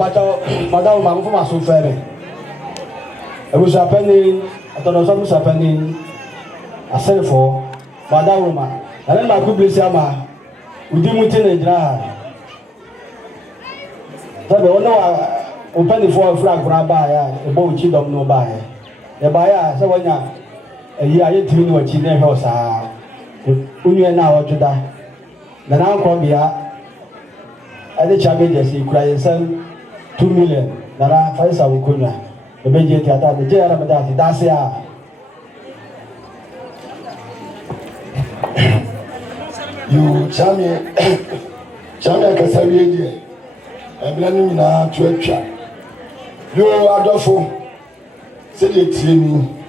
madam mamu from Abusuapanin. Abusuapanin, I don't know some Abusuapanin. I said for madam Roma. And then my good bless yama. We didn't meet in the so the one open the four flag grab by a boat she don't know by. The buyer, so when a year I didn't know what she never was. When now to that. The now come here. I the champion you cry some 2 million. Nara Faisa Wukuna. The Benji Theatre, the Jera Madati, that's ya. You champion Casavi, I'm learning now to a chat. You are adorable. Say it to me.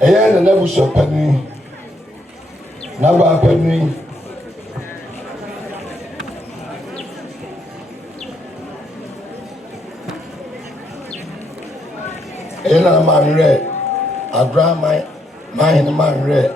A year and Abusuapanin. Naba Penny. Ena man red, I draw my man red.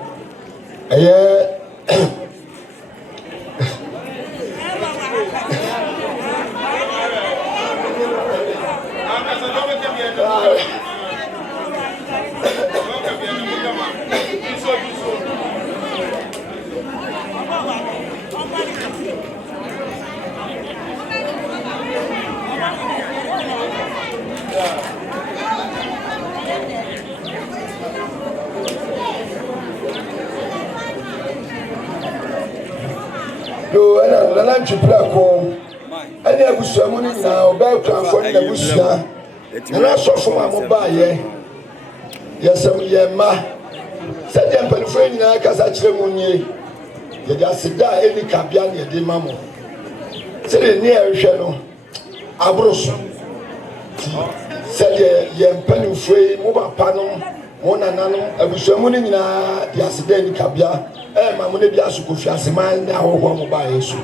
No, and I'm not to play home. I never saw money now, about transfer the Busha. And I saw from my mobile. Yes, I'm here, ma. Said them penfrain like as I ceremony. You just sit there any cabian, your dear mamma. Said it near Shano. Abros. Said ye penny free, mobile panel, one and none, I was summoning the accident cabia. My money be as Kofiase man now one mobile issue.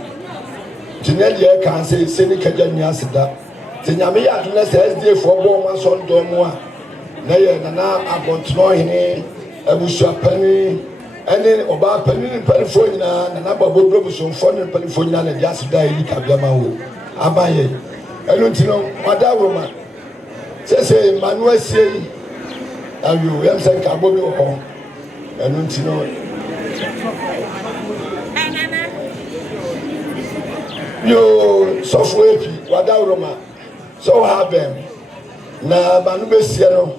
Tinelia can say Seneca Janiasida. nyame yɛ adom na sɛ SDA foɔ bɔ wɔn asɔndɔm mu a na yɛ nana abɔntenɔ hene abusuapanin ɛne ɔbaa panin ne mpanimfoɔ nyinaa nana baboduro busomfoɔ ne mpanimfoɔ nyinaa na de aseda yi kabiama wo aba yɛ ɛno nti no wada woroma sɛsɛ mmanu asie yi ayo yɛm sɛ nkabɔ bi wɔ hɔ ɛno nti no yo sɔfo epi wada woroma sɛ ɔha bɛn na mmanu bɛsie no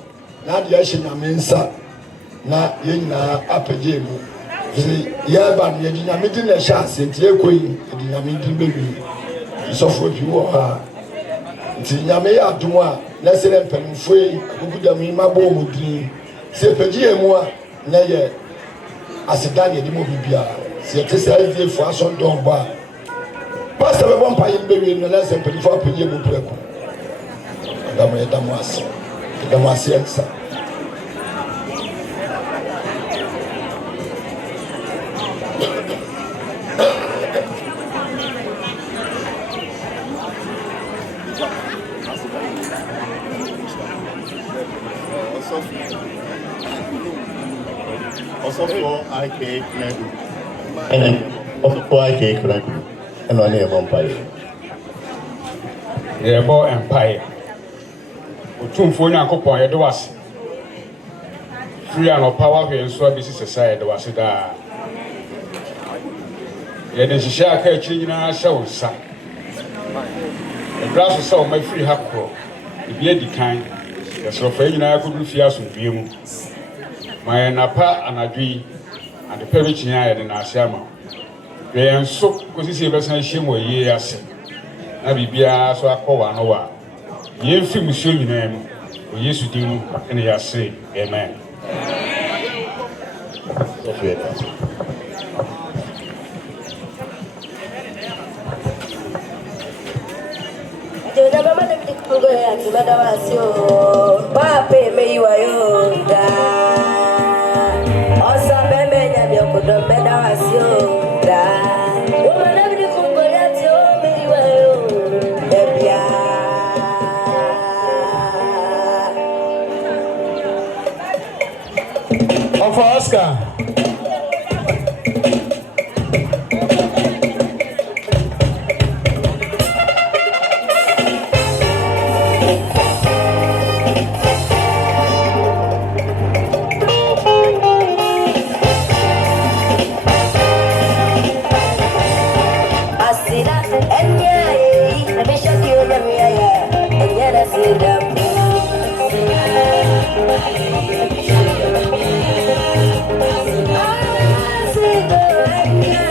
na adeɛ ahyɛ nyame nsa na yɛn nyinaa apagye mu sɛ yɛba no yɛde nyame di na ɛhyɛ ase nti yɛkɔ yi yɛde nyame di bɛwie sɔfo epi wɔ ha nti nyame yɛ adom a na sɛ dɛ mpanimfoɔ yi akuku dam yi mabɔ wɔn din sɛ pagye mu a na yɛ aseda ne yɛde mu bibiara sɛ yɛte sɛ SDA foɔ asɔndɔn bɔ a pastor bɛbɔ mpa yɛ bɛwie no na sɛ mpanimfoɔ apagye mu prɛko yɛda mo ase ɛnsa Osofo IK Kredu. And Osofo IK Kredu. And on the empire. The Ebo Empire. Utumfo na kopon ye do wase. Free and power we so be society do wase da. Ye den hihye aka akiri nyina hye wo sa. E braso so my free hakro. E bi edikan. Ye so fa nyina akodu fi asomdue mu. My napa anadwi and the perish near the Nasiama. They are so because he was a shame where ye are sick. Nabibia so I call one hour. Ye feel monsieur your name, or yes, you do, and they are say, Amen. For Oscar. Yeah.